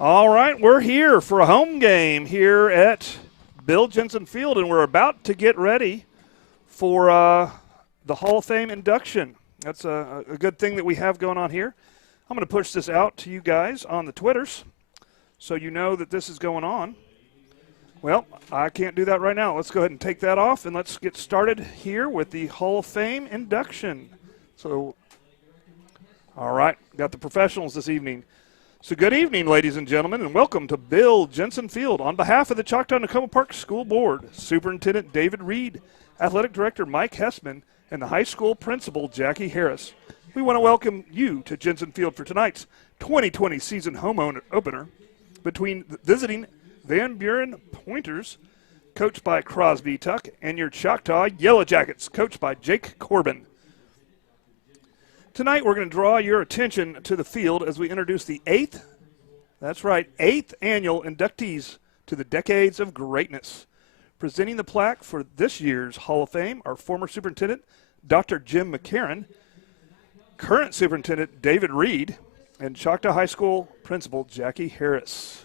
All right, we're here for a home game here at Bill Jensen Field, and we're about to get ready for the Hall of Fame induction. That's a good thing that we have going on here. I'm going to push this out to you guys on the Twitters so you know that this is going on. Well, I can't do that right now. Let's go ahead and take that off, and let's get started here with the Hall of Fame induction. So, all right, got the professionals this evening. So good evening, ladies and gentlemen, and welcome to Bill Jensen Field. On behalf of the Choctaw-Nakoma Park School Board, Superintendent David Reed, Athletic Director Mike Hessman, and the high school principal Jackie Harris, we want to welcome you to Jensen Field for tonight's 2020 season home opener between the visiting Van Buren Pointers, coached by Crosby Tuck, and your Choctaw Yellow Jackets, coached by Jake Corbin. Tonight we're going to draw your attention to the field as we introduce the eighth annual inductees to the Decades of Greatness. Presenting the plaque for this year's Hall of Fame are former Superintendent Dr. Jim McCarron, current Superintendent David Reed, and Choctaw High School Principal Jackie Harris.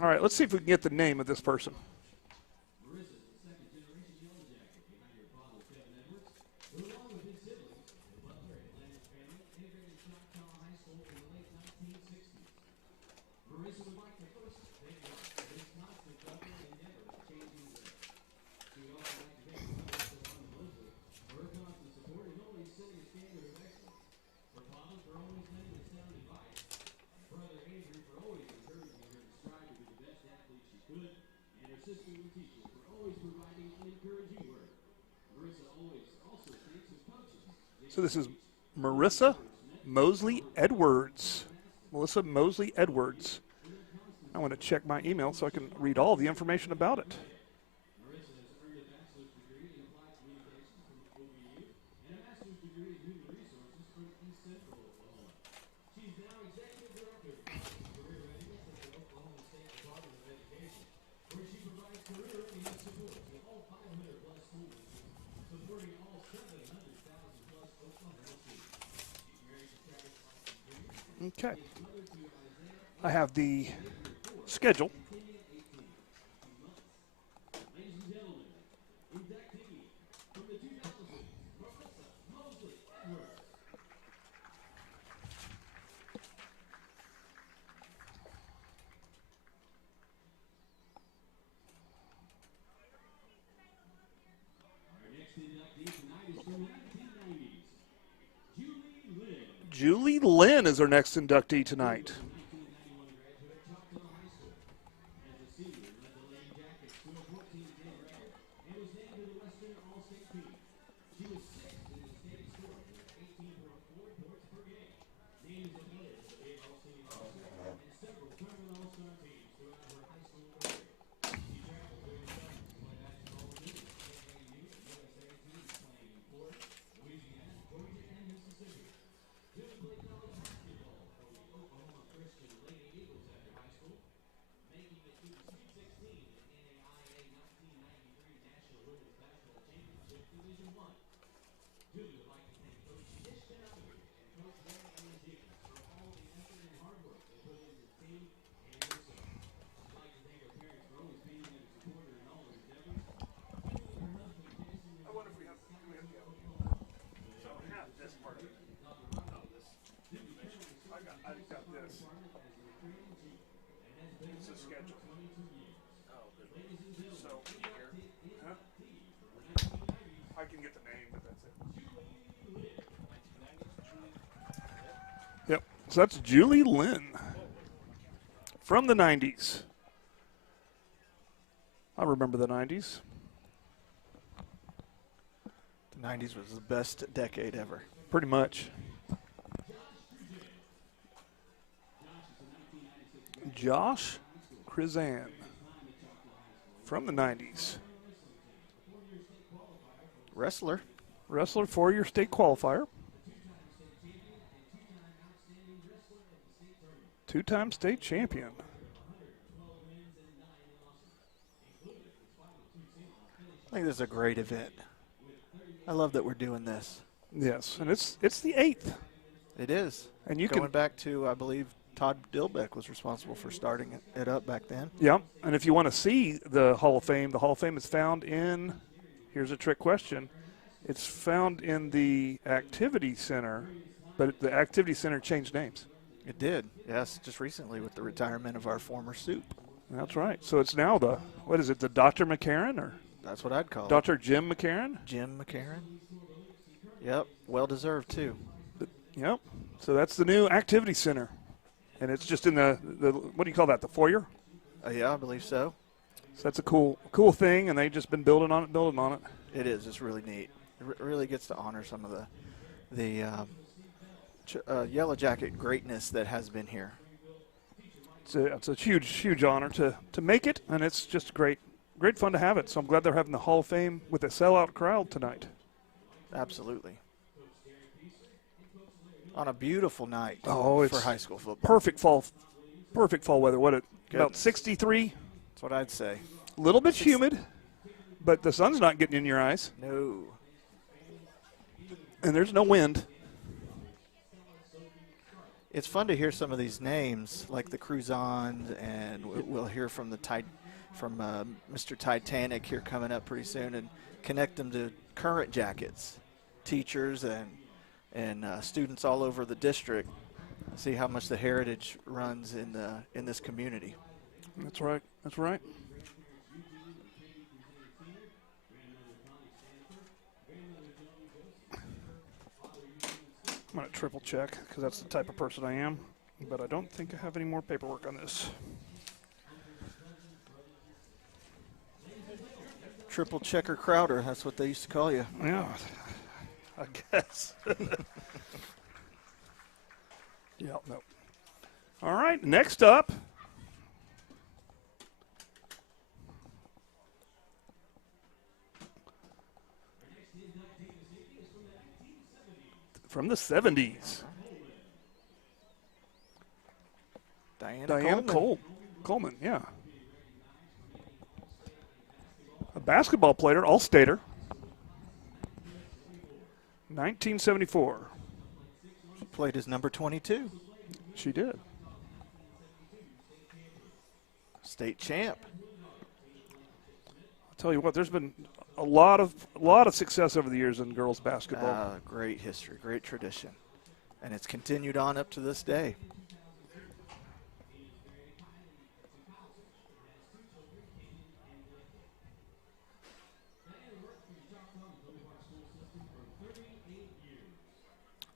All right, let's see if we can get the name of this person. So this is Marissa Mosley Edwards. Melissa Mosley Edwards. I want to check my email so I can read all the information about it. Okay. I have the schedule. Julie Lynn is our next inductee tonight. I can get the name, but that's it. Yep, so that's Julie Lynn from the 90s. I remember the 90s. The 90s was the best decade ever. Pretty much. Josh Krizan from the 90s. Wrestler. Wrestler, 4-year state qualifier. 2-time state champion. I think this is a great event. I love that we're doing this. Yes, and it's the 8th. It is. And you Going back to, I believe, Todd Dilbeck was responsible for starting it up back then. Yeah, and if you want to see the Hall of Fame is found in, here's a trick question, it's found in the Activity Center, but the Activity Center changed names. It did, yes, just recently with the retirement of our former soup. That's right. So it's now the, what is it, the Dr. McCarran or? That's what I'd call it. Dr. Jim McCarran? Jim McCarran. Yep, well-deserved too. Yep, so that's the new Activity Center. And it's just in the what do you call that, the foyer? Yeah, I believe so. So that's a cool thing, and they've just been building on it. It is. It's really neat. It really gets to honor some of the Yellow Jacket greatness that has been here. It's a huge honor to make it, and it's just great fun to have it. So I'm glad they're having the Hall of Fame with a sellout crowd tonight. Absolutely. On a beautiful night for high school football. Perfect fall weather. What, about 63? That's what I'd say. A little bit humid, but the sun's not getting in your eyes. No. And there's no wind. It's fun to hear some of these names, like the Cruzons, and we'll hear from Mr. Titanic here coming up pretty soon, and connect them to current Jackets, teachers, and students all over the district. See how much the heritage runs in this community. That's right. That's right. I'm going to triple check because that's the type of person I am, but I don't think I have any more paperwork on this. Triple checker Crowder, that's what they used to call you. Yeah, I guess. Yeah, no. All right, next up. From the 70s. Diana Coleman, yeah. A basketball player, all-stater. 1974. She played as number 22. She did. State champ. I'll tell you what, there's been a lot of success over the years in girls basketball. Great history, great tradition. And it's continued on up to this day.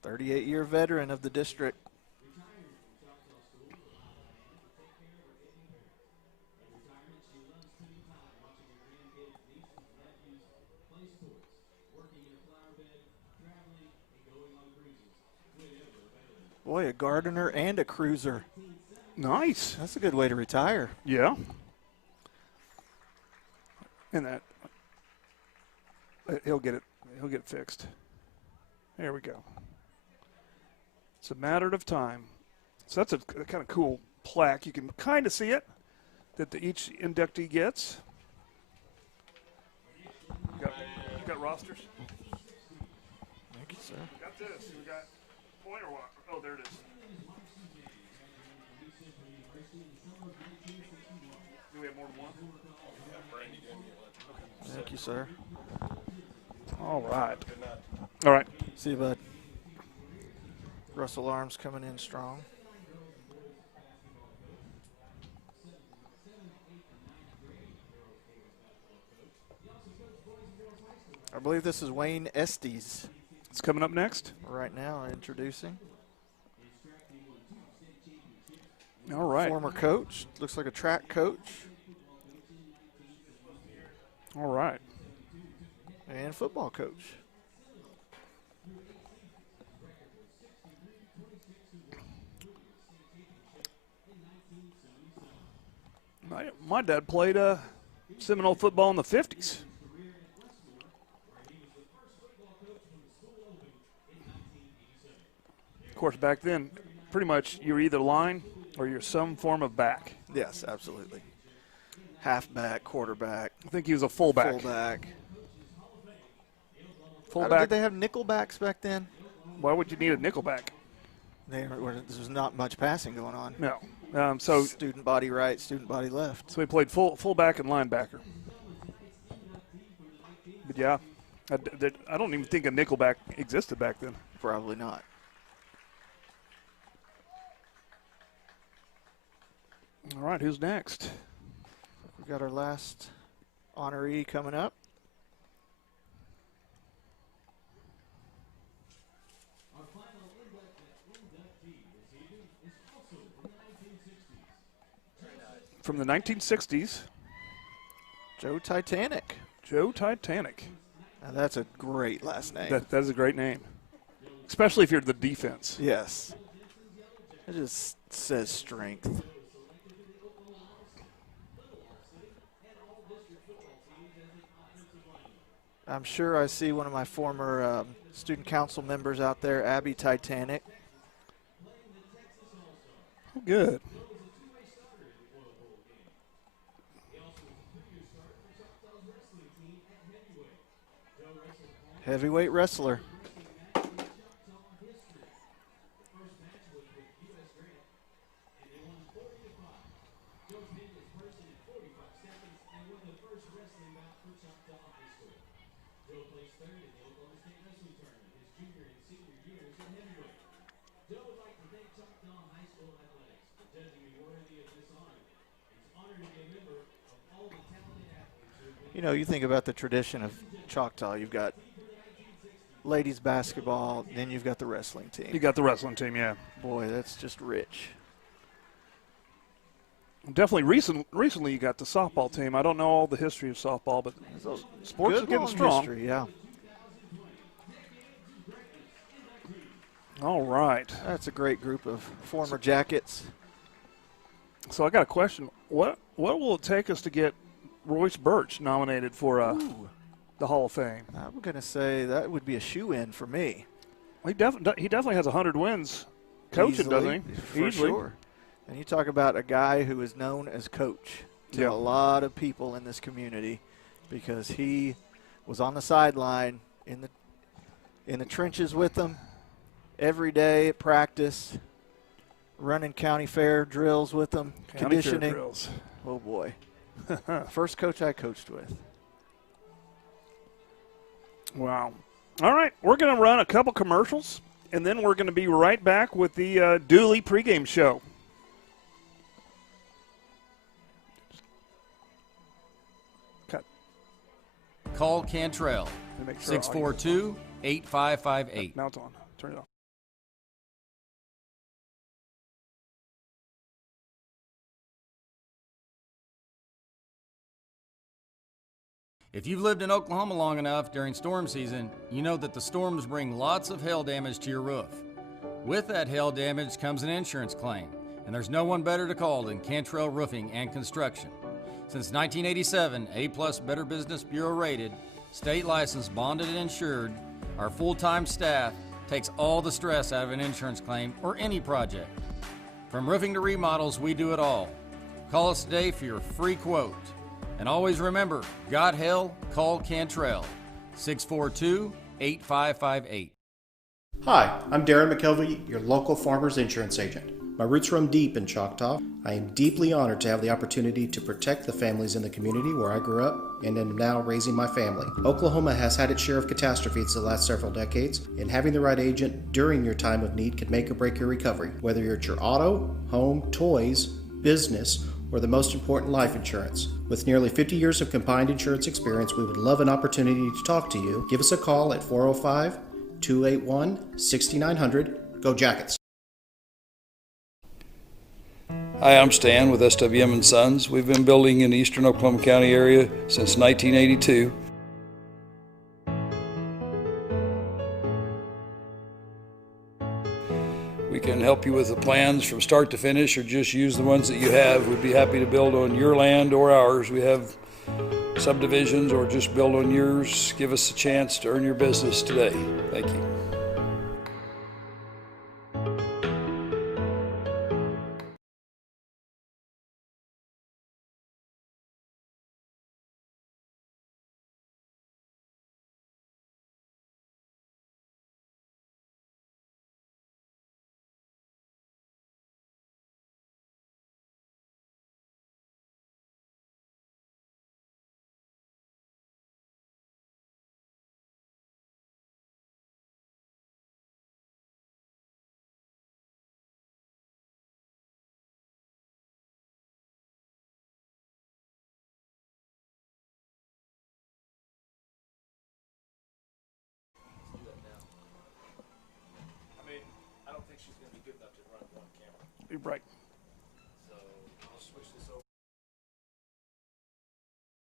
"38-year veteran of the district." Boy, a gardener and a cruiser. Nice. That's a good way to retire. Yeah. And that he'll get it fixed. There we go. It's a matter of time. So that's a kind of cool plaque. You can kind of see it that each inductee gets. You got rosters? Thank you, sir. Got this. We got point or what? Oh, there it is. Do we have more than one? Thank you, sir. All right. All right. See you, bud. Russell Arms coming in strong. I believe this is Wayne Estes. It's coming up next. Right now, introducing. All right. Former coach. Looks like a track coach. All right. And football coach. My dad played Seminole football in the 50s. Of course, back then, pretty much you're either line or you're some form of back. Yes, absolutely. Halfback, quarterback. I think he was a fullback. Did they have nickelbacks back then? Why would you need a nickelback? There was not much passing going on. No. So student body right, student body left. So he played fullback and linebacker. But yeah, I don't even think a nickelback existed back then. Probably not. All right, who's next? We've got our last honoree coming up. From the 1960s. Joe Titanic. Joe Titanic. Now that's a great last name. That is a great name, especially if you're the defense. Yes. It just says strength. I'm sure I see one of my former student council members out there, Abby Titanic. Good. Heavyweight wrestler. You know, you think about the tradition of Choctaw. You've got ladies basketball, then you've got the wrestling team. You got the wrestling team, yeah. Boy, that's just rich. Definitely recently you got the softball team. I don't know all the history of softball, but sports is getting strong. History, yeah. All right. That's a great group of former Jackets. So I got a question. What will it take us to get Royce Birch nominated for the Hall of Fame? I'm going to say that would be a shoe-in for me. He definitely has 100 wins coaching, doesn't he? For sure. And you talk about a guy who is known as coach to a lot of people in this community because he was on the sideline in the trenches with them every day at practice, running county fair drills with them, conditioning. Drills. Oh, boy. First coach I coached with. Wow. All right, we're going to run a couple commercials, and then we're going to be right back with the Dooley pregame show. Cut. Call Cantrell, 642-8558. Now it's on. Turn it off. If you've lived in Oklahoma long enough during storm season, you know that the storms bring lots of hail damage to your roof. With that hail damage comes an insurance claim, and there's no one better to call than Cantrell Roofing and Construction. Since 1987, A+ Better Business Bureau rated, state licensed, bonded, and insured, our full-time staff takes all the stress out of an insurance claim or any project. From roofing to remodels, we do it all. Call us today for your free quote. And always remember, got hell, call Cantrell, 642-8558. Hi, I'm Darren McKelvey, your local farmer's insurance agent. My roots run deep in Choctaw. I am deeply honored to have the opportunity to protect the families in the community where I grew up and am now raising my family. Oklahoma has had its share of catastrophes the last several decades, and having the right agent during your time of need can make or break your recovery. Whether you're at your auto, home, toys, business, or the most important, life insurance. With nearly 50 years of combined insurance experience, we would love an opportunity to talk to you. Give us a call at 405-281-6900. Go Jackets! Hi, I'm Stan with SWM & Sons. We've been building in the eastern Oklahoma County area since 1982. We can help you with the plans from start to finish, or just use the ones that you have. We'd be happy to build on your land or ours. We have subdivisions, or just build on yours. Give us a chance to earn your business today. Thank you. Right.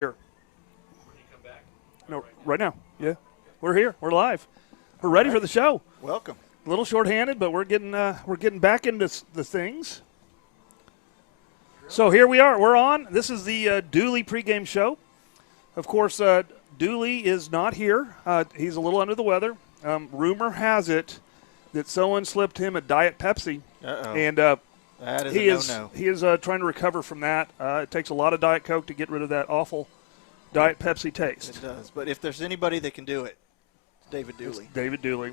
Here. No, right now. Yeah, we're here. We're live. We're ready for the show. Welcome. A little short-handed, but we're getting back into the things. So here we are. We're on. This is the Dooley pregame show. Of course, Dooley is not here. He's a little under the weather. Rumor has it that someone slipped him a Diet Pepsi, and that is no. He is trying to recover from that. It takes a lot of Diet Coke to get rid of that awful Diet Pepsi taste. It does. But if there's anybody that can do it, it's David Dooley. It's David Dooley.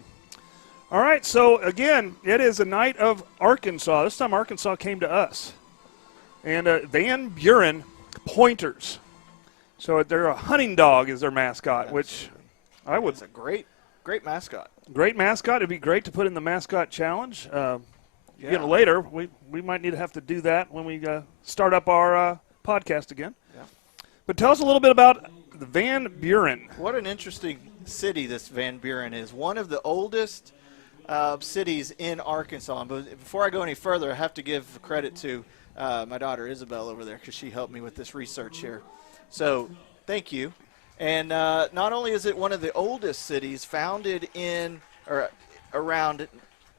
All right, so again, it is a night of Arkansas. This time Arkansas came to us. And Van Buren Pointers. So they're a hunting dog is their mascot, which I would. It's a great mascot. Great mascot. It'd be great to put in the mascot challenge. Later, we might need to have to do that when we start up our podcast again. Yeah. But tell us a little bit about the Van Buren. What an interesting city this Van Buren is. One of the oldest cities in Arkansas. But before I go any further, I have to give credit to my daughter Isabel over there because she helped me with this research here. So thank you. And not only is it one of the oldest cities, founded in or around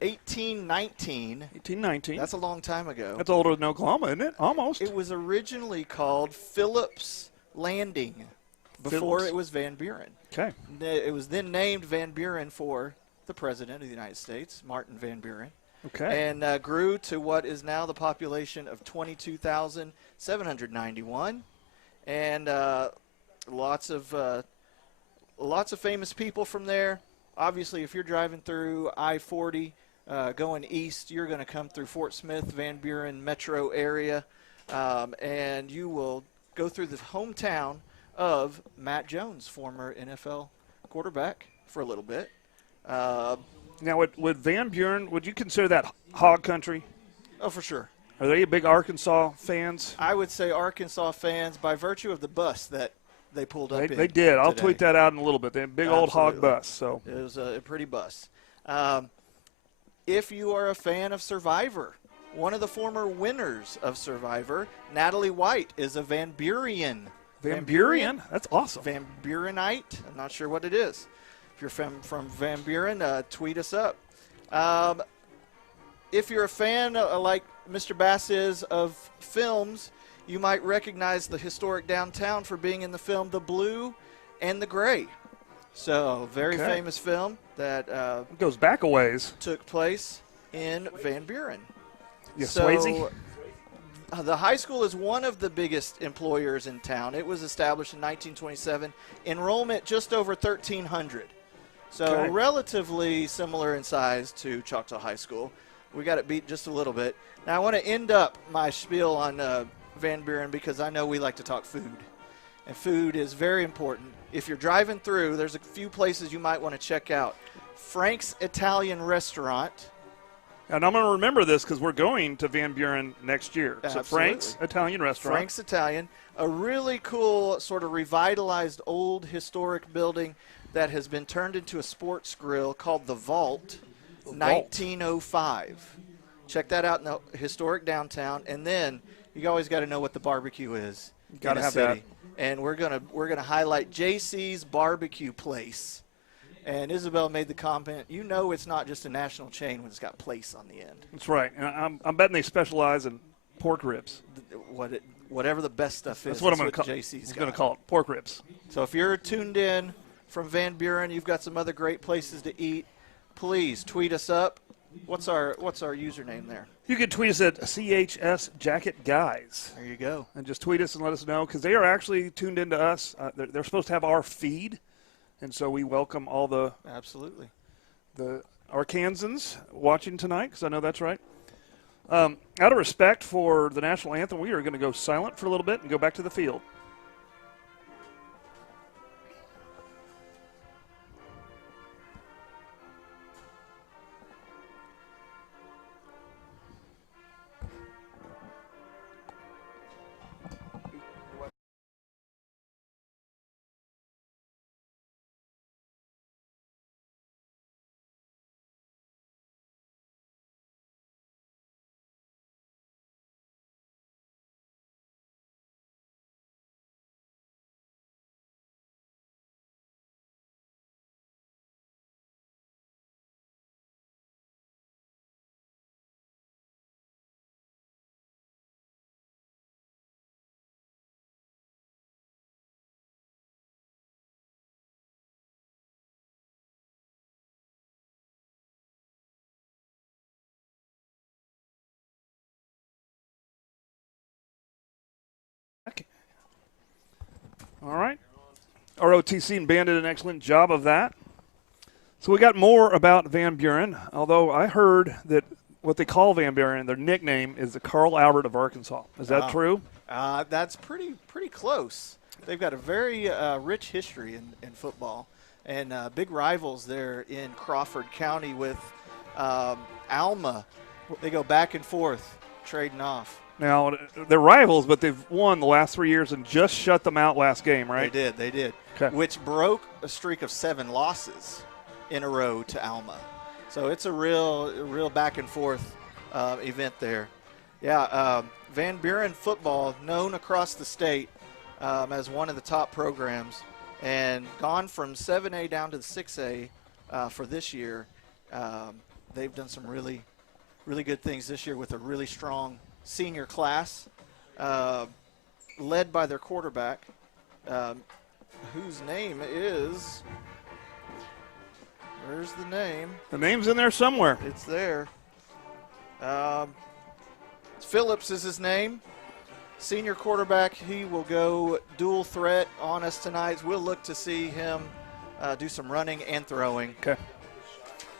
1819. 1819. That's a long time ago. That's older than Oklahoma, isn't it? Almost. It was originally called Phillips Landing before it was Van Buren. Okay. It was then named Van Buren for the President of the United States, Martin Van Buren. Okay. And grew to what is now the population of 22,791. And lots of famous people from there. Obviously, if you're driving through I-40 going east, you're going to come through Fort Smith, Van Buren metro area, and you will go through the hometown of Matt Jones, former NFL quarterback for a little bit. Now, would Van Buren, would you consider that hog country? Oh, for sure. Are they big Arkansas fans? I would say Arkansas fans by virtue of the bus that they pulled up in. They did. I'll today. tweet that out in a little bit. They have a big old hog bus. So it was a pretty bus. If you are a fan of Survivor, one of the former winners of Survivor, Natalie White, is a Van Buren. Van Buren? That's awesome. Van Burenite. I'm not sure what it is. If you're from Van Buren, tweet us up. If you're a fan, like Mr. Bass is, of films, you might recognize the historic downtown for being in the film The Blue and the Gray. So, very famous film that it goes back a ways. Took place in Van Buren. Yes, so, Swayze? The high school is one of the biggest employers in town. It was established in 1927. Enrollment just over 1,300. So relatively similar in size to Choctaw High School. We got it beat just a little bit. Now I want to end up my spiel on Van Buren because I know we like to talk food. And food is very important. If you're driving through, there's a few places you might want to check out. Frank's Italian Restaurant. And I'm going to remember this because we're going to Van Buren next year. Absolutely. So Frank's Italian Restaurant. Frank's Italian, a really cool sort of revitalized old historic building that has been turned into a sports grill called The Vault, 1905. Check that out in the historic downtown. And then you always got to know what the barbecue is. Got to in a have city. that. And we're gonna highlight JC's Barbecue Place. And Isabel made the comment, it's not just a national chain when it's got place on the end. That's right. And I'm betting they specialize in pork ribs. Whatever the best stuff is. That's what I'm going to call. JC's going to call it pork ribs. So if you're tuned in from Van Buren, you've got some other great places to eat. Please tweet us up. What's our username there? You can tweet us at CHS Jacket Guys. There you go. And just tweet us and let us know, because they are actually tuned into us. They're supposed to have our feed, and so we welcome all the Arkansans watching tonight, because I know that's right. Out of respect for the national anthem, we are going to go silent for a little bit and go back to the field. All right. ROTC and Band did an excellent job of that. So we got more about Van Buren, although I heard that what they call Van Buren, their nickname is the Carl Albert of Arkansas. Is that true? That's pretty close. They've got a very rich history in football, and big rivals there in Crawford County with Alma. They go back and forth, trading off. Now, they're rivals, but they've won the last 3 years and just shut them out last game, right? They did. Okay. Which broke a streak of 7 losses in a row to Alma. So it's a real back and forth event there. Yeah, Van Buren football, known across the state as one of the top programs, and gone from 7A down to the 6A for this year. They've done some really good things this year with a really strong senior class, led by their quarterback, whose name is, where's the name? The name's in there somewhere. It's there. Phillips is his name. Senior quarterback. He will go dual threat on us tonight. We'll look to see him do some running and throwing. Okay.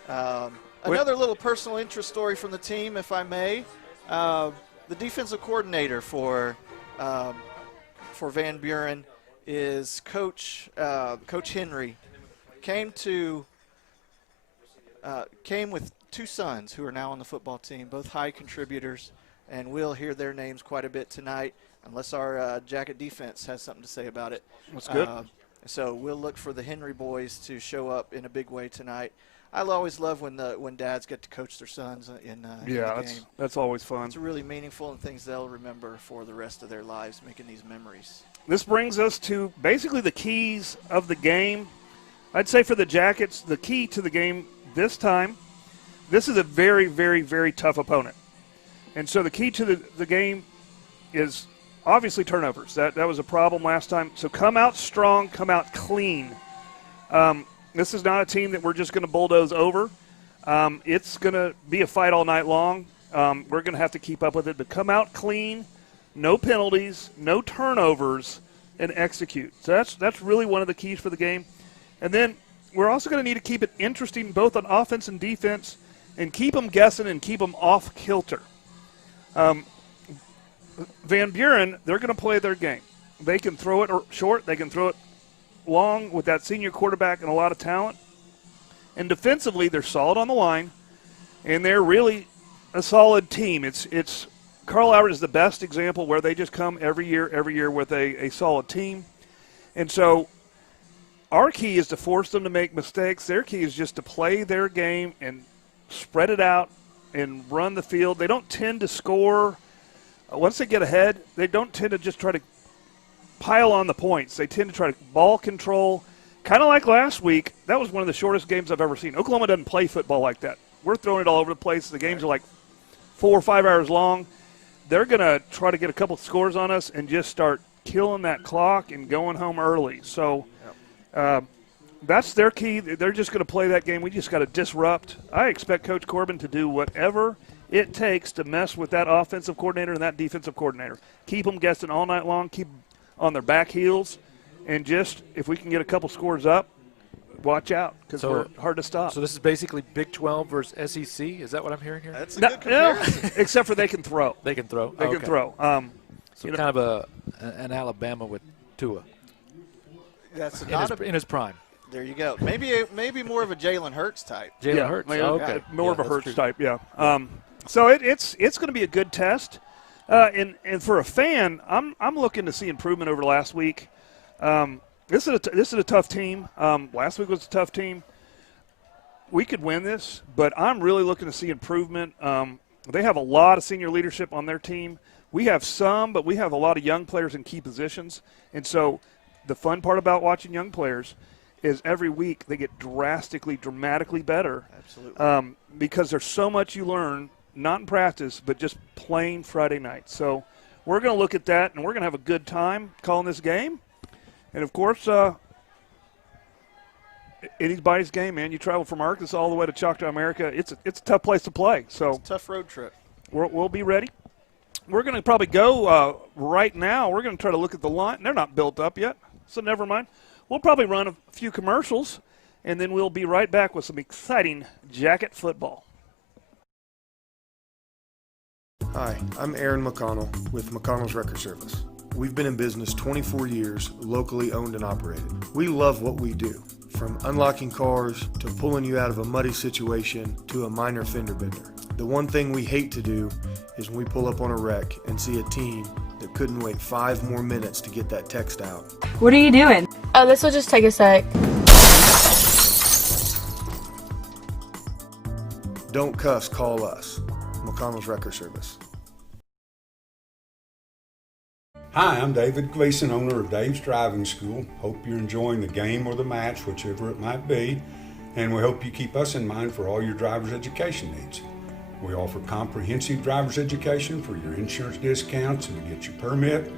Another little personal interest story from the team, if I may. The defensive coordinator for Van Buren is Coach Henry. Came with 2 sons who are now on the football team, both high contributors, and we'll hear their names quite a bit tonight, unless our Jacket defense has something to say about it. That's good. So we'll look for the Henry boys to show up in a big way tonight. I always love when dads get to coach their sons in the game. That's always fun. It's really meaningful and things they'll remember for the rest of their lives, making these memories. This brings us to basically the keys of the game. I'd say for the Jackets, the key to the game this time, this is a very, very, very tough opponent. And so the key to the game is obviously turnovers. That was a problem last time. So come out strong, come out clean. This is not a team that we're just going to bulldoze over. It's going to be a fight all night long. We're going to have to keep up with it. But come out clean, no penalties, no turnovers, and execute. So that's really one of the keys for the game. And then we're also going to need to keep it interesting both on offense and defense and keep them guessing and keep them off kilter. Van Buren, they're going to play their game. They can throw it short. They can throw it long with that senior quarterback and a lot of talent. And defensively, they're solid on the line, and they're really a solid team. It's Carl Albert is the best example where they just come every year with a solid team. And so our key is to force them to make mistakes. Their key is just to play their game and spread it out and run the field. They don't tend to score. Once they get ahead, they don't tend to just try to pile on the points. They tend to try to ball control. Kind of like last week, that was one of the shortest games I've ever seen. Oklahoma doesn't play football like that. We're throwing it all over the place. The games are like 4 or 5 hours long. They're going to try to get a couple scores on us and just start killing that clock and going home early. So that's their key. They're just going to play that game. We just got to disrupt. I expect Coach Corbin to do whatever it takes to mess with that offensive coordinator and that defensive coordinator. Keep them guessing all night long, keep them on their back heels, and just if we can get a couple scores up, watch out because we're hard to stop. So this is basically Big 12 versus SEC? Is that what I'm hearing here? That's a good comparison. Except for they can throw. They can throw? They can throw. So kind of an Alabama with Tua. That's in his prime. There you go. Maybe more of a Jalen Hurts type. Jalen Hurts. Okay. More of a Hurts type, yeah. So it's going to be a good test. And for a fan, I'm looking to see improvement over last week. This is a tough team. Last week was a tough team. We could win this, but I'm really looking to see improvement. They have a lot of senior leadership on their team. We have some, but we have a lot of young players in key positions. And so the fun part about watching young players is every week they get dramatically better. Absolutely. Because there's so much you learn, not in practice, but just playing Friday night. So we're going to look at that, and we're going to have a good time calling this game. And, of course, anybody's game, man. You travel from Arkansas all the way to Choctaw, America. It's a tough place to play. So it's a tough road trip. We'll be ready. We're going to probably go right now. We're going to try to look at the line. They're not built up yet, so never mind. We'll probably run a few commercials, and then we'll be right back with some exciting Jacket football. Hi, I'm Aaron McConnell with McConnell's Record Service. We've been in business 24 years, locally owned and operated. We love what we do, from unlocking cars to pulling you out of a muddy situation to a minor fender bender. The one thing we hate to do is when we pull up on a wreck and see a team that couldn't wait 5 more minutes to get that text out. What are you doing? Oh, this will just take a sec. Don't cuss, call us. McConnell's Record Service. Hi, I'm David Gleason, owner of Dave's Driving School. Hope you're enjoying the game or the match, whichever it might be, and we hope you keep us in mind for all your driver's education needs. We offer comprehensive driver's education for your insurance discounts and to get your permit.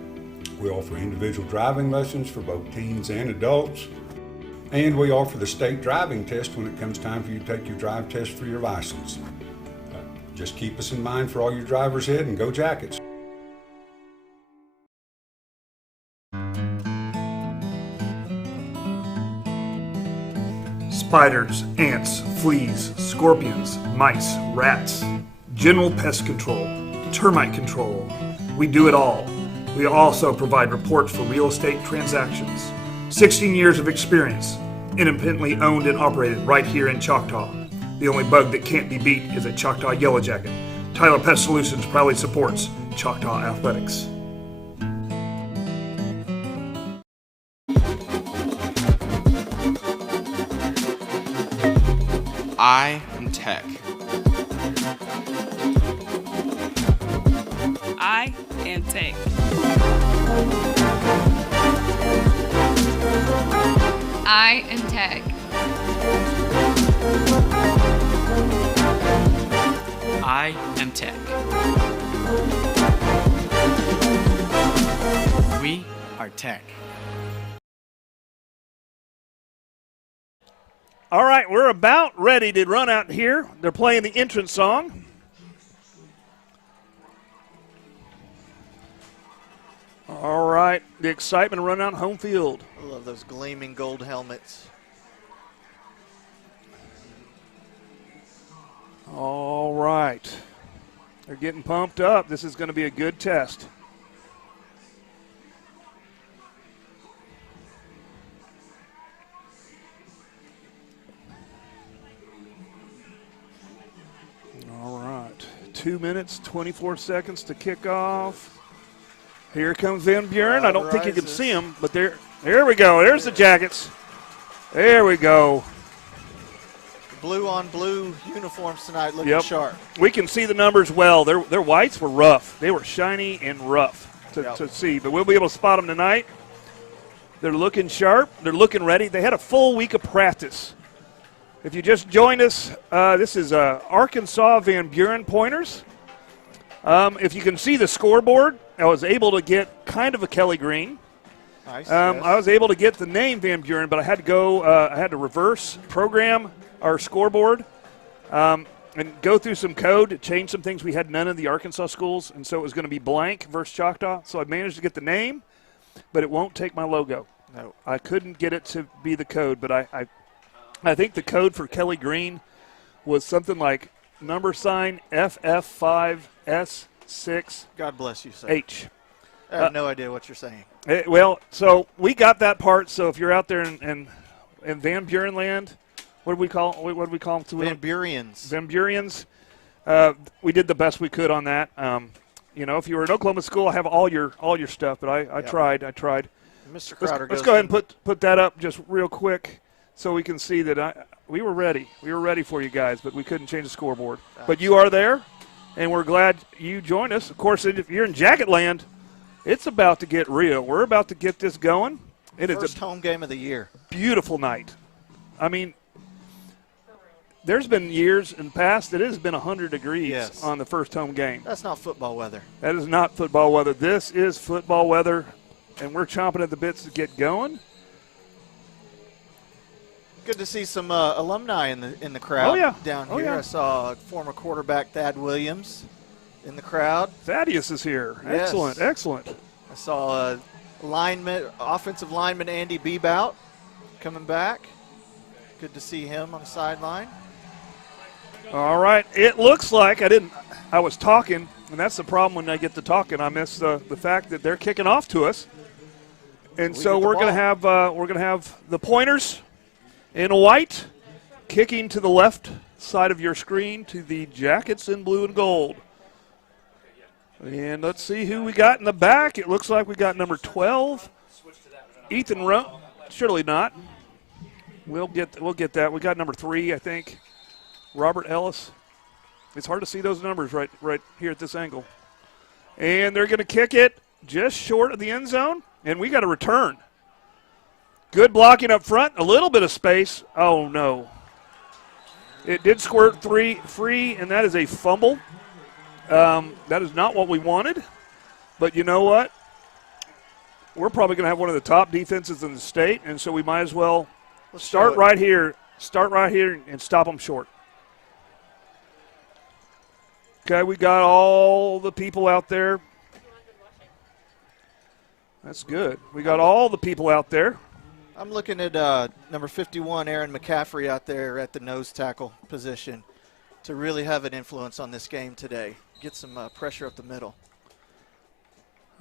We offer individual driving lessons for both teens and adults. And we offer the state driving test when it comes time for you to take your drive test for your license. Just keep us in mind for all your drivers ahead and go Jackets. Spiders, ants, fleas, scorpions, mice, rats, general pest control, termite control. We do it all. We also provide reports for real estate transactions. 16 years of experience, independently owned and operated right here in Choctaw. The only bug that can't be beat is a Choctaw Yellow Jacket. Tyler Pest Solutions proudly supports Choctaw Athletics. I am Tech. I am Tech. I am Tech. I am Tech. We are Tech. All right, we're about ready to run out here. They're playing the entrance song. All right, the excitement of running out home field. I love those gleaming gold helmets. All right. They're getting pumped up. This is going to be a good test. All right. 2 minutes, 24 seconds to kick off. Here comes Van Buren. I don't think you can see him, but there we go. There's the Jackets. There we go. blue on blue uniforms tonight, looking sharp. We can see the numbers well. Their whites were rough. They were shiny and rough to see, but we'll be able to spot them tonight. They're looking sharp. They're looking ready. They had a full week of practice. If you just joined us, this is Arkansas Van Buren Pointers. If you can see the scoreboard, I was able to get kind of a Kelly Green. Nice, I was able to get the name Van Buren, but I had to go. I had to reverse program our scoreboard and go through some code to change some things. We had none of the Arkansas schools, and so it was going to be blank versus Choctaw. So I managed to get the name, but it won't take my logo. No, I couldn't get it to be the code, but I think the code for Kelly Green was something like $ FF5S6H. God bless you, sir. I have no idea what you're saying. So we got that part. So if you're out there in Van Buren land, what do we call them? Van Burens. Van Burens. We did the best we could on that. If you were in Oklahoma school, I have all your stuff, but I tried. Mr. Crowder, let's go ahead and put that up just real quick so we can see that we were ready. We were ready for you guys, but we couldn't change the scoreboard. Absolutely. But you are there, and we're glad you joined us. Of course, if you're in Jacket Land, it's about to get real. We're about to get this going. It First is a home game of the year. Beautiful night. I mean, there's been years in the past that it has been 100 degrees on the first home game. That's not football weather. That is not football weather. This is football weather, and we're chomping at the bits to get going. Good to see some alumni in the crowd down here. Yeah. I saw former quarterback Thad Williams in the crowd. Thaddeus is here. Yes. Excellent. I saw offensive lineman Andy Bebout coming back. Good to see him on the sideline. All right. It looks like I was talking, and that's the problem when I get to talking. I miss the fact that they're kicking off to us. And so we're going to have the Pointers in white kicking to the left side of your screen to the Jackets in blue and gold. And let's see who we got in the back. It looks like we got number 12, Ethan Rowe. Surely not. We'll get that. We got number 3, I think, Robert Ellis. It's hard to see those numbers right here at this angle. And they're going to kick it just short of the end zone, and we got a return. Good blocking up front, a little bit of space. Oh, no. It did squirt free, and that is a fumble. That is not what we wanted. But you know what? We're probably going to have one of the top defenses in the state, and so we might as well start right here and stop them short. Okay, we got all the people out there. That's good. We got all the people out there. I'm looking at number 51, Aaron McCaffrey, out there at the nose tackle position to really have an influence on this game today. Get some pressure up the middle.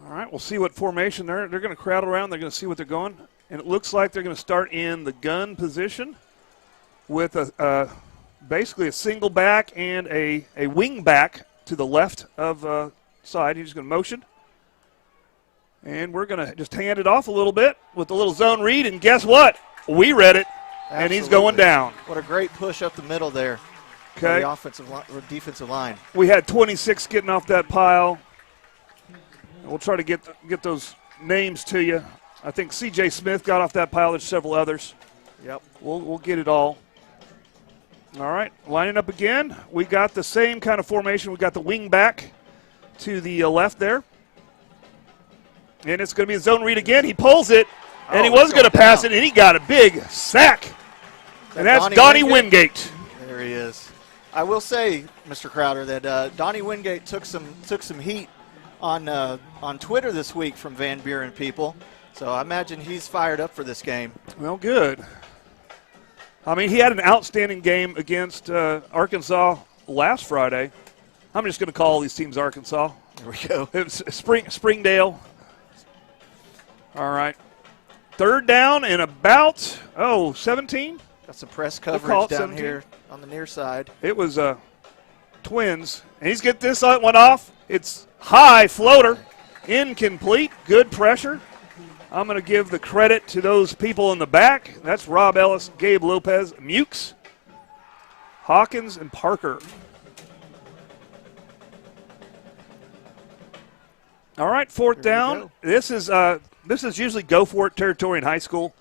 All right, we'll see what formation they're going to crowd around. They're going to see what they're going. And it looks like they're going to start in the gun position with basically a single back and a wing back to the left of side. He's going to motion. And we're going to just hand it off a little bit with a little zone read. And guess what? We read it, and he's going down. What a great push up the middle there. Okay. The offensive line, or defensive line. We had 26 getting off that pile. We'll try to get those names to you. I think C.J. Smith got off that pile. There's several others. Yep. We'll get it all. All right, lining up again. We got the same kind of formation. We got the wing back to the left there. And it's going to be a zone read again. He pulls it, and he was going to pass it, and he got a big sack. And that's Donnie Wingate. There he is. I will say, Mr. Crowder, that Donnie Wingate took some heat on Twitter this week from Van Buren people. So I imagine he's fired up for this game. Well, good. I mean, he had an outstanding game against Arkansas last Friday. I'm just going to call all these teams Arkansas. There we go. It was Springdale. All right. Third down and about, 17. Got some press coverage down here on the near side. It was Twins. And he's get this one off. It's high floater. Incomplete. Good pressure. I'm going to give the credit to those people in the back. That's Rob Ellis, Gabe Lopez, Mukes. Hawkins and Parker. All right, fourth down. This is usually go for it territory in high school.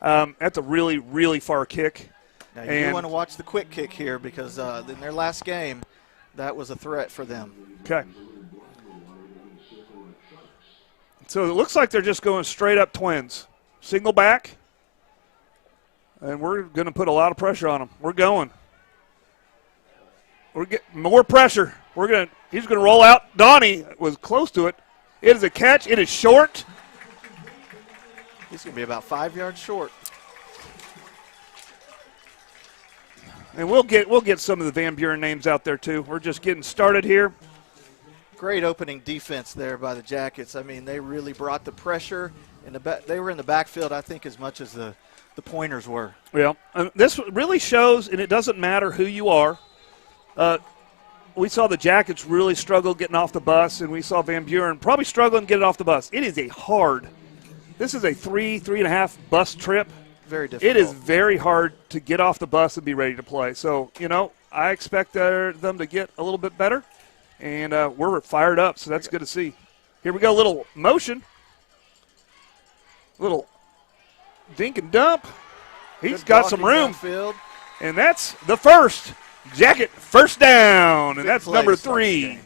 That's a really, really far kick. Now you do want to watch the quick kick here because in their last game, that was a threat for them. Okay. So it looks like they're just going straight up twins. Single back. And we're going to put a lot of pressure on them. We're going. We're getting more pressure. He's going to roll out. Donnie was close to it. It is a catch. It is short. He's going to be about 5 yards short. And we'll get some of the Van Buren names out there too. We're just getting started here. Great opening defense there by the Jackets. I mean, they really brought the pressure. They were in the backfield, I think, as much as the Pointers were. Yeah, this really shows, and it doesn't matter who you are. We saw the Jackets really struggle getting off the bus, and we saw Van Buren probably struggling getting off the bus. It is this is a 3.5 bus trip. Very difficult. It is very hard to get off the bus and be ready to play. So, I expect them to get a little bit better, and we're fired up, so that's good to see. Here we go, little motion. Little dink and dump. He's got some room. And that's the first. Jacket first down, and that's number 3.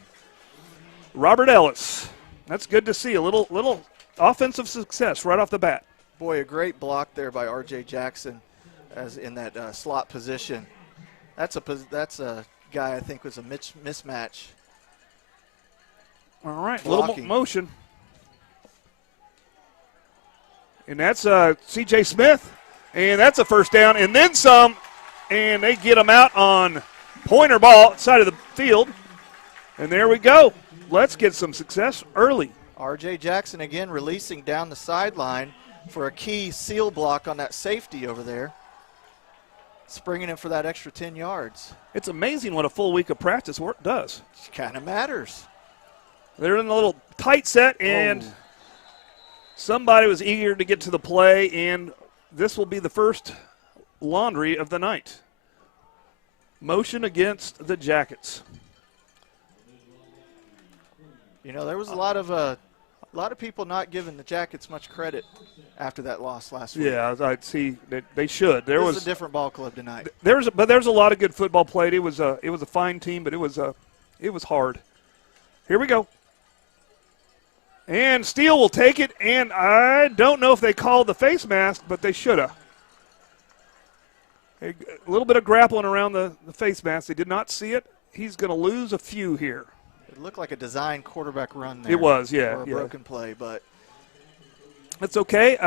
Robert Ellis. That's good to see. A little offensive success right off the bat. Boy, a great block there by R.J. Jackson as in that slot position. That's a guy I think was a mismatch. All right, blocking. Little motion. And that's C.J. Smith, and that's a first down, and then some. And they get him out on pointer ball side of the field. And there we go. Let's get some success early. R.J. Jackson again releasing down the sideline for a key seal block on that safety over there. Springing him for that extra 10 yards. It's amazing what a full week of practice work does. It kind of matters. They're in a little tight set, and somebody was eager to get to the play, and this will be the first laundry of the night. Motion against the Jackets. There was a lot of people not giving the Jackets much credit after that loss last week. Yeah, I'd see that they should. This was a different ball club tonight. There's a lot of good football played. It was a fine team, but it was hard. Here we go. And Steele will take it, and I don't know if they called the face mask, but they should have. A little bit of grappling around the face mask. They did not see it. He's going to lose a few here. It looked like a design quarterback run there. It was, yeah. Or a broken play, but. That's okay.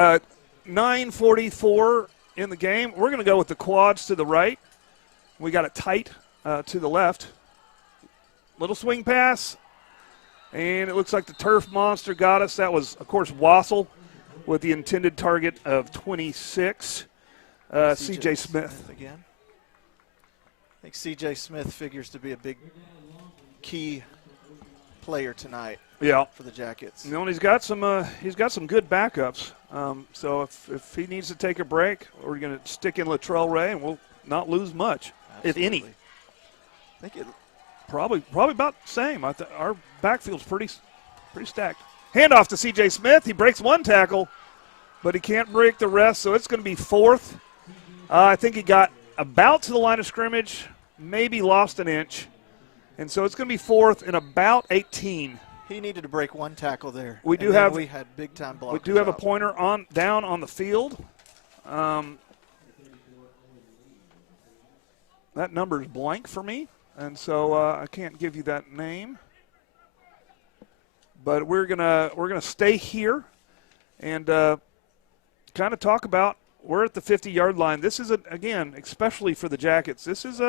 9:44 in the game. We're going to go with the quads to the right. We got it tight to the left. Little swing pass. And it looks like the turf monster got us. That was, of course, Wassel with the intended target of 26. C.J. Smith. Again. I think C.J. Smith figures to be a big key player tonight. Yeah. For the Jackets. And he's got some good backups. So if he needs to take a break, we're going to stick in Latrell Ray, and we'll not lose much, if any. I think probably about the same. Our backfield's pretty stacked. Handoff to C.J. Smith. He breaks one tackle, but he can't break the rest. So it's going to be 4th. I think he got about to the line of scrimmage, maybe lost an inch. And so it's going to be 4th and about 18. He needed to break one tackle there. We had big time blockers. We do have a pointer down on the field. That number is blank for me, and so I can't give you that name. But we're gonna stay here and kind of talk about. We're at the 50-yard line. This is again, especially for the Jackets. This is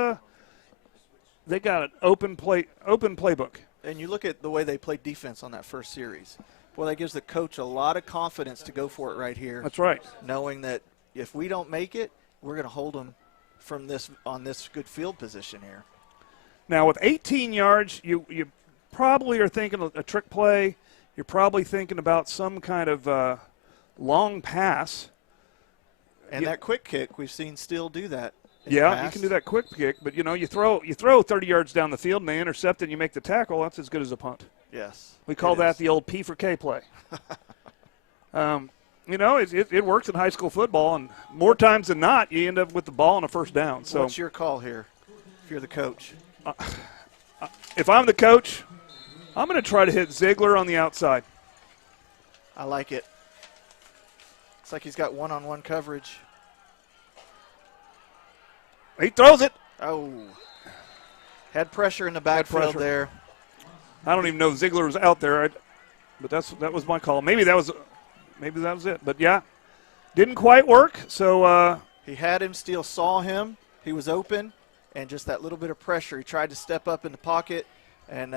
they got an open playbook. And you look at the way they played defense on that first series. Well, that gives the coach a lot of confidence to go for it right here. That's right. Knowing that if we don't make it, we're going to hold them on this good field position here. Now, with 18 yards, you probably are thinking a trick play. You're probably thinking about some kind of long pass. And that quick kick, we've seen Steele do that Yeah, you can do that quick kick, but you throw 30 yards down the field and they intercept and you make the tackle. That's as good as a punt. Yes. We call that the old P for K play. It works in high school football, and more times than not, you end up with the ball on a first down. So what's your call here if you're the coach? If I'm the coach, I'm going to try to hit Ziegler on the outside. I like it. It's like he's got one-on-one coverage. He throws it. Oh. Had pressure in the backfield there. I don't even know if Ziegler was out there, but that was my call. Maybe that was it. But, yeah, didn't quite work. So he had him, Steele saw him. He was open, and just that little bit of pressure. He tried to step up in the pocket, and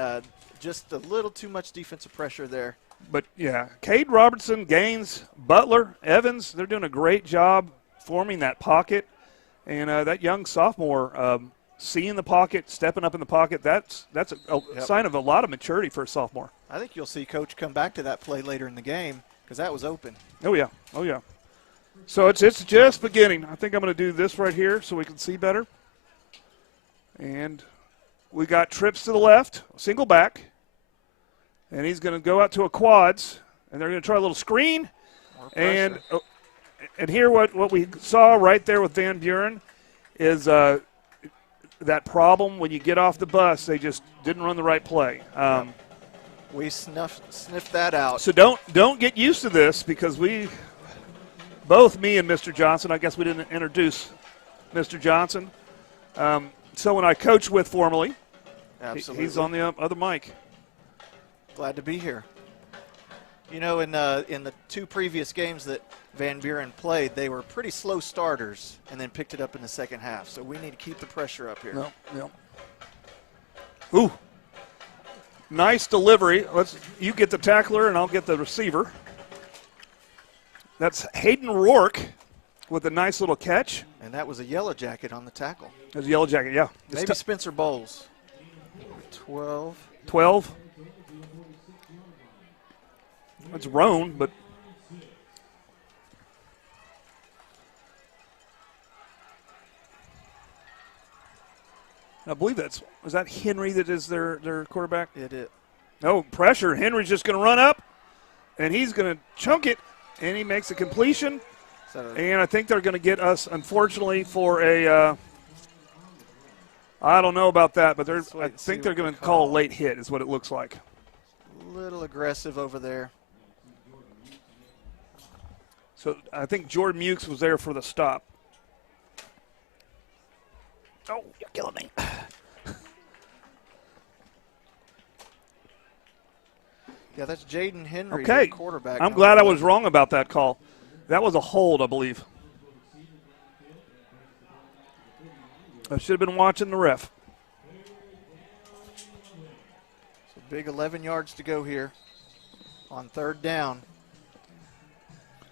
just a little too much defensive pressure there. But, yeah, Cade Robertson, Gaines, Butler, Evans, they're doing a great job forming that pocket. And that young sophomore seeing the pocket, stepping up in the pocket, that's a sign of a lot of maturity for a sophomore. I think you'll see Coach come back to that play later in the game because that was open. Oh, yeah. So it's just beginning. I think I'm going to do this right here so we can see better. And we got trips to the left, single back. And he's going to go out to a quads, and they're going to try a little screen. And here what we saw right there with Van Buren is that problem when you get off the bus, they just didn't run the right play. We sniffed that out. So don't get used to this because both me and Mr. Johnson, I guess we didn't introduce Mr. Johnson. Someone I coach with formerly. Absolutely. He's on the other mic. Glad to be here. In the two previous games that Van Buren played, they were pretty slow starters and then picked it up in the second half. So we need to keep the pressure up here. No. Ooh. Nice delivery. You get the tackler and I'll get the receiver. That's Hayden Rourke with a nice little catch. And that was a yellow jacket on the tackle. It was a yellow jacket, yeah. Maybe Spencer Bowles. 12. That's Roan, but I believe is that Henry that is their quarterback? It is. No, pressure. Henry's just going to run up, and he's going to chunk it, and he makes a completion. And I think they're going to get us, unfortunately, for a I don't know about that, but I think they're going to call a late hit is what it looks like. A little aggressive over there. So I think Jordan Mukes was there for the stop. Oh, you're killing me. Yeah, that's Jaden Henry, okay. Quarterback. I'm glad I was wrong about that call. That was a hold, I believe. I should have been watching the ref. So big 11 yards to go here on third down.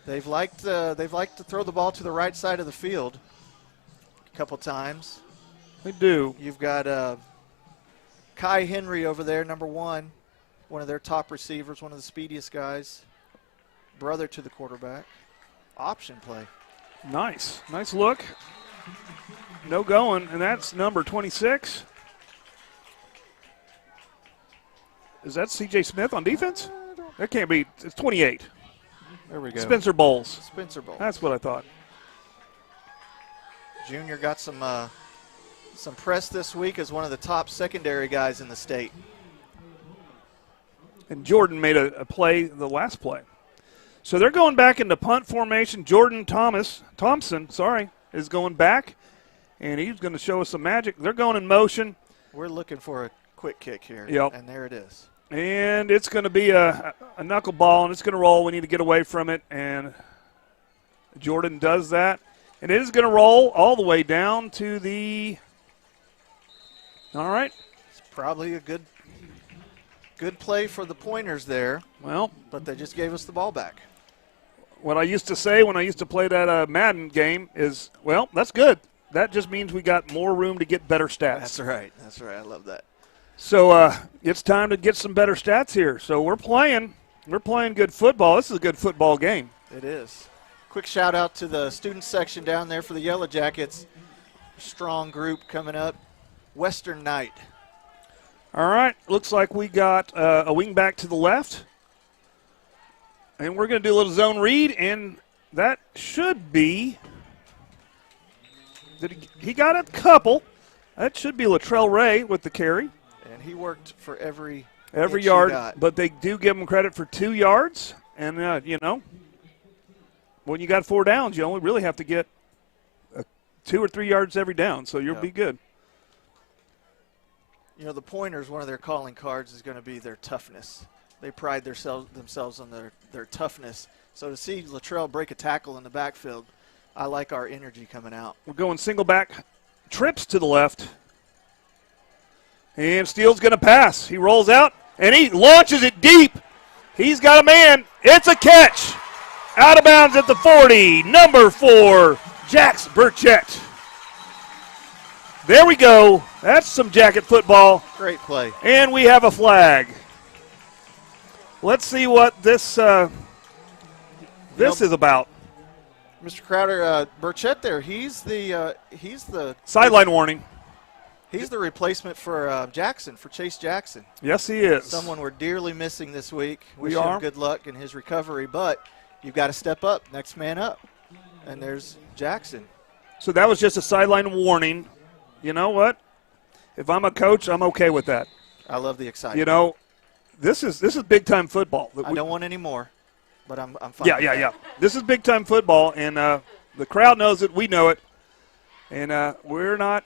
They've liked to throw the ball to the right side of the field a couple times. They do. You've got Kai Henry over there, number one of their top receivers, one of the speediest guys, brother to the quarterback. Option play. Nice look. No going, and that's number 26. Is that C.J. Smith on defense? That can't be. It's 28. There we go. Spencer Bowles. That's what I thought. Junior got some press this week as one of the top secondary guys in the state. And Jordan made a play, the last play. So they're going back into punt formation. Jordan Thompson, is going back, and he's going to show us some magic. They're going in motion. We're looking for a quick kick here, and there it is. And it's going to be a knuckleball, and it's going to roll. We need to get away from it, and Jordan does that. And it is going to roll all the way down to the – all right. It's probably a good play for the Pointers there. Well. But they just gave us the ball back. What I used to say when I used to play that Madden game is, well, that's good. That just means we got more room to get better stats. That's right. I love that. So it's time to get some better stats here. So we're playing good football. This is a good football game. It is. Quick shout out to the student section down there for the Yellow Jackets. strong group coming up. Western Knight. All right, looks like we got a wing back to the left. And we're going to do a little zone read, and that should be – he got a couple. That should be Latrell Ray with the carry. And he worked for every yard, but they do give him credit for 2 yards. And, when you got 4 downs, you only really have to get 2 or 3 yards every down, so you'll be good. The Pointers, one of their calling cards is going to be their toughness. They pride themselves on their toughness. So to see Latrell break a tackle in the backfield, I like our energy coming out. We're going single back trips to the left. And Steele's going to pass. He rolls out, and he launches it deep. He's got a man. It's a catch. Out of bounds at the 40. Number 4, Jax Burchett. There we go. That's some jacket football. Great play. And we have a flag. Let's see what this is about. Mr. Crowder, Burchett there, he's the Sideline warning. He's the replacement for Jackson, for Chase Jackson. Yes, he is. Someone we're dearly missing this week. We Wish are. him good luck in his recovery, but you've got to step up, next man up. And there's Jackson. So that was just a sideline warning. You know what? If I'm a coach, I'm okay with that. I love the excitement. This is big time football. I don't want any more, but I'm fine. Yeah. This is big time football, and the crowd knows it. We know it, and we're not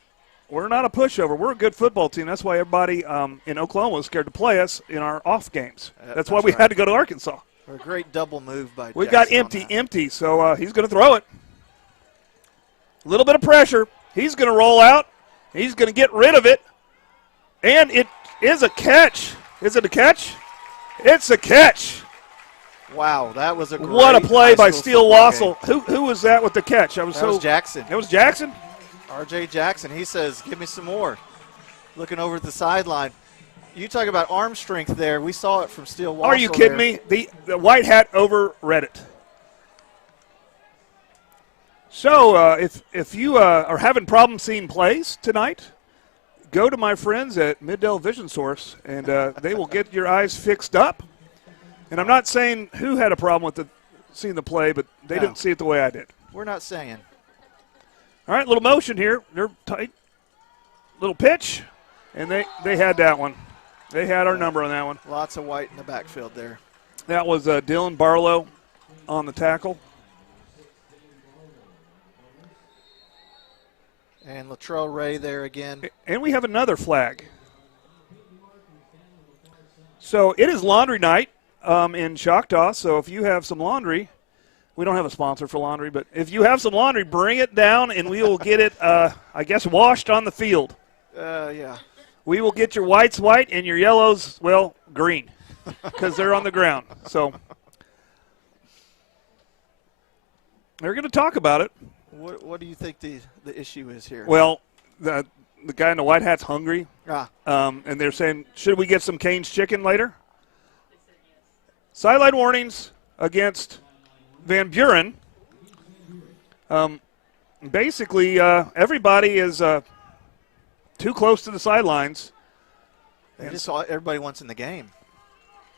a pushover. We're a good football team. That's why everybody in Oklahoma was scared to play us in our off games. That's why we had to go to Arkansas. A great double move by We Jackson got empty. So he's going to throw it. A little bit of pressure. He's going to roll out. He's going to get rid of it. And it is a catch. Is it a catch? It's a catch. Wow, that was a great What a play by Steele Wassel. Wassel. Who was that with the catch? That was Jackson. That was Jackson? R.J. Jackson. He says, give me some more. Looking over at the sideline. You talk about arm strength there. We saw it from Steele Wassel. Are you kidding me? The white hat overread it. So if you are having problems seeing plays tonight, go to my friends at Middale Vision Source, and they will get your eyes fixed up. And I'm not saying who had a problem with seeing the play, but they didn't see it the way I did. We're not saying. All right, little motion here. They're tight. Little pitch, and they had that one. They had our number on that one. Lots of white in the backfield there. That was Dylan Barlow on the tackle. And Latrell Ray there again. And we have another flag. So it is laundry night in Choctaw. So if you have some laundry, we don't have a sponsor for laundry, but if you have some laundry, bring it down and we will get it, I guess, washed on the field. Yeah. We will get your whites white and your yellows, well, green, because they're on the ground. So they're going to talk about it. What do you think the issue is here? Well, the guy in the white hat's hungry, and they're saying, should we get some Cane's chicken later? Sideline warnings against Van Buren. Basically, everybody is too close to the sidelines. Everybody wants in the game.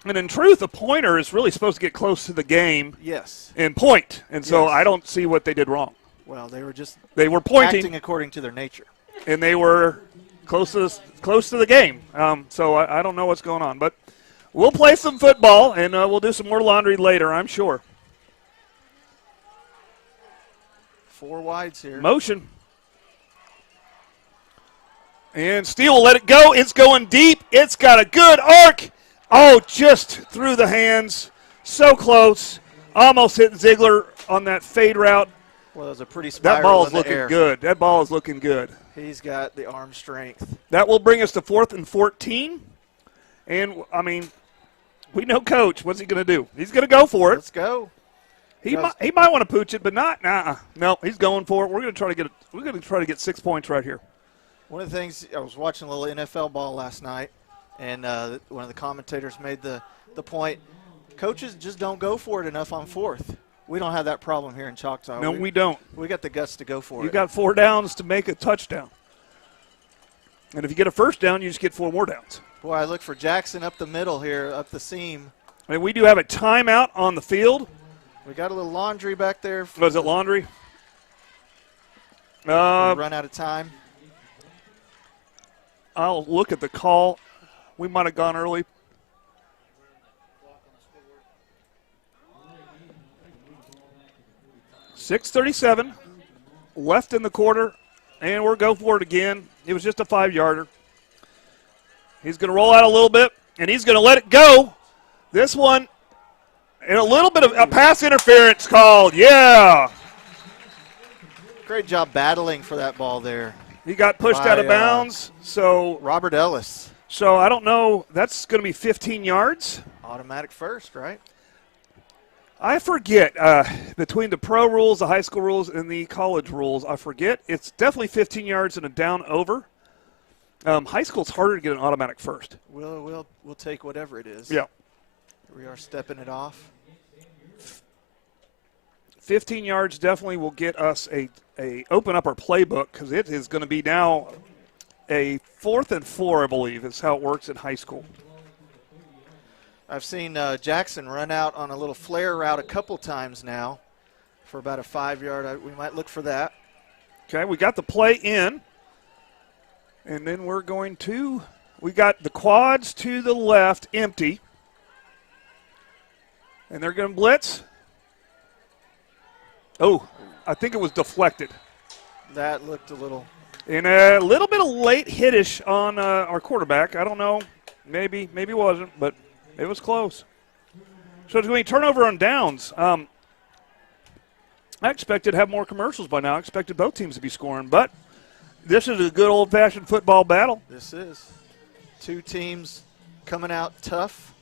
And in truth, a pointer is really supposed to get close to the game. Yes. And point. And so I don't see what they did wrong. Well, they were pointing, acting according to their nature, and they were close to the game. So I don't know what's going on, but we'll play some football and we'll do some more laundry later, I'm sure. 4 wides here. Motion, and Steele will let it go. It's going deep. It's got a good arc. Oh, just through the hands, so close. Almost hit Ziegler on that fade route. Well, that was a pretty spiral That ball is in the looking air. good. That ball is looking good. He's got the arm strength. That will bring us to 4th and 14. And, I mean, we know Coach. What's he going to do? He's going to go for it. Let's go. He might want to pooch it, but not. No, he's going for it. We're going to try to get 6 points right here. One of the things, I was watching a little NFL ball last night, and one of the commentators made the point, coaches just don't go for it enough on 4th. We don't have that problem here in Choctaw. No, we don't. We got the guts to go for it. You got 4 downs to make a touchdown. And if you get a first down, you just get 4 more downs. Boy, I look for Jackson up the middle here, up the seam. And we do have a timeout on the field. We got a little laundry back there. Was it laundry? We run out of time. I'll look at the call. We might have gone early. .637 left in the quarter, and we're go for it again. It was just a 5-yarder. He's going to roll out a little bit, and he's going to let it go. This one, and a little bit of a pass interference called. Yeah. Great job battling for that ball there. He got pushed out of bounds. So Robert Ellis. So I don't know. That's going to be 15 yards. Automatic first, right? I forget. Between the pro rules, the high school rules, and the college rules, I forget. It's definitely 15 yards and a down over. High school's harder to get an automatic first. We'll take whatever it is. Yeah. We are stepping it off. 15 yards definitely will get us a open up our playbook, because it is going to be now a 4th and 4, I believe, is how it works in high school. I've seen Jackson run out on a little flare route a couple times now for about a 5-yard. We might look for that. Okay, we got the play in. And then we got the quads to the left empty. And they're going to blitz. Oh, I think it was deflected. That looked a little. And a little bit of late hit-ish on our quarterback. I don't know. Maybe it wasn't, but it was close. So it's going to be turnover on downs. I expected to have more commercials by now. I expected both teams to be scoring, but this is a good old-fashioned football battle. This is. 2 teams coming out tough.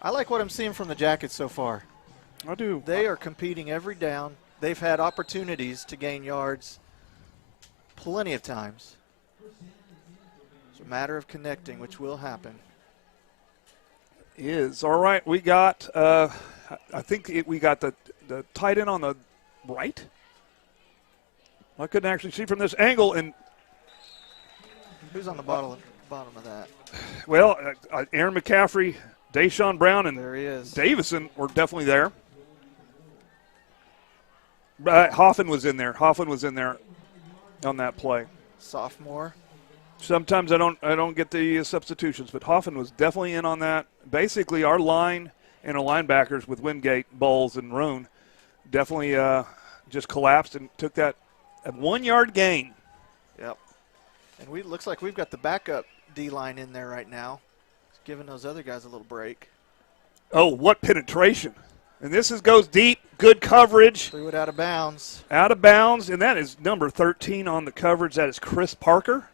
I like what I'm seeing from the Jackets so far. I do. They are competing every down. They've had opportunities to gain yards plenty of times. It's a matter of connecting, which will happen. Is. All right, we got, I think we got the tight end on the right. I couldn't actually see from this angle. And who's on the bottom of that? Well, Aaron McCaffrey, Deshaun Brown, and there he is. Davison were definitely there. Hoffman was in there. Hoffman was in there on that play. Sophomore. Sometimes I don't get the substitutions, but Hoffman was definitely in on that. Basically, our line and our linebackers with Wingate, Bowles, and Roan definitely just collapsed and took that 1-yard gain. Yep. And looks like we've got the backup D-line in there right now, giving those other guys a little break. Oh, what penetration. And this goes deep, good coverage. Threw it out of bounds. Out of bounds, and that is number 13 on the coverage. That is Chris Parker.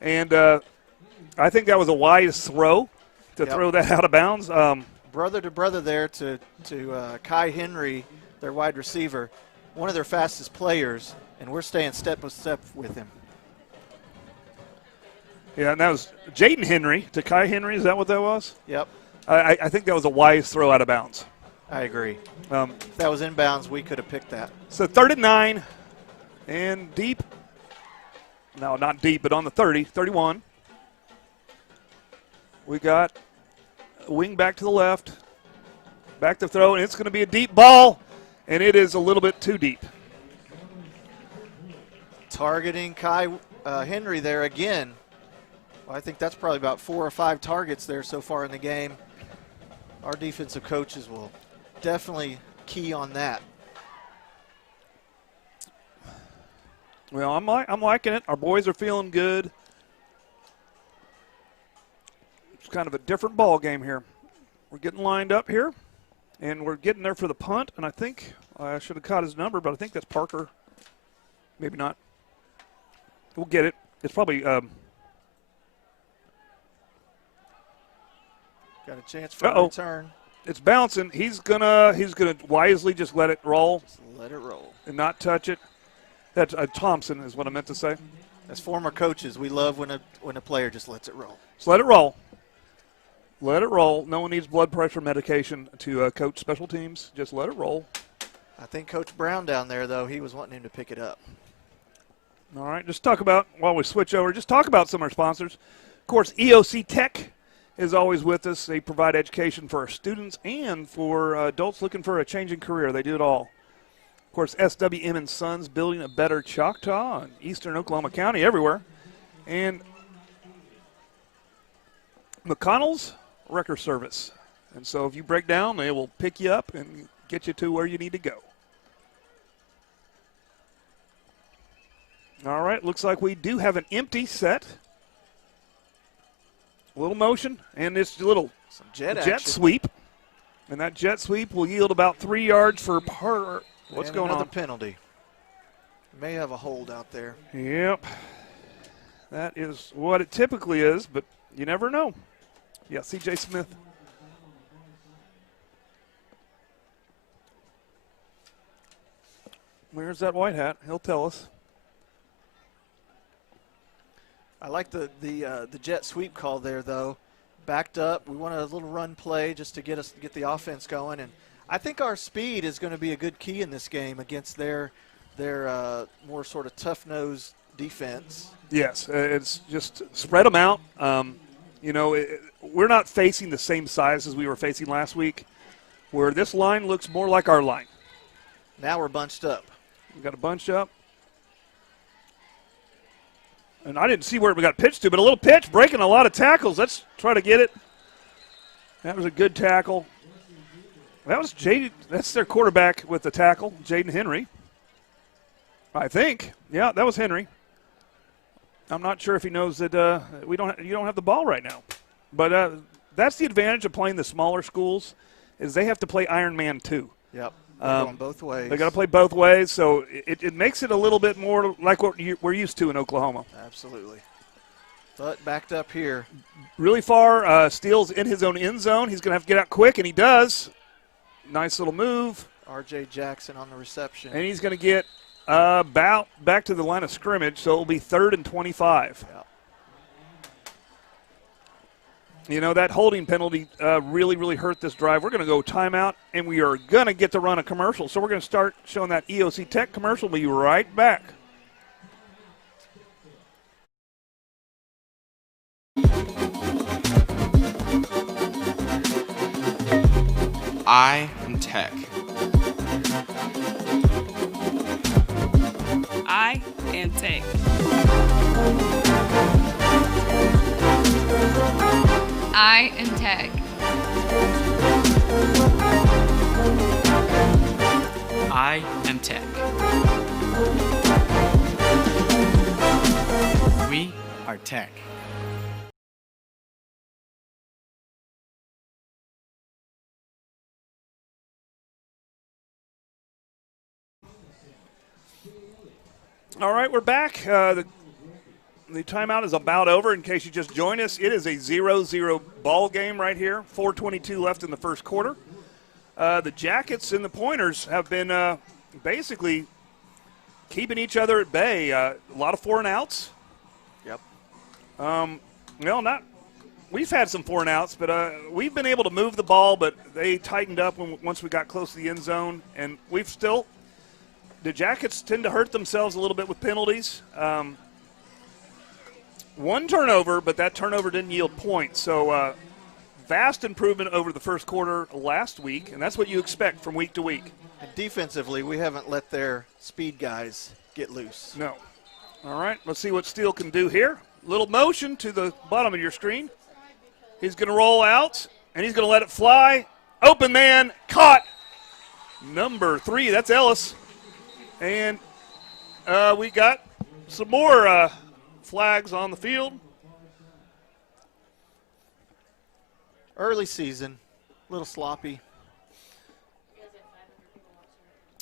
And I think that was a wise throw to throw that out of bounds. Brother to brother there to Kai Henry, their wide receiver, one of their fastest players, and we're staying step by step with him. Yeah, and that was Jaden Henry to Kai Henry. Is that what that was? Yep. I think that was a wise throw out of bounds. I agree. If that was inbounds, we could have picked that. So 3rd and 9 and deep. No, not deep, but on the 30, 31. We got a wing back to the left. Back to throw, and it's going to be a deep ball, and it is a little bit too deep. Targeting Kai Henry there again. Well, I think that's probably about 4 or 5 targets there so far in the game. Our defensive coaches will definitely key on that. Well, I'm liking it. Our boys are feeling good. It's kind of a different ball game here. We're getting lined up here, and we're getting there for the punt. And I think I should have caught his number, but I think that's Parker. Maybe not. We'll get it. It's probably got a chance for a return. It's bouncing. He's gonna wisely just let it roll. Just let it roll and not touch it. That's Thompson is what I meant to say. As former coaches, we love when a player just lets it roll. Just let it roll. Let it roll. No one needs blood pressure medication to coach special teams. Just let it roll. I think Coach Brown down there, though, he was wanting him to pick it up. All right, just talk about, while we switch over, just talk about some of our sponsors. Of course, EOC Tech is always with us. They provide education for our students and for adults looking for a changing career. They do it all. Of course, SWM and Sons, building a better Choctaw in eastern Oklahoma County, everywhere. And McConnell's Wrecker Service. And so if you break down, they will pick you up and get you to where you need to go. All right, looks like we do have an empty set. A little motion, and this little Some jet sweep. And that jet sweep will yield about 3 yards for part. What's going another on? Penalty. May have a hold out there. Yep. That is what it typically is, but you never know. Yeah, C.J. Smith. Where's that white hat? He'll tell us. I like the jet sweep call there, though. Backed up. We want a little run play just to get the offense going, and I think our speed is going to be a good key in this game against their more sort of tough-nosed defense. Yes, it's just spread them out. We're not facing the same size as we were facing last week, where this line looks more like our line. Now we're bunched up. We got a bunch up. And I didn't see where we got pitched to, but a little pitch, breaking a lot of tackles. Let's try to get it. That was a good tackle. That was Jaden. That's their quarterback with the tackle, Jaden Henry. I think. Yeah, that was Henry. I'm not sure if he knows that you don't have the ball right now. But that's the advantage of playing the smaller schools is they have to play Iron Man 2. Yep. Going both ways. They got to play both ways, so it makes it a little bit more like what we're used to in Oklahoma. Absolutely. But backed up here. Really far. Steele's in his own end zone. He's going to have to get out quick, and he does. Nice little move. R.J. Jackson on the reception. And he's going to get about back to the line of scrimmage, so it'll be 3rd and 25. Yep. You know, that holding penalty really, really hurt this drive. We're going to go timeout, and we are going to get to run a commercial. So we're going to start showing that EOC Tech commercial. We'll be right back. I am Tech. I am Tech. I am Tech. I am Tech. We are Tech. All right, we're back. The timeout is about over. In case you just joined us, it is a 0-0 ball game right here. 4:22 left in the first quarter. The Jackets and the Pointers have been basically keeping each other at bay. A lot of 4 and outs. Yep. We've had some 4 and outs, but we've been able to move the ball, but they tightened up once we got close to the end zone, and the Jackets tend to hurt themselves a little bit with penalties. 1 turnover, but that turnover didn't yield points. So vast improvement over the first quarter last week, and that's what you expect from week to week. And defensively, we haven't let their speed guys get loose. No. All right, let's see what Steele can do here. Little motion to the bottom of your screen. He's going to roll out, and he's going to let it fly. Open man, caught. Number 3, that's Ellis. And we got some more flags on the field. Early season, a little sloppy.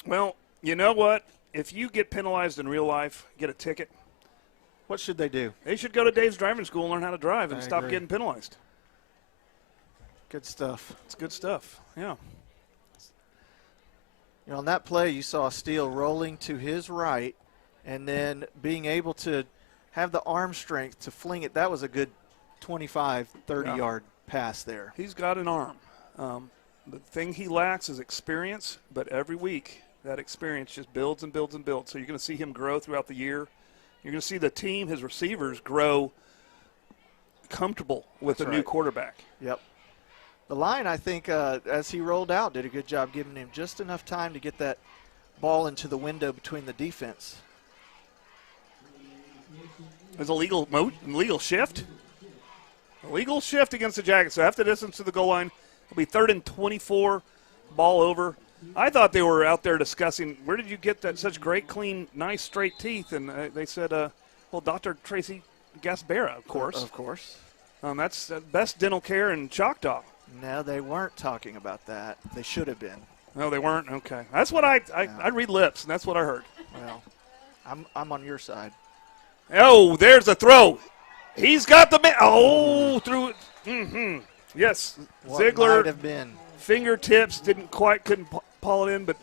Well, you know what? If you get penalized in real life, get a ticket. What should they do? They should go to Dave's driving school and learn how to drive and I stop agree. getting penalized. Good stuff. It's good stuff, yeah. You know, on that play, you saw Steele rolling to his right and then being able to have the arm strength to fling it. That was a good 25, 30-yard pass there. He's got an arm. The thing he lacks is experience, but every week that experience just builds and builds and builds. So you're going to see him grow throughout the year. You're going to see the team, his receivers, grow comfortable with a new quarterback. Yep. The line, I think, as he rolled out, did a good job giving him just enough time to get that ball into the window between the defense. There's a legal shift. A legal shift against the Jackets. So half the distance to the goal line. It'll be 3rd and 24, ball over. I thought they were out there discussing, where did you get that such great, clean, nice, straight teeth? And they said, well, Dr. Tracy Gaspera, of course. Of course. That's the best dental care in Choctaw. No, they weren't talking about that. They should have been. No, they weren't? Okay. That's what I read lips, and that's what I heard. Well, I'm on your side. Oh, there's a throw. He's got the man. Oh, through it. Mm-hmm. Yes, What Ziegler. might have been. Fingertips couldn't pull it in, but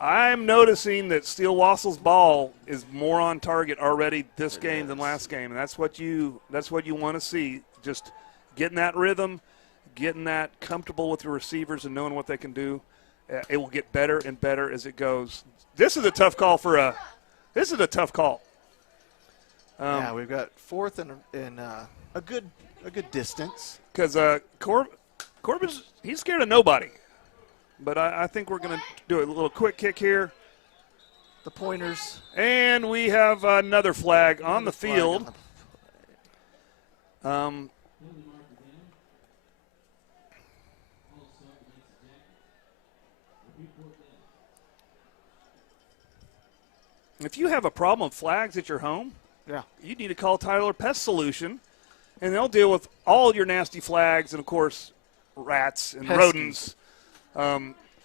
I'm noticing that Steele Wassel's ball is more on target already this game than last game, and that's what you want to see. Just getting that rhythm, getting that comfortable with your receivers, and knowing what they can do. It will get better and better as it goes. This is a tough call This is a tough call. Yeah, we've got 4th and a good distance. Because Corbin's he's scared of nobody. But I think we're going to do a little quick kick here. The pointers. And we have another flag on the field. If you have a problem with flags at your home, you need to call Tyler Pest Solution, and they'll deal with all your nasty flags and, of course, rats and rodents,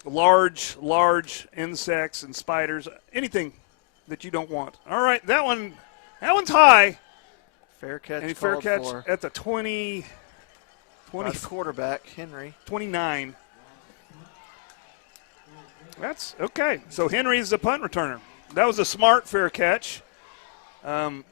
large insects and spiders, anything that you don't want. All right, that one's high. Fair catch. And fair catch at the 20 quarterback, Henry. 29. That's okay. So Henry's the punt returner. That was a smart fair catch. And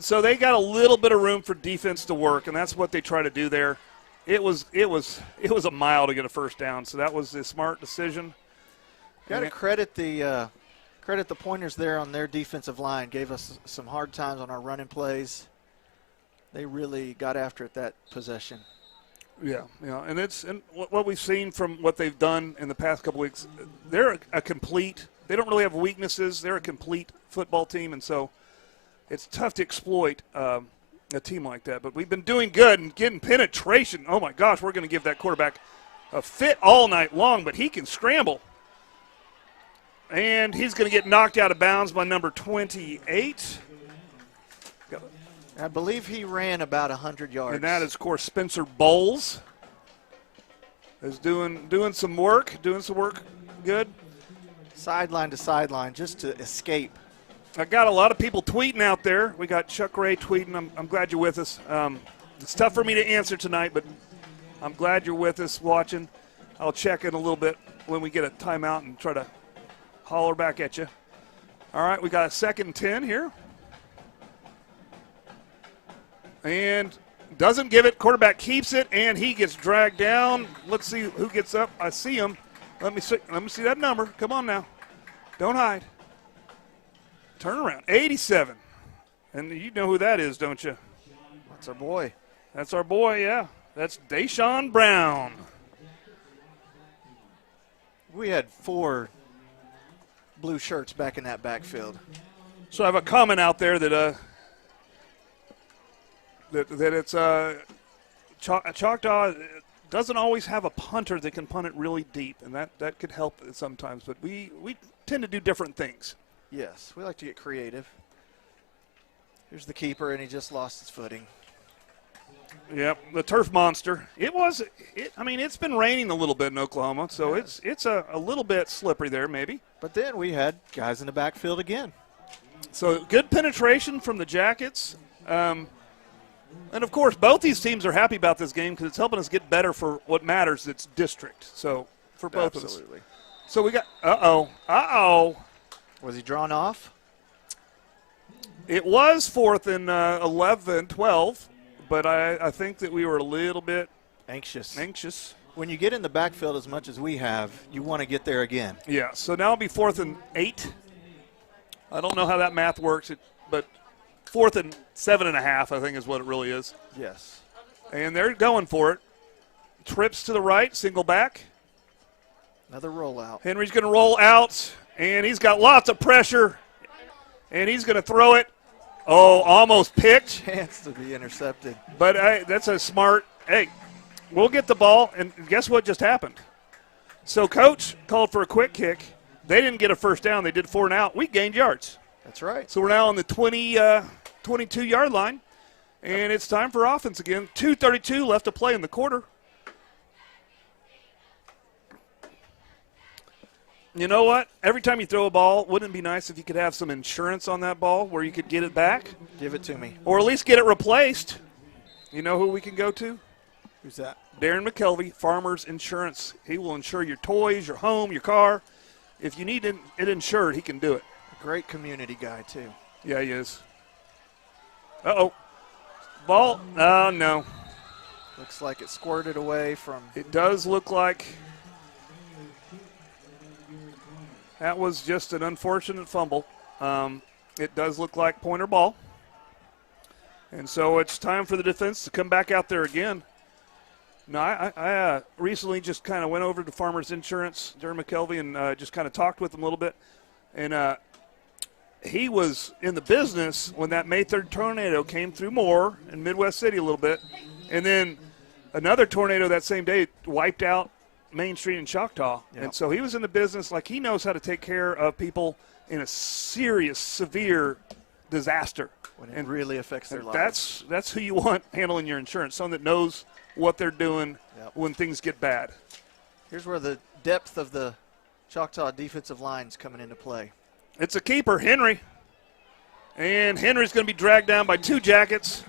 so they got a little bit of room for defense to work, and that's what they try to do there. It was a mile to get a first down, so that was a smart decision. Got to credit the pointers there on their defensive line. Gave us some hard times on our running plays. They really got after it that possession. Yeah, and what we've seen from what they've done in the past couple weeks, they're a complete. They don't really have weaknesses. They're a complete football team, and so it's tough to exploit a team like that. But we've been doing good and getting penetration. Oh my gosh, we're going to give that quarterback a fit all night long, but he can scramble. And he's going to get knocked out of bounds by number 28. I believe he ran about 100 yards. And that is, of course, Spencer Bowles is doing some work good. Sideline to sideline just to escape. I got a lot of people tweeting out there. We got Chuck Ray tweeting. I'm glad you're with us. It's tough for me to answer tonight, but I'm glad you're with us watching. I'll check in a little bit when we get a timeout and try to holler back at you. All right, we got a 2nd and 10 here. And doesn't give it. Quarterback keeps it, and he gets dragged down. Let's see who gets up. I see him. Let me see that number. Come on now. Don't hide. Turn around. 87. And you know who that is, don't you? That's our boy. That's our boy, yeah. That's Deshaun Brown. We had 4 blue shirts back in that backfield. So I have a comment out there that it's Choctaw doesn't always have a punter that can punt it really deep, and that could help sometimes. But we tend to do different things. Yes, we like to get creative. Here's the keeper, and he just lost his footing. Yep, the turf monster. It's been raining a little bit in Oklahoma, so it's a little bit slippery there maybe. But then we had guys in the backfield again. So good penetration from the Jackets. And, of course, both these teams are happy about this game because it's helping us get better for what matters. It's district. So for both of us. Absolutely. So we got uh-oh. Was he drawn off? It was 4th and 11, 12. but I think that we were a little bit Anxious. When you get in the backfield as much as we have, you want to get there again. Yeah, so now it'll be 4th and 8. I don't know how that math works, but 4th and 7.5, I think is what it really is. Yes. And they're going for it. Trips to the right, single back. Another rollout. Henry's going to roll out, and he's got lots of pressure, and he's going to throw it. Oh, almost picked. Chance to be intercepted. But that's a smart, hey, we'll get the ball, and guess what just happened? So Coach called for a quick kick. They didn't get a first down. They did 4 and out. We gained yards. That's right. So we're now on the 22-yard line, and it's time for offense again. 2:32 left to play in the quarter. You know what? Every time you throw a ball, wouldn't it be nice if you could have some insurance on that ball where you could get it back? Give it to me. Or at least get it replaced. You know who we can go to? Who's that? Darren McKelvey, Farmers Insurance. He will insure your toys, your home, your car. If you need it insured, he can do it. A great community guy, too. Yeah, he is. Uh-oh. Ball. Oh, no. Looks like it squirted away from. It does look like that was just an unfortunate fumble. It does look like pointer ball. And so it's time for the defense to come back out there again. No, I recently just kind of went over to Farmers Insurance, Darren McKelvey, and just kind of talked with him a little bit. And he was in the business when that May 3rd tornado came through Moore and Midwest City a little bit. And then another tornado that same day wiped out Main Street in Choctaw. Yep. And so he was in the business, like he knows how to take care of people in a serious, severe disaster. When it really affects their lives. That's who you want handling your insurance, someone that knows what they're doing when things get bad. Here's where the depth of the Choctaw defensive line's coming into play. It's a keeper, Henry. And Henry's going to be dragged down by 2 jackets.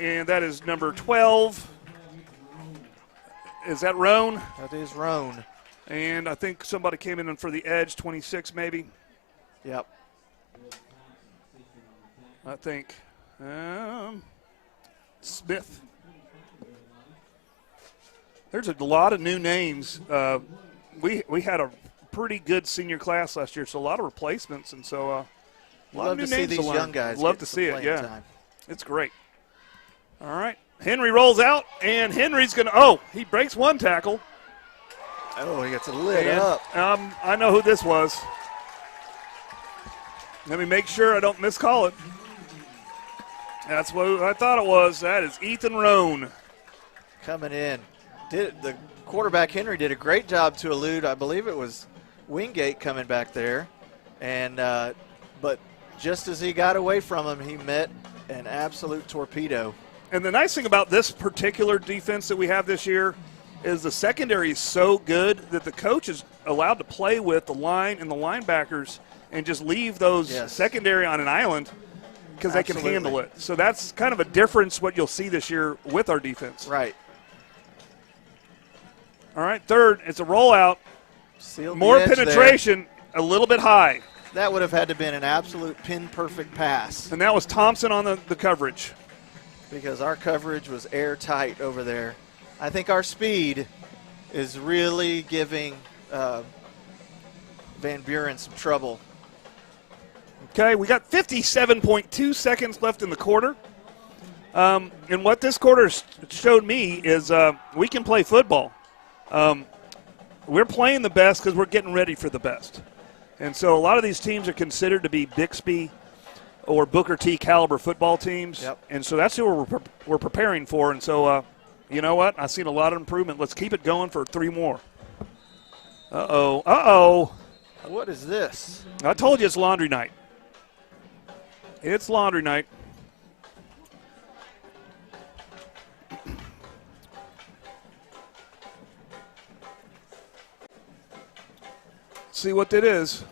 And that is number 12. Is that Roan? That is Roan. And I think somebody came in for the edge, 26 maybe. Yep. I think Smith. There's a lot of new names. We had a pretty good senior class last year, so a lot of replacements, and so a lot of new names to see these young guys. Love to see it, yeah. Time. It's great. All right, Henry rolls out, and Henry's going to, he breaks one tackle. Oh, he gets a lid up. I know who this was. Let me make sure I don't miscall it. That's what I thought it was. That is Ethan Roan. Coming in. The quarterback, Henry, did a great job to elude, I believe it was Wingate coming back there. And but just as he got away from him, he met an absolute torpedo. And the nice thing about this particular defense that we have this year is the secondary is so good that the coach is allowed to play with the line and the linebackers and just leave those secondary on an island because they can handle it. So that's kind of a difference what you'll see this year with our defense. Right. All right, third, it's a rollout. Sealed more penetration, a little bit high. That would have had to have been an absolute pin-perfect pass. And that was Thompson on the coverage. Because our coverage was airtight over there. I think our speed is really giving Van Buren some trouble. Okay, we got 57.2 seconds left in the quarter. And what this quarter showed me is we can play football. We're playing the best because we're getting ready for the best. And so a lot of these teams are considered to be Bixby or Booker T caliber football teams. Yep. And so that's who we're preparing for. And so, you know what? I've seen a lot of improvement. Let's keep it going for 3 more. Uh-oh. What is this? I told you it's laundry night. It's laundry night. See what that is.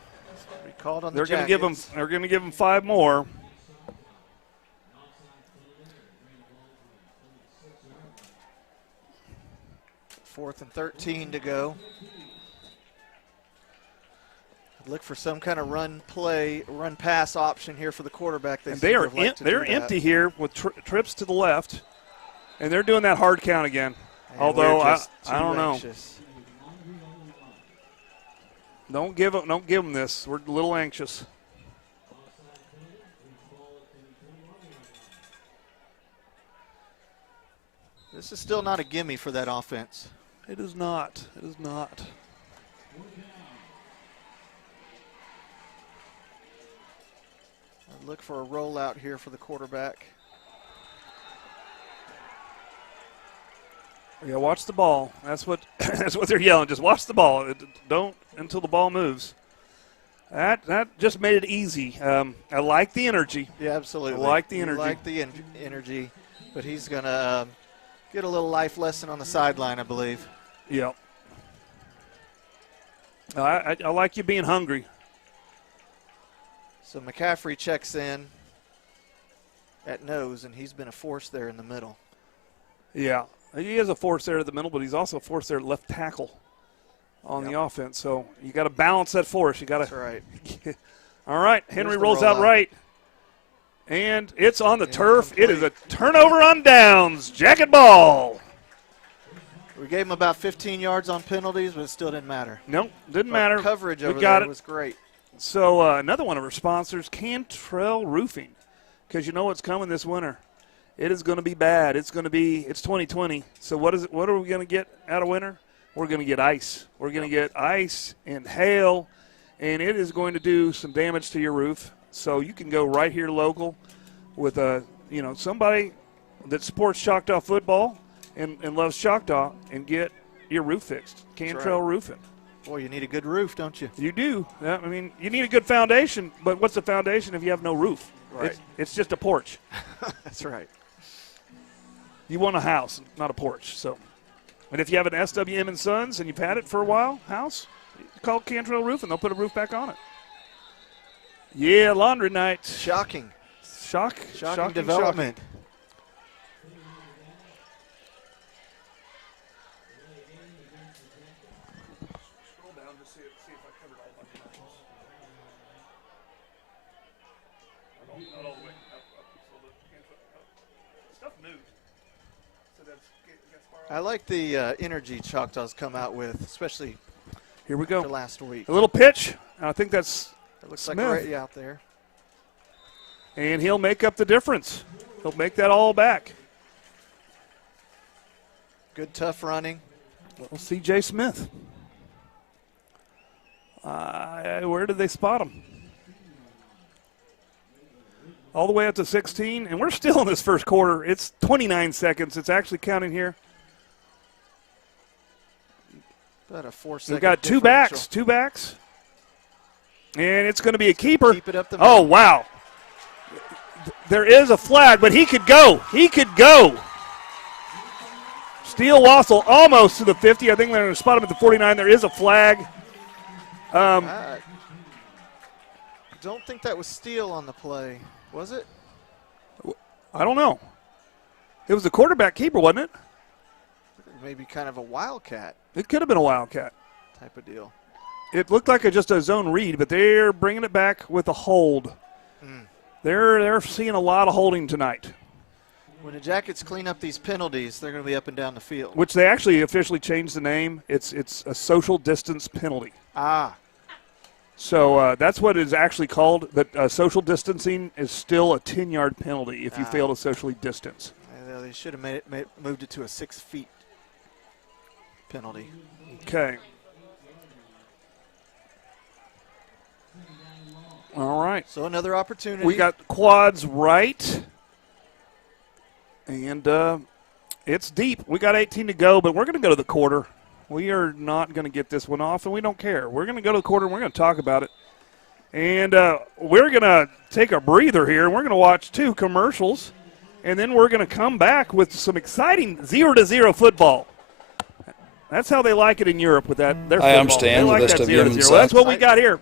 Recalled on They're going to give them 5 more. Fourth and 13 to go. Look for some kind of run pass option here for the quarterback. They're empty here with trips to the left. And they're doing that hard count again. And Although we're just I don't too know. anxious. Don't give them this. We're a little anxious. This is still not a gimme for that offense. It is not. It is not. I'd look for a rollout here for the quarterback. Yeah, watch the ball. That's what that's what they're yelling. Just watch the ball. Don't until the ball moves. That just made it easy. I like the energy. Yeah, absolutely. I like the energy. You like the energy, but he's going to get a little life lesson on the sideline, I believe. Yep. I like you being hungry. So McCaffrey checks in at nose, and he's been a force there in the middle. Yeah, he is a force there at the middle, but he's also a force there at left tackle on the offense. So you got to balance that force. You got to. That's right. All right, Henry Here's the rolls out rollout. right, and it's on the turf. It is a turnover on downs. Jacket ball. We gave him about 15 yards on penalties, but it still didn't matter. Nope, didn't But matter. Coverage We over got there it. was great. So another one of our sponsors, Cantrell Roofing, because you know what's coming this winter. It is going to be bad. It's 2020. So what are we going to get out of winter? We're going to get ice. We're going to get ice and hail, and it is going to do some damage to your roof. So you can go right here local with somebody that supports Choctaw football and loves Choctaw and get your roof fixed. Cantrell Roofing. Boy, you need a good roof, don't you? You do. I mean, you need a good foundation, but what's the foundation if you have no roof? Right. It's just a porch. That's right. You want a house, not a porch. So, and if you have an SWM & Sons and you've had it for a while, house, call Cantrell Roof and they'll put a roof back on it. Yeah, laundry night. Shocking development. Scroll down to see if I covered all my commercials. Not all the way up. So the stuff moved. So that's far I like the energy Choctaw's come out with, especially here we go. after last week. A little pitch. I think that's It looks Smith. like right out there. And he'll make up the difference. He'll make that all back. Good, tough running. Well, C.J. Smith. Where did they spot him? All the way up to 16, and we're still in this first quarter. It's 29 seconds. It's actually counting here. About a 4-second We've got two differential. backs. And it's going to be a keeper. Keep it up the Oh, middle. wow. There is a flag, but he could go. Steele Wassel almost to the 50. I think they're going to spot him at the 49. There is a flag. I don't think that was Steele on the play, was it? I don't know. It was the quarterback keeper, wasn't it? Maybe kind of a wildcat It could have been a Wildcat. type of deal. It looked like just a zone read, but they're bringing it back with a hold. They're seeing a lot of holding tonight, When the Jackets clean up these penalties, they're going to be up and down the field. which they actually officially changed the name. It's a social distance penalty. So that's what it is actually called. But social distancing is still a 10-yard penalty if you fail to socially distance. They should have moved it to a 6 feet penalty. Okay. All right. So another opportunity. We got quads right. And it's deep. We got 18 to go, but we're going to go to the quarter. We are not going to get this one off, and we don't care. We're going to go to the quarter, and we're going to talk about it. And we're going to take a breather here, and we're going to watch 2 commercials, and then we're going to come back with some exciting 0-0 football. That's how they like it in Europe with that. Their I football. understand They like with that SWM 0-0. and That's what such. we got here.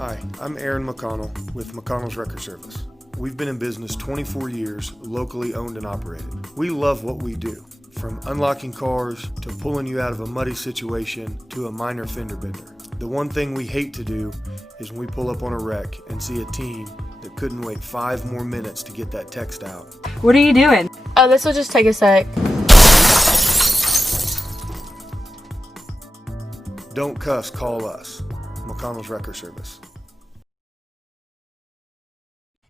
Hi, I'm Aaron McConnell with McConnell's Record Service. We've been in business 24 years, locally owned and operated. We love what we do, from unlocking cars to pulling you out of a muddy situation to a minor fender bender. The one thing we hate to do is when we pull up on a wreck and see a team that couldn't wait 5 more minutes to get that text out. What are you doing? Oh, this will just take a sec. Don't cuss, call us. McConnell's Record Service.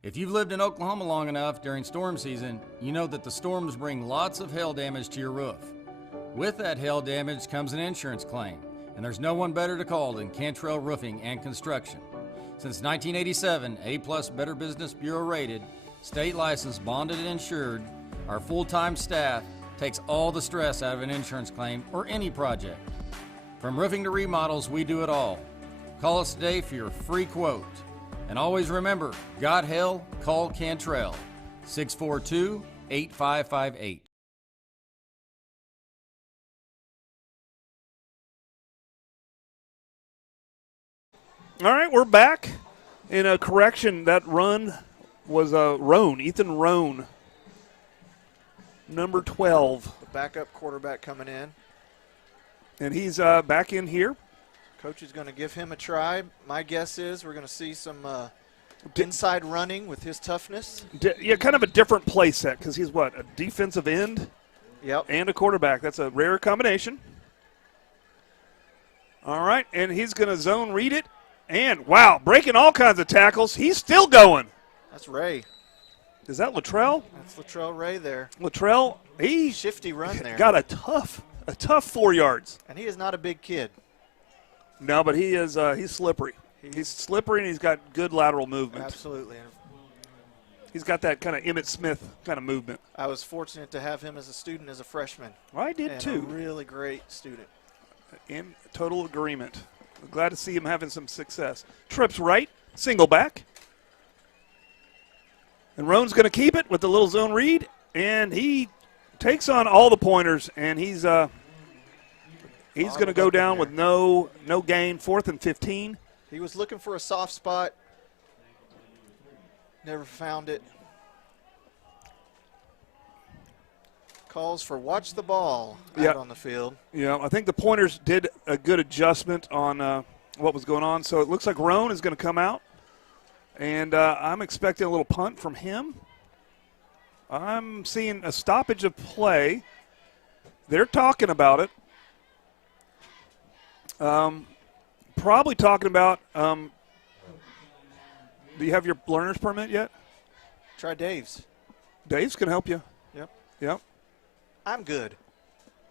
If you've lived in Oklahoma long enough during storm season, you know that the storms bring lots of hail damage to your roof. With that hail damage comes an insurance claim, and there's no one better to call than Cantrell Roofing and Construction. Since 1987, A+ Better Business Bureau rated, state licensed, bonded, and insured, our full-time staff takes all the stress out of an insurance claim or any project. From roofing to remodels, we do it all. Call us today for your free quote. And always remember, got hail, call Cantrell, 642-8558. All right, we're back. In a correction, that run was Roan, Ethan Roan, number 12. The backup quarterback coming in. And he's back in here. Coach is going to give him a try. My guess is we're going to see some inside running with his toughness. Yeah, kind of a different play set because he's what, a defensive end? Yep. And a quarterback. That's a rare combination. All right, and he's going to zone read it. And, wow, breaking all kinds of tackles. He's still going. That's Ray. Is that Luttrell? That's Luttrell Ray there. Luttrell, he shifty run there. Got a tough 4 yards. And he is not a big kid. No, but he is. He's slippery. He's slippery, and he's got good lateral movement. Absolutely. He's got that kind of Emmitt Smith kind of movement. I was fortunate to have him as a student as a freshman. Well, I did too. A really great student. In total agreement. Glad to see him having some success. Trips right, single back. And Roan's going to keep it with the little zone read, and he takes on all the pointers, and he's going to go down with no gain, 4th and 15. He was looking for a soft spot. Never found it. Calls for watch the ball out on the field. Yeah, I think the pointers did a good adjustment on what was going on. So it looks like Roan is going to come out, and I'm expecting a little punt from him. I'm seeing a stoppage of play. They're talking about it. Probably talking about, do you have your learner's permit yet? Try Dave's. Dave's can help you. Yep. I'm good.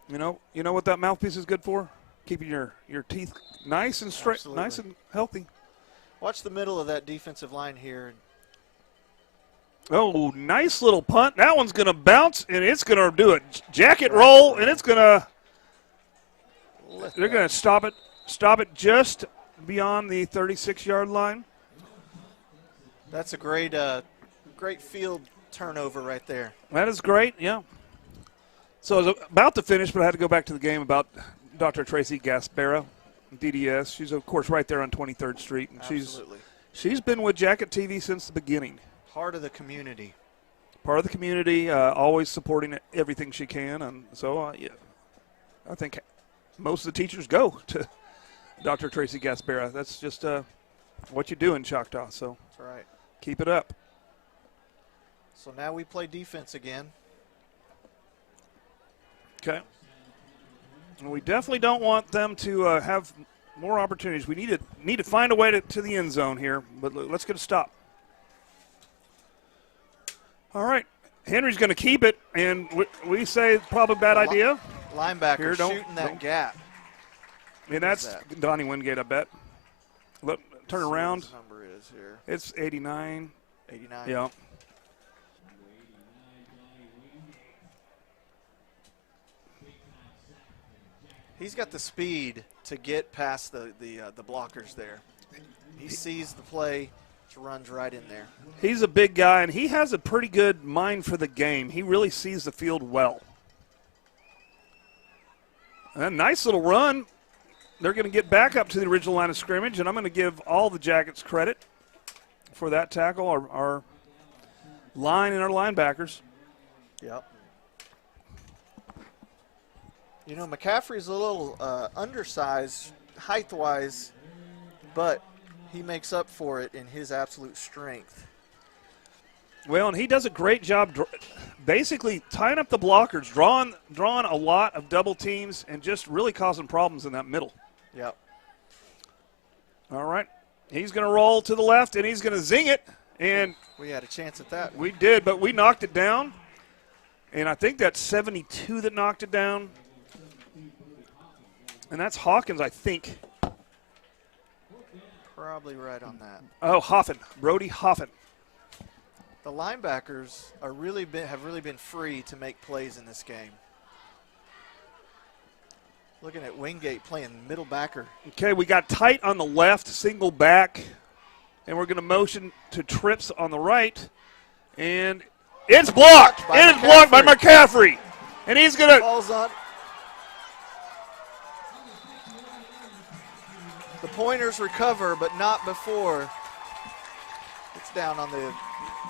You know what that mouthpiece is good for? Keeping your teeth nice and straight, Absolutely. nice and healthy. Watch the middle of that defensive line here. Oh, nice little punt. That one's going to bounce, and it's going to do a jacket roll, and it's going to – they're going to stop it just beyond the 36-yard line. That's a great field turnover right there. That is great, yeah. So I was about to finish, but I had to go back to the game about Dr. Tracy Gaspera, DDS. She's, of course, right there on 23rd Street. And Absolutely. She's been with Jacket TV since the beginning. Part of the community. Part of the community, always supporting everything she can. And so, yeah, I think most of the teachers go to Dr. Tracy Gaspera. That's just what you do in Choctaw. So that's right. Keep it up. So now we play defense again. Okay. And we definitely don't want them to have more opportunities. We need to find a way to the end zone here, but let's get a stop. All right. Henry's going to keep it, and we say probably a bad idea. Linebacker shooting that gap. And that's Donnie Wingate, I bet. Turn around. What his number is here. It's 89. 89. Yeah. He's got the speed to get past the blockers there. He sees the play, runs right in there. He's a big guy, and he has a pretty good mind for the game. He really sees the field well. A nice little run. they're going to get back up to the original line of scrimmage, and I'm going to give all the Jackets credit for that tackle, our line and our linebackers. Yep. You know, McCaffrey's a little undersized height-wise, but he makes up for it in his absolute strength. Well, and he does a great job basically tying up the blockers, drawing a lot of double teams, and just really causing problems in that middle. Yep. All right. He's going to roll to the left, and he's going to zing it. And we had a chance at that. We did, but we knocked it down. And I think that's 72 that knocked it down. And that's Hawkins, I think. Probably right on that. Oh, Hoffen. Brody Hoffen. The linebackers have really been free to make plays in this game. Looking at Wingate playing middle backer. Okay, we got tight on the left, single back, and we're going to motion to trips on the right. And it's blocked. It is blocked by McCaffrey. And he's going to. Falls on. The Pointers recover, but not before. It's down on the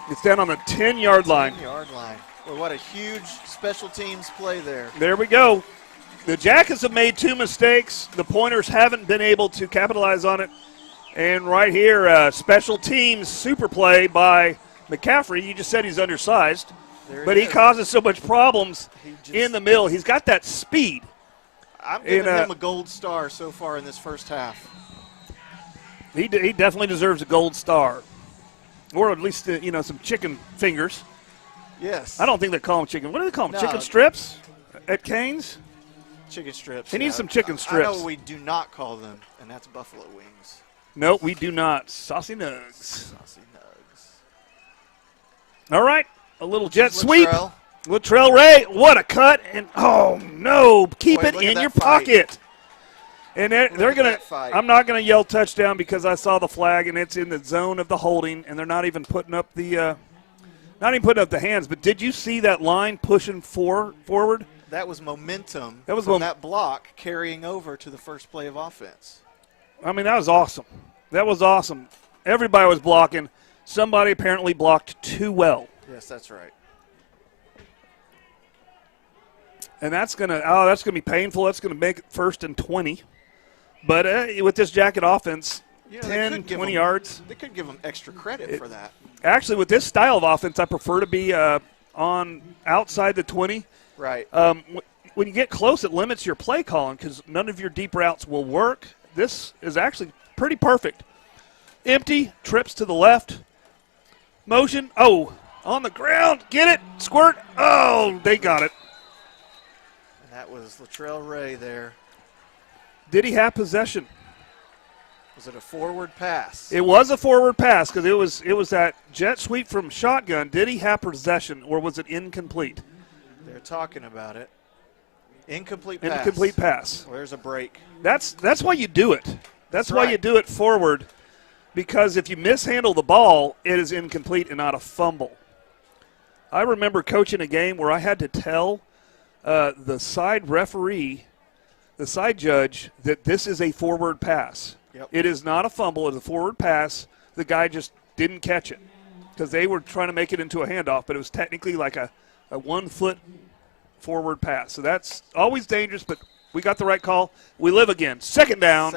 10-yard line. 10-yard line. Well, what a huge special teams play there. There we go. The Jackets have made 2 mistakes. The Pointers haven't been able to capitalize on it. And right here, special teams super play by McCaffrey. You just said he's undersized, but he causes so much problems in the middle. He's got that speed. I'm giving him a gold star so far in this first half. He definitely deserves a gold star, or at least some chicken fingers. Yes. I don't think they call them chicken. What do they call them? No. Chicken strips at Cane's? Chicken strips. He needs some chicken strips. I know what we do not call them, and that's buffalo wings. No, we do not. Saucy nugs. Saucy nugs. All right, a little jet sweep. Latrell Ray, what a cut. And, oh, no, keep it in your pocket. And they're going to – I'm not going to yell touchdown because I saw the flag, and it's in the zone of the holding, and they're not even putting up the hands. But did you see that line pushing forward? That was momentum from that block carrying over to the first play of offense. I mean, that was awesome. That was awesome. Everybody was blocking. Somebody apparently blocked too well. Yes, that's right. And that's gonna be painful. That's gonna make it 1st and 20. But with this Jacket offense, 10, 20 yards. They could give them extra credit for that. Actually, with this style of offense, I prefer to be on outside the 20. Right. When you get close, it limits your play calling because none of your deep routes will work. This is actually pretty perfect. Empty, trips to the left. Motion. Oh, on the ground. Get it. Squirt. Oh, they got it. And that was Latrell Ray there. Did he have possession? Was it a forward pass? It was a forward pass because it was that jet sweep from shotgun. Did he have possession or was it incomplete? They're talking about it. Incomplete pass. Incomplete pass. Well, there's a break. That's why you do it. That's why you do it forward, because if you mishandle the ball, it is incomplete and not a fumble. I remember coaching a game where I had to tell the side referee, the side judge, that this is a forward pass. Yep. It is not a fumble. It's a forward pass. The guy just didn't catch it because they were trying to make it into a handoff, but it was technically like a 1-foot forward pass. So that's always dangerous, but we got the right call. We live again. Second down.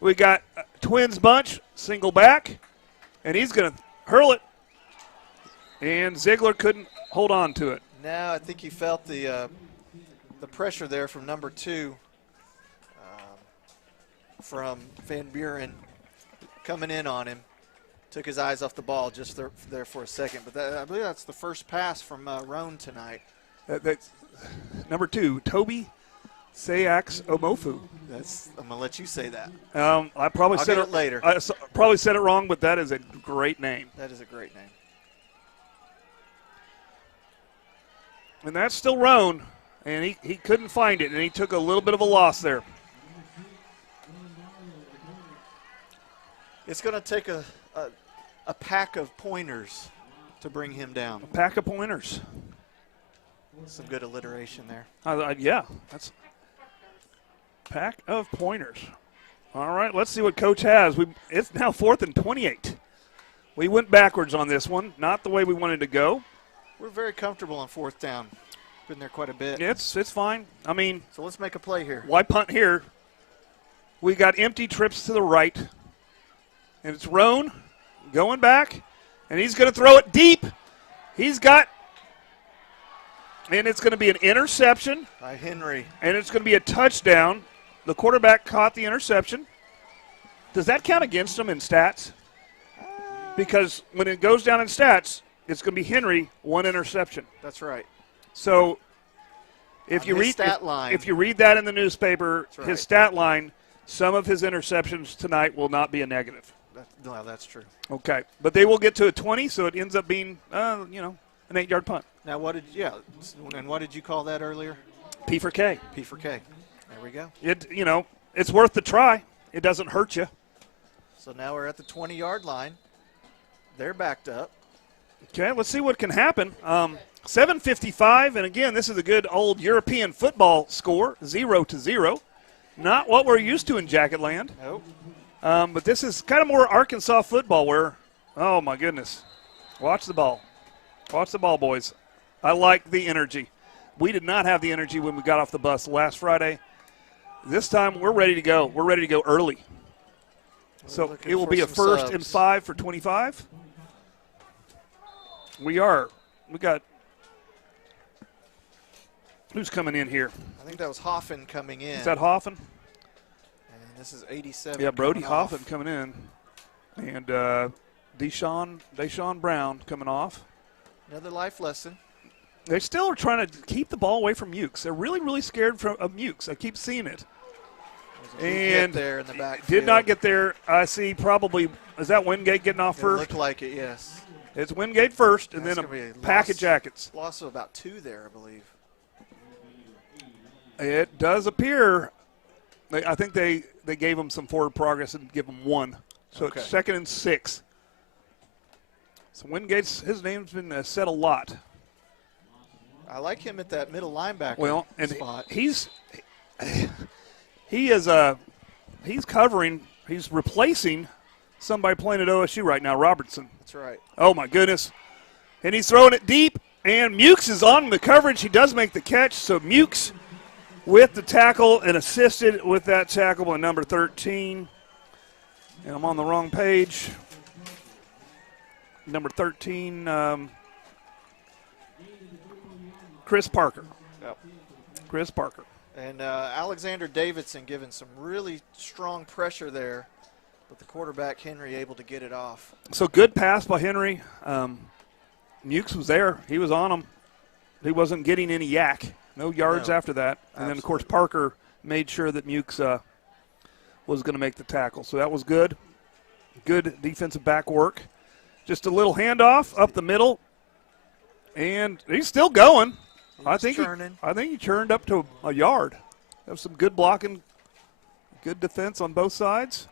We got Twins bunch, single back, and he's going to hurl it. And Ziegler couldn't hold on to it. No, I think he felt the pressure there from number 2 from Van Buren coming in on him. Took his eyes off the ball just there for a second. But I believe that's the first pass from Roan tonight. That's number 2, Toby Sayax Omofu. I'm going to let you say that. I probably I'll said get it later. I probably said it wrong, but that is a great name. That is a great name. And that's still Roan, and he couldn't find it, and he took a little bit of a loss there. It's going to take a pack of pointers to bring him down. A pack of pointers. Some good alliteration there. Yeah, that's pack of pointers. All right, let's see what Coach has. It's now 4th and 28. We went backwards on this one, not the way we wanted to go. We're very comfortable on 4th down. Been there quite a bit. It's fine. I mean, so let's make a play here. Why punt here? We got empty trips to the right. And it's Roan going back, and he's going to throw it deep. And it's going to be an interception. By Henry. And it's going to be a touchdown. The quarterback caught the interception. Does that count against him in stats? Because when it goes down in stats, it's going to be Henry, 1 interception. That's right. So if you read that in the newspaper, right. His stat line, some of his interceptions tonight will not be a negative. No, that's true. Okay, but they will get to a 20, so it ends up being, an 8-yard punt. Now, what did you call that earlier? P for K. P for K. There we go. It's worth the try. It doesn't hurt you. So now we're at the 20-yard line. They're backed up. Okay, let's see what can happen. 7:55, and again, this is a good old European football score, 0-0. Not what we're used to in Jacket Land. Nope. But this is kind of more Arkansas football where, oh, my goodness. Watch the ball. Watch the ball, boys. I like the energy. We did not have the energy when we got off the bus last Friday. This time we're ready to go. We're ready to go early. So it will be a 1st and 5 for 25. We got – who's coming in here? I think that was Hoffen coming in. Is that Hoffen? And this is 87. Yeah, Brody Hoffen coming in. And Deshaun Brown coming off. Another life lesson. They still are trying to keep the ball away from Mukes. They're really, really scared of Mukes. I keep seeing it. And there in the back. Did not get there. I see probably – is that Wingate getting off first? Looked like it, yes. It's Wingate first, and then a pack of Jackets. Loss of about 2 there, I believe. It does appear. I think they gave him some forward progress and give him 1. So It's 2nd and 6. So Wingate's, his name's been said a lot. I like him at that middle linebacker spot. He's covering, he's replacing somebody playing at OSU right now, Robertson. That's right. Oh, my goodness. And he's throwing it deep, and Mukes is on the coverage. He does make the catch, so Mukes with the tackle and assisted with that tackle by number 13. And I'm on the wrong page. Number 13, Chris Parker. Yep. Chris Parker. And Alexander Davidson giving some really strong pressure there, but the quarterback, Henry, able to get it off. So good pass by Henry. Mukes was there. He was on him. He wasn't getting any yak. No yards after that. And then, of course, Parker made sure that Mukes was going to make the tackle. So that was good. Good defensive back work. Just a little handoff up the middle. And he's still going. I think he turned up to a yard. That was some good blocking, good defense on both sides.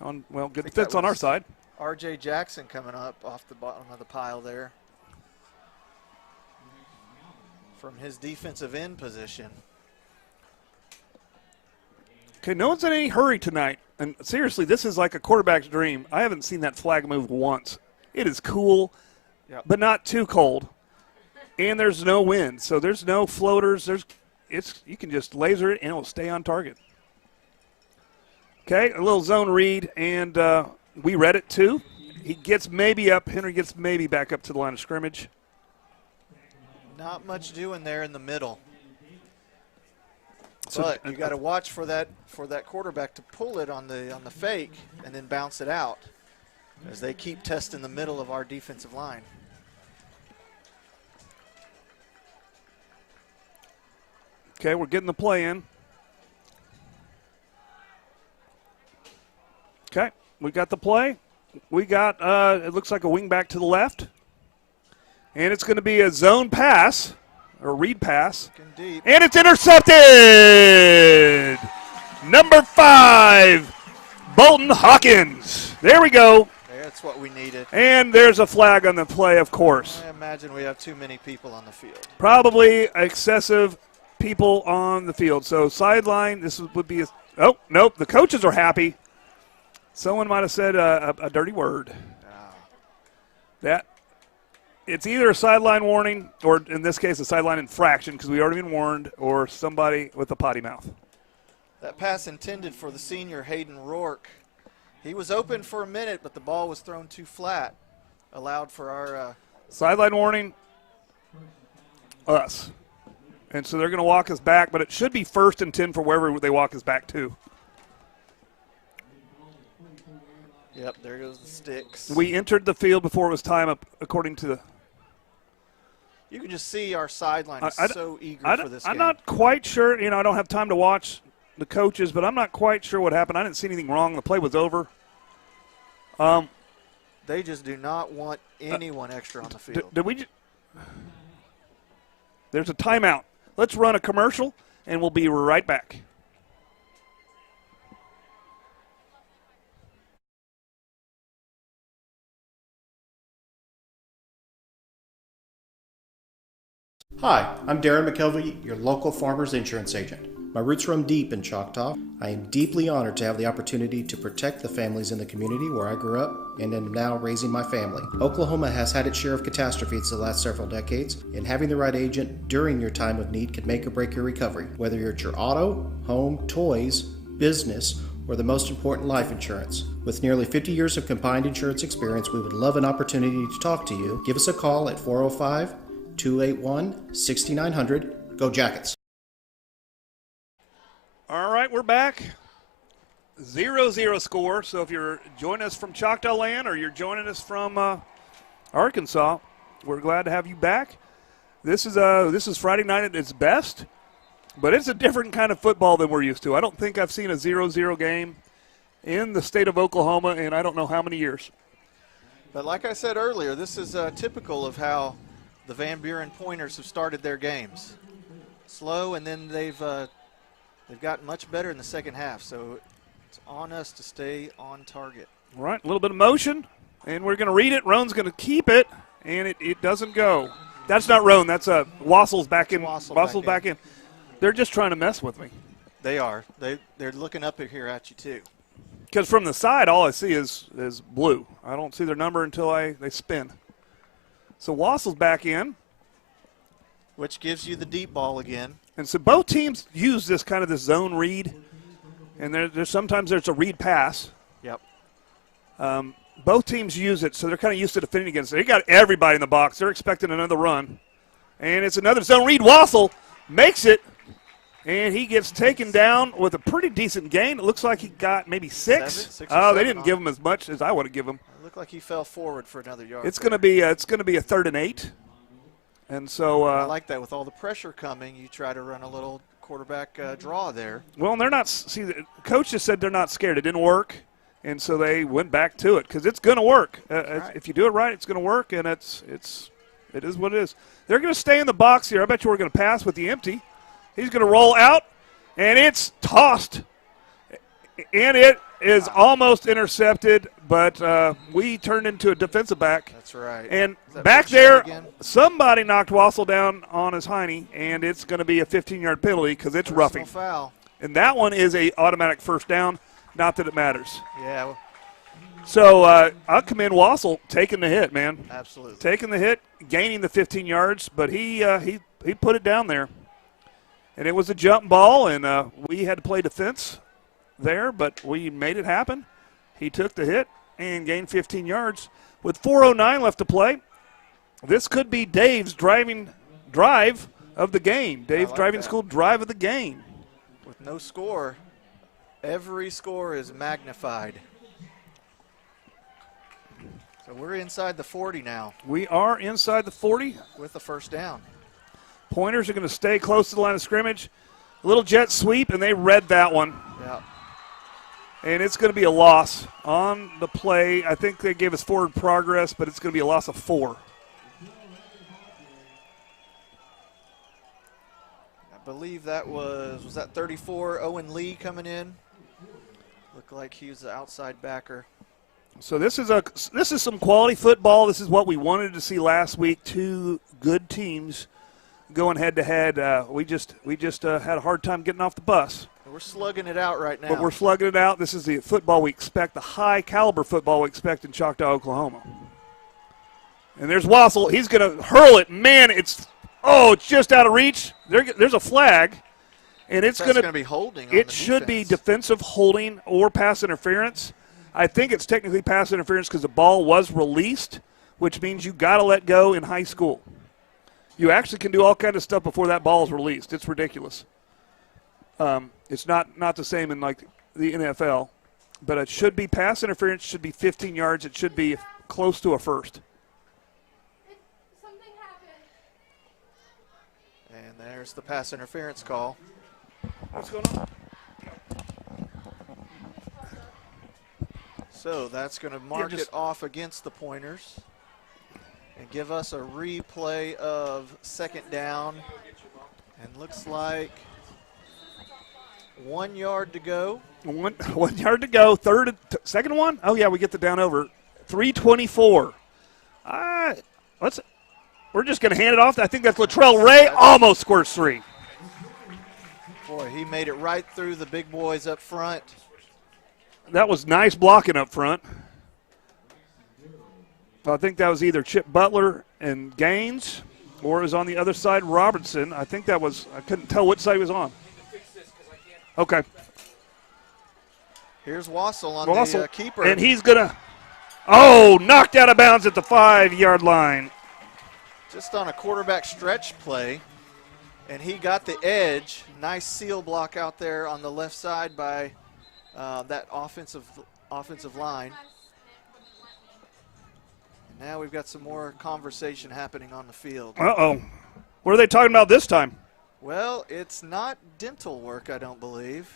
Good defense on our side. R.J. Jackson coming up off the bottom of the pile there from his defensive end position. Okay, no one's in any hurry tonight. And seriously, this is like a quarterback's dream. I haven't seen that flag move once. It is cool, but not too cold. And there's no wind, so there's no floaters. You can just laser it, and it will stay on target. Okay, a little zone read, and we read it too. He gets maybe up. Henry gets maybe back up to the line of scrimmage. Not much doing there in the middle. But you got to watch for that quarterback to pull it on the fake and then bounce it out as they keep testing the middle of our defensive line. Okay, we're getting the play in. Okay, we got the play. We got, it looks like a wing back to the left. And it's going to be a zone pass, or read pass. And it's intercepted! Number 5, Bolton Hawkins. There we go. That's what we needed. And there's a flag on the play, of course. I imagine we have too many people on the field. Probably excessive people on the field. So sideline, this would be Oh, nope, the coaches are happy. Someone might have said a dirty word. That it's either a sideline warning or, in this case, a sideline infraction because we already been warned, or somebody with a potty mouth. That pass intended for the senior Hayden Rourke. He was open for a minute, but the ball was thrown too flat. Allowed for our sideline warning, us. And so they're going to walk us back, but it should be 1st and 10 for wherever they walk us back to. Yep, there goes the sticks. We entered the field before it was time up, according to the. You can just see our sideline is so eager for this game. I'm not quite sure. I don't have time to watch the coaches, but I'm not quite sure what happened. I didn't see anything wrong. The play was over. They just do not want anyone extra on the field. Did we? There's a timeout. Let's run a commercial, and we'll be right back. Hi, I'm Darren McKelvey, your local farmer's insurance agent. My roots run deep in Choctaw. I am deeply honored to have the opportunity to protect the families in the community where I grew up and am now raising my family. Oklahoma has had its share of catastrophes the last several decades, and having the right agent during your time of need can make or break your recovery, whether you're at your auto, home, toys, business, or the most important, life insurance. With nearly 50 years of combined insurance experience, we would love an opportunity to talk to you. Give us a call at 405-281-6900. Go Jackets. All right, we're back. 0-0 score. So if you're joining us from Choctaw land or you're joining us from Arkansas, we're glad to have you back. This is Friday night at its best, but it's a different kind of football than we're used to. I don't think I've seen a 0-0 game in the state of Oklahoma in I don't know how many years. But like I said earlier, this is typical of how the Van Buren Pointers have started their games. Slow, and then they've gotten much better in the second half, so it's on us to stay on target. All right, a little bit of motion, and we're going to read it. Roan's going to keep it, and it doesn't go. That's not Roan. That's Wassell's back in. Wassell's back in. They're just trying to mess with me. They are. They're looking up here at you, too. Because from the side, all I see is blue. I don't see their number until they spin. So Wassell's back in. Which gives you the deep ball again. And so both teams use this kind of this zone read, and there's sometimes there's a read pass. Yep. Both teams use it, so they're kind of used to defending against it. They got everybody in the box. They're expecting another run. And it's another zone read. Wassell makes it, and he gets taken down with a pretty decent gain. It looks like he got maybe six. They didn't give him as much as I would have given him. It looked like he fell forward for another yard. It's going to be a 3rd and 8. And so I like that. With all the pressure coming, you try to run a little quarterback draw there. Well, they're not. See, the coach just said they're not scared. It didn't work, and so they went back to it because it's going to work. Right. If you do it right, it's going to work, and it is what it is. They're going to stay in the box here. I bet you we're going to pass with the empty. He's going to roll out, and it's tossed, and it is almost intercepted, but we turned into a defensive back. That's right. And back there, somebody knocked Wassell down on his hiney, and it's going to be a 15-yard penalty because it's roughing. Foul. And that one is a automatic first down, not that it matters. Yeah. So I'll commend Wassell taking the hit, man. Absolutely. Taking the hit, gaining the 15 yards, but he put it down there. And it was a jump ball, and we had to play defense there, but we made it happen. He took the hit and gained 15 yards. With 4:09 left to play, this could be Dave's drive of the game. Dave's driving school drive of the game. With no score, every score is magnified. So we're inside the 40 now. We are inside the 40. With the first down. Pointers are going to stay close to the line of scrimmage. A little jet sweep, and they read that one. Yeah. And it's going to be a loss on the play. I think they gave us forward progress, but it's going to be a loss of 4. I believe that was that 34, Owen Lee coming in? Looked like he was the outside backer. So this is some quality football. This is what we wanted to see last week. 2 good teams going head to head. We just had a hard time getting off the bus. we're slugging it out right now. But we're slugging it out. This is the football we expect, the high-caliber football we expect in Choctaw, Oklahoma. And there's Wassel. He's going to hurl it. Man, it's just out of reach. There's a flag, and it's going to be holding. It should be defensive holding or pass interference. I think it's technically pass interference because the ball was released, which means you got to let go in high school. You actually can do all kind of stuff before that ball is released. It's ridiculous. It's not the same in like the NFL, but it should be pass interference. Should be 15 yards. It should be close to a first. And there's the pass interference call. What's going on? So that's going to mark it off against the Pointers and give us a replay of second down. And looks like 1 yard to go. One yard to go. Second one? Oh, yeah, we get the down over. 3:24. We're just going to hand it off. I think that's Latrell Ray. Almost scores 3. Boy, he made it right through the big boys up front. That was nice blocking up front. I think that was either Chip Butler and Gaines, or it was on the other side, Robertson. I think that was, I couldn't tell which side he was on. Okay. Here's Wassel on the keeper. And he's going to, knocked out of bounds at the 5-yard line. Just on a quarterback stretch play, and he got the edge. Nice seal block out there on the left side by that offensive line. And now we've got some more conversation happening on the field. Uh-oh. What are they talking about this time? Well, it's not dental work, I don't believe.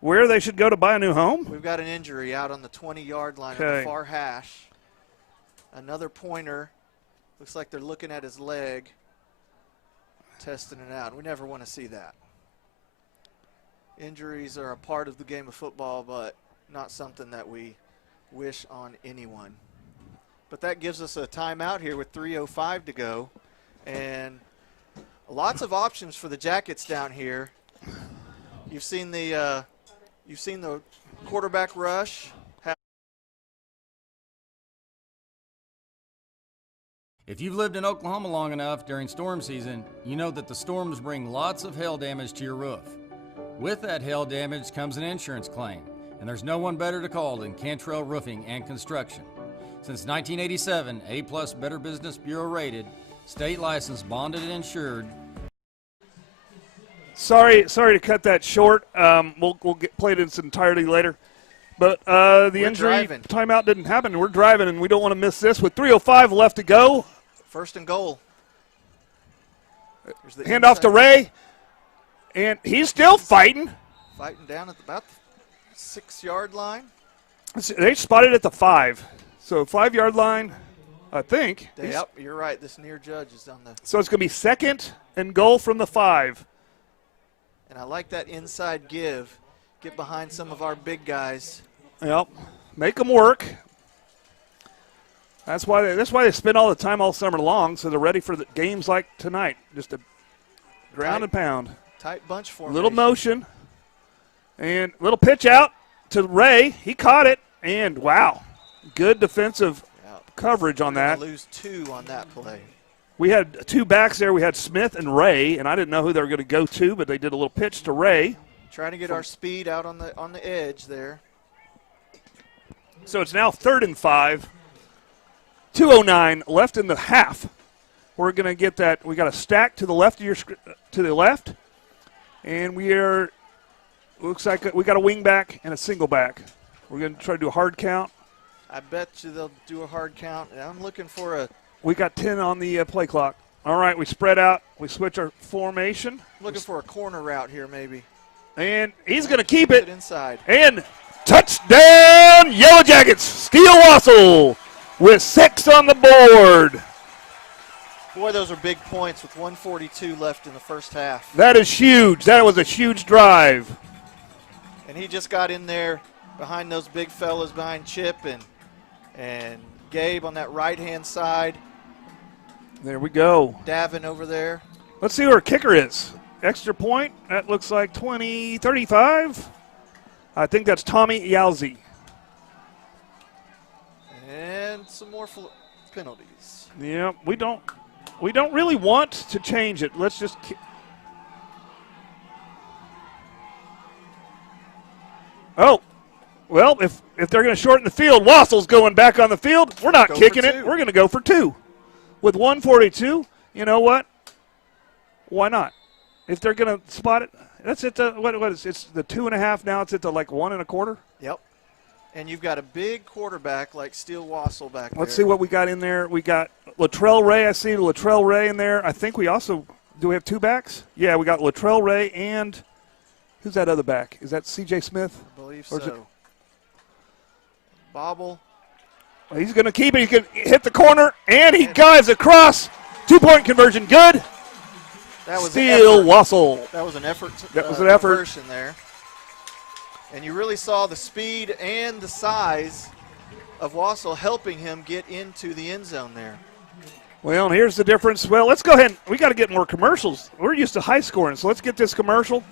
Where they should go to buy a new home? We've got an injury out on the 20-yard line on the far hash. Another Pointer. Looks like they're looking at his leg, testing it out. We never want to see that. Injuries are a part of the game of football, but not something that we wish on anyone. But that gives us a timeout here with 3:05 to go. And lots of options for the Jackets down here. You've seen the quarterback rush. If you've lived in Oklahoma long enough during storm season, you know that the storms bring lots of hail damage to your roof. With that hail damage comes an insurance claim, and there's no one better to call than Cantrell Roofing and Construction. Since 1987, A+ Better Business Bureau rated, state licensed, bonded, and insured. Sorry to cut that short. We'll play it in its entirety later. But the injury timeout didn't happen. We're driving, and we don't want to miss this. With 3:05 left to go. First and goal. Hand off to Ray. And he's still fighting. Fighting down at about the 6-yard line. They spotted at the 5. So 5-yard line, I think. Yep, you're right. This near judge is on the. So it's going to be second and goal from the 5. And I like that inside give. Get behind some of our big guys. Yep, make them work. That's why they spend all the time all summer long, so they're ready for the games like tonight. Just a ground and pound. Tight bunch formation. Little motion and little pitch out to Ray. He caught it, and wow, good defensive coverage on that. Lose 2 on that play. We had 2 backs there. We had Smith and Ray, and I didn't know who they were going to go to, but they did a little pitch to Ray. Trying to get our speed out on the edge there. So it's now 3rd and 5. 2:09 left in the half. We're going to get that. We got a stack to the left of to the left, and looks like we got a wing back and a single back. We're going to try to do a hard count. I bet you they'll do a hard count. I'm looking for a. We got 10 on the play clock. All right, we spread out. We switch our formation. Looking for a corner route here, maybe. And he's going to keep it. Inside. And touchdown, Yellow Jackets. Steele Wassel with 6 on the board. Boy, those are big points with 1:42 left in the first half. That is huge. That was a huge drive. And he just got in there behind those big fellas, behind Chip and Gabe on that right-hand side. There we go. Davin over there. Let's see who our kicker is. extra point. That looks like 20-35. I think that's Tommy Yalzi. And some more penalties. Yeah, we don't really want to change it. Let's just Oh, well, if they're going to shorten the field, Wassel's going back on the field. We're not kicking it. We're going to go for 2. With 1:42, you know what? Why not? If they're going to spot it, that's at the, what is it? It's the 2.5 now. It's at the like 1 1/4. Yep. And you've got a big quarterback like Steele Wassel back there. Let's see what we got in there. We got Latrell Ray. I see Latrell Ray in there. I think we also, do we have 2 backs? Yeah, we got Latrell Ray and who's that other back? Is that C.J. Smith? I believe or so. Bobble. He's going to keep it. He can hit the corner, and he dives across. 2-point conversion, good. That was Steele Wassel. That was an effort. That was an effort. Conversion there. And you really saw the speed and the size of Wassel helping him get into the end zone there. Well, and here's the difference. Well, let's go ahead. We got to get more commercials. We're used to high scoring, so let's get this commercial.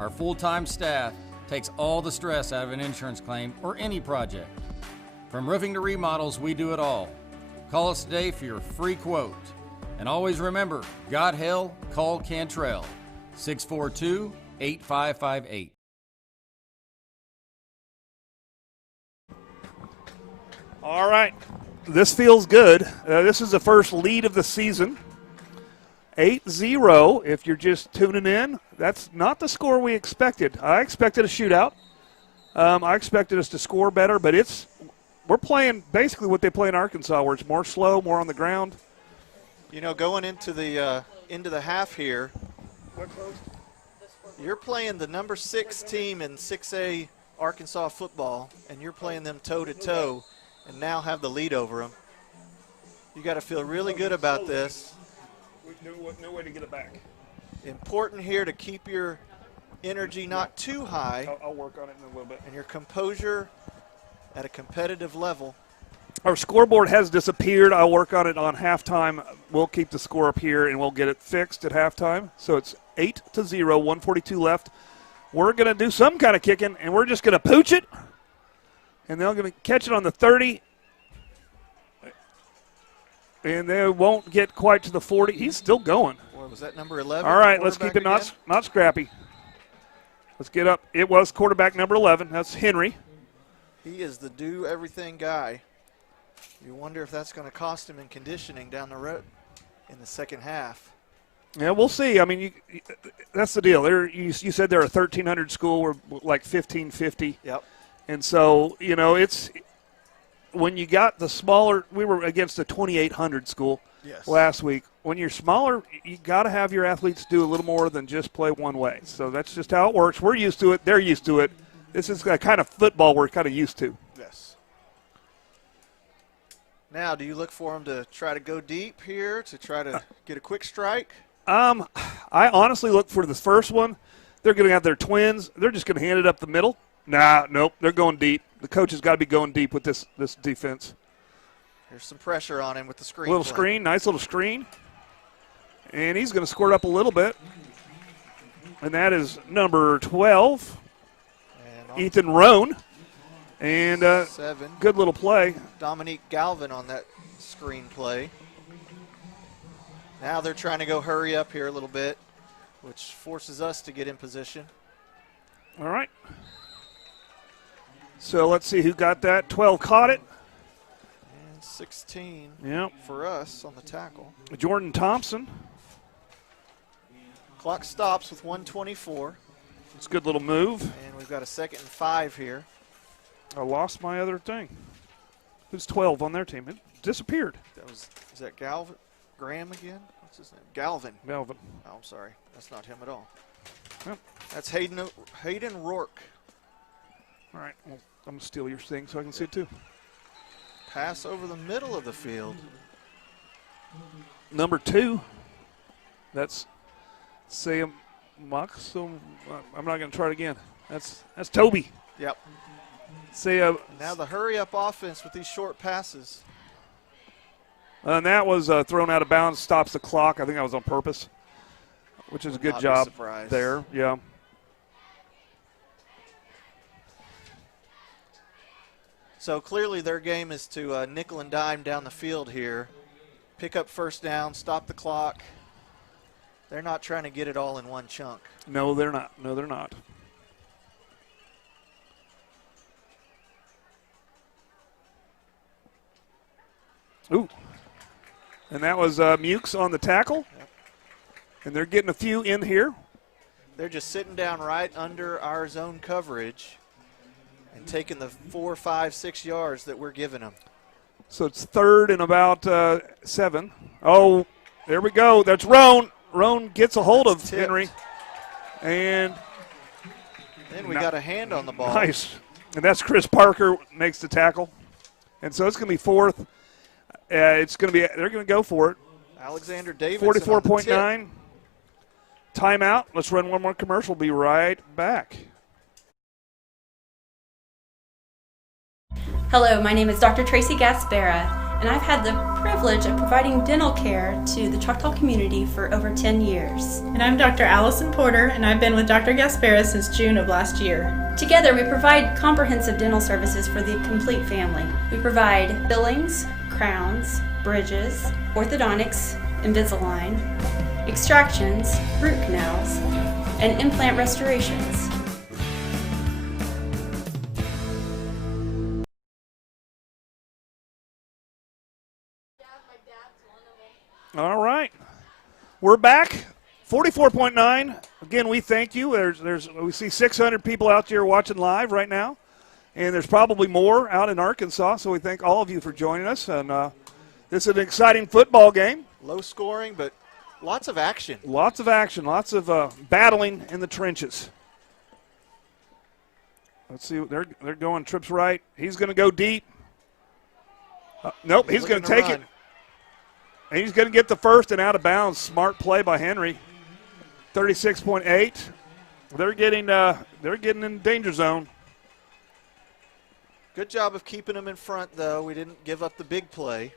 Our full-time staff takes all the stress out of an insurance claim or any project. From roofing to remodels, we do it all. Call us today for your free quote. And always remember, got hell, call Cantrell, 642-8558. All right, this feels good. This is the first lead of the season. 8-0, if you're just tuning in. That's not the score we expected. I expected a shootout. I expected us to score better, but we're playing basically what they play in Arkansas, where it's more slow, more on the ground. You know, going into the half here, you're playing the number 6 team in 6A Arkansas football, and you're playing them toe-to-toe, and now have the lead over them. You got to feel really good about this. No way to get it back. Important here to keep your energy not too high. I'll work on it in a little bit. And your composure at a competitive level. Our scoreboard has disappeared. I'll work on it on halftime. We'll keep the score up here, and we'll get it fixed at halftime. So it's 8-0, 1:42 left. We're going to do some kind of kicking, and we're just going to pooch it. And they're going to catch it on the 30. And they won't get quite to the 40. He's still going. Boy, was that number 11? All right, let's keep it not scrappy. Let's get up. It was quarterback number 11. That's Henry. He is the do-everything guy. You wonder if that's going to cost him in conditioning down the road in the second half. Yeah, we'll see. I mean, that's the deal. You said they're a 1,300 school. We're like 1,550. Yep. And so, you know, it's – when you got the smaller – we were against a 2,800 school last week. When you're smaller, you got to have your athletes do a little more than just play one way. So that's just how it works. We're used to it. They're used to it. This is the kind of football we're kind of used to. Yes. Now, do you look for them to try to go deep here, to try to get a quick strike? I honestly look for the first one. They're going to have their twins. They're just going to hand it up the middle. Nope. They're going deep. The coach has got to be going deep with this defense. There's some pressure on him with the screen. Little screen, nice little screen. And he's going to squirt up a little bit. And that is number 12, Ethan Roan. And 7. Good little play. Dominique Galvin on that screen play. Now they're trying to go hurry up here a little bit, which forces us to get in position. All right. So let's see who got that. 12 caught it. And 16 yep. for us on the tackle. Jordan Thompson. Clock stops with 1:24. It's a good little move. And we've got a 2nd and 5 here. I lost my other thing. Who's 12 on their team? It disappeared. Is that Galvin? Graham again? What's his name? Galvin. Galvin. Oh, I'm sorry. That's not him at all. Yep. That's Hayden Rourke. All right. Well, I'm going to steal your thing so I can see it too. Pass over the middle of the field. Number 2. That's Sam I'm not going to try it again. That's Toby. Yep. See, now the hurry-up offense with these short passes. And that was thrown out of bounds, stops the clock. I think that was on purpose, which is a good job there. Yeah. So clearly their game is to nickel and dime down the field here, pick up first down, stop the clock. They're not trying to get it all in one chunk. No, they're not. No, they're not. Ooh. And that was Mukes on the tackle. Yep. And they're getting a few in here. They're just sitting down right under our zone coverage and taking the 4, 5, 6 yards that we're giving them. So it's third and about 7. Oh, there we go. That's Roan. Roan gets a hold of tipped. Henry. And then we got a hand on the ball. Nice. And that's Chris Parker makes the tackle. And so it's going to be fourth. They're going to go for it. Alexander Davidson 44.9. Timeout. Let's run one more commercial. Be right back. Hello, my name is Dr. Tracy Gaspera, and I've had the privilege of providing dental care to the Choctaw community for over 10 years. And I'm Dr. Allison Porter, and I've been with Dr. Gaspera since June of last year. Together, we provide comprehensive dental services for the complete family. We provide fillings, crowns, bridges, orthodontics, Invisalign, extractions, root canals, and implant restorations. All right. We're back. 44.9. Again, we thank you. We see 600 people out there watching live right now. And there's probably more out in Arkansas, so we thank all of you for joining us. And this is an exciting football game. Low scoring, but lots of action. Lots of action, lots of battling in the trenches. Let's see, they're going trips right. He's going to go deep. Nope, he's going to take it. And he's going to get the first and out of bounds. Smart play by Henry. 36.8. They're getting in danger zone. Good job of keeping them in front, though. We didn't give up the big play.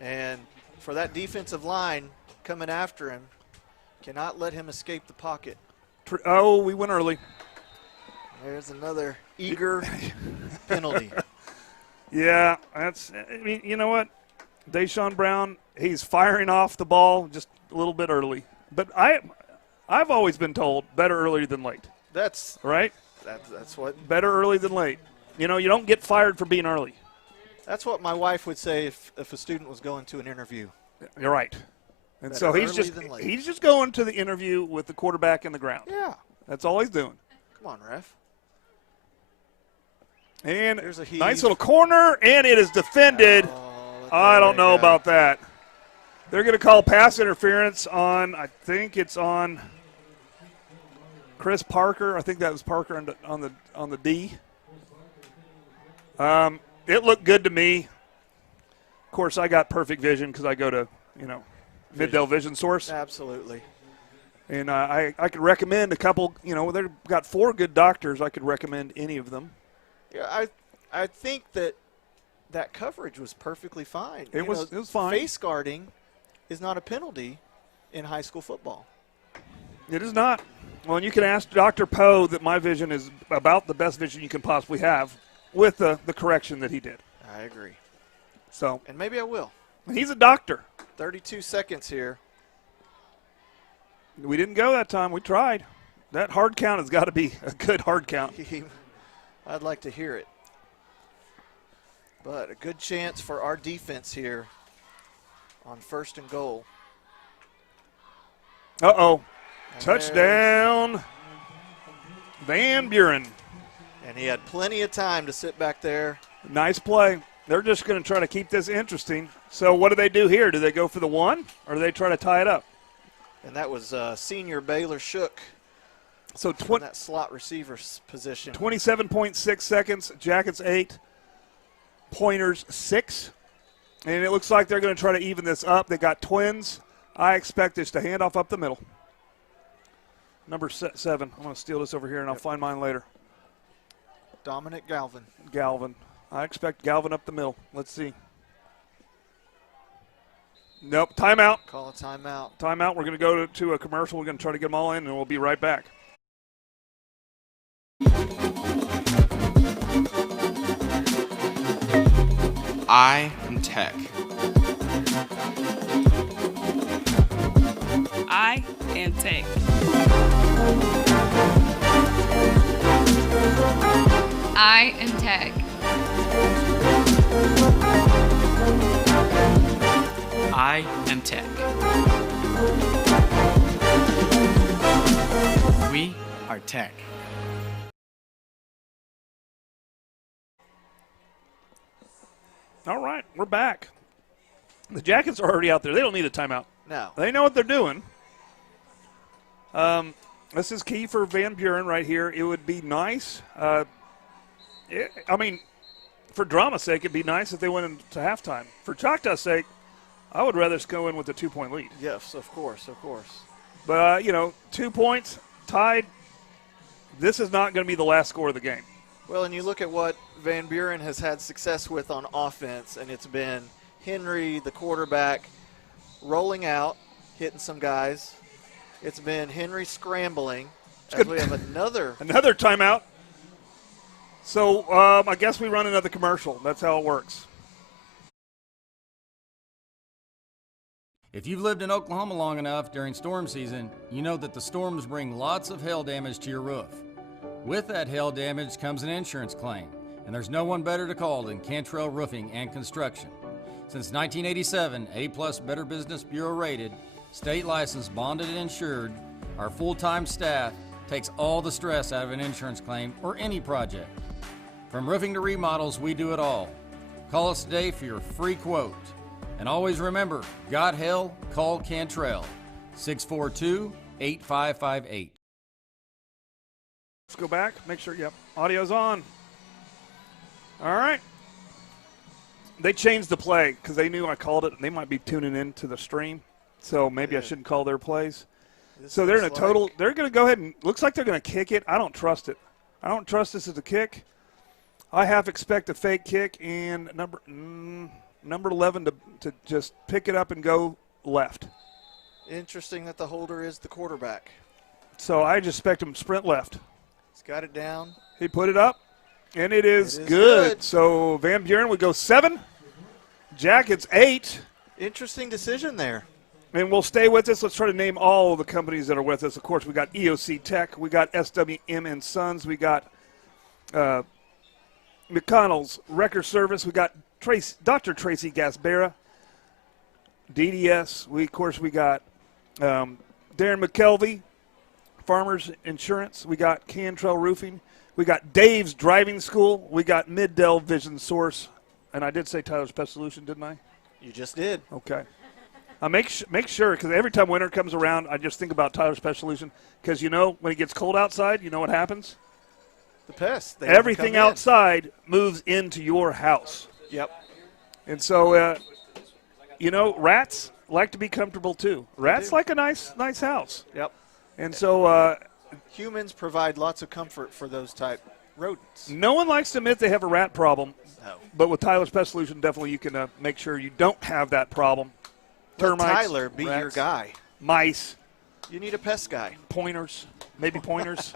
And for that defensive line coming after him, cannot let him escape the pocket. Oh, we went early. There's another eager penalty. Yeah, you know what? Deshaun Brown, he's firing off the ball just a little bit early. But I've always been told better early than late. That's right. That's what. Better early than late. You know, you don't get fired for being early. That's what my wife would say if a student was going to an interview. You're right. And better so he's just going to the interview with the quarterback in the ground. Yeah. That's all he's doing. Come on, ref. And there's a nice little corner, and it is defended. I don't know about that. They're going to call pass interference on, I think it's on Chris Parker. I think that was Parker on the D. It looked good to me. Of course, I got perfect vision because I go to, Middale Vision Source. Absolutely. And I could recommend a couple, they've got 4 good doctors. I could recommend any of them. Yeah, I think that coverage was perfectly fine. It was fine. Face guarding is not a penalty in high school football. It is not. Well, and you can ask Dr. Poe that my vision is about the best vision you can possibly have with the correction that he did. I agree. So. And maybe I will. He's a doctor. 32 seconds here. We didn't go that time. We tried. That hard count has got to be a good hard count. I'd like to hear it. But a good chance for our defense here on 1st and goal. Uh-oh. Touchdown, Van Buren. And he had plenty of time to sit back there. Nice play. They're just going to try to keep this interesting. So what do they do here? Do they go for the 1, or do they try to tie it up? And that was senior Baylor Shook. So in that slot receiver position. 27.6 seconds. Jackets 8. Pointers 6. And it looks like they're going to try to even this up. They got twins I expect this to hand off up the middle. Number 7. I'm going to steal this over here, and I'll find mine later. Dominic Galvin. Galvin. I expect Galvin up the middle. Let's see. Nope. Timeout. Call a timeout. Timeout. We're going to go to a commercial. We're going to try to get them all in, and we'll be right back. I am Tech. I am Tech. I am Tech. I am Tech. We are Tech. All right, we're back. The Jackets are already out there. They don't need a timeout. No. They know what they're doing. This is key for Van Buren right here. It would be nice. For drama's sake, it'd be nice if they went into halftime. For Choctaw's sake, I would rather go in with a 2-point lead. Yes, of course. But, 2 points, tied. This is not going to be the last score of the game. Well, and you look at what Van Buren has had success with on offense, and it's been Henry, the quarterback, rolling out, hitting some guys. It's been Henry scrambling. As we have another timeout. So I guess we run another commercial. That's how it works. If you've lived in Oklahoma long enough during storm season, you know that the storms bring lots of hail damage to your roof. With that hail damage comes an insurance claim, and there's no one better to call than Cantrell Roofing and Construction. Since 1987, A+ Better Business Bureau rated, state licensed, bonded, and insured, our full-time staff takes all the stress out of an insurance claim or any project. From roofing to remodels, we do it all. Call us today for your free quote. And always remember, got hail, call Cantrell, 642-8558. Let's go back. Make sure, audio's on. All right. They changed the play because they knew I called it, and they might be tuning in to the stream. So maybe I shouldn't call their plays. So they're in a total – they're going to go ahead and – looks like they're going to kick it. I don't trust it. I don't trust this as a kick. I half expect a fake kick and number 11 to just pick it up and go left. Interesting that the holder is the quarterback. So I just expect him to sprint left. He's got it down. He put it up, and it is good. So Van Buren would go 7. Jackets 8. Interesting decision there. And we'll stay with us. Let's try to name all of the companies that are with us. Of course, we got EOC Tech. We got SWM and Sons. We got McConnell's Record Service. We got Dr. Tracy Gasbera. DDS. We got Darren McKelvey, Farmers Insurance. We got Cantrell Roofing. We got Dave's Driving School. We got Middell Vision Source. And I did say Tyler's Pest Solution, didn't I? You just did. Okay. Make sure, because every time winter comes around, I just think about Tyler's Pest Solution. Because, when it gets cold outside, you know what happens? The pests. Everything outside moves into your house. Yep. And so, rats like to be comfortable too. Rats like a nice house. Yep. And so humans provide lots of comfort for those type rodents. No one likes to admit they have a rat problem. No. But with Tyler's Pest Solution, definitely you can make sure you don't have that problem. Termites, let Tyler be rats, your guy. Mice. You need a pest guy. Pointers. Maybe pointers.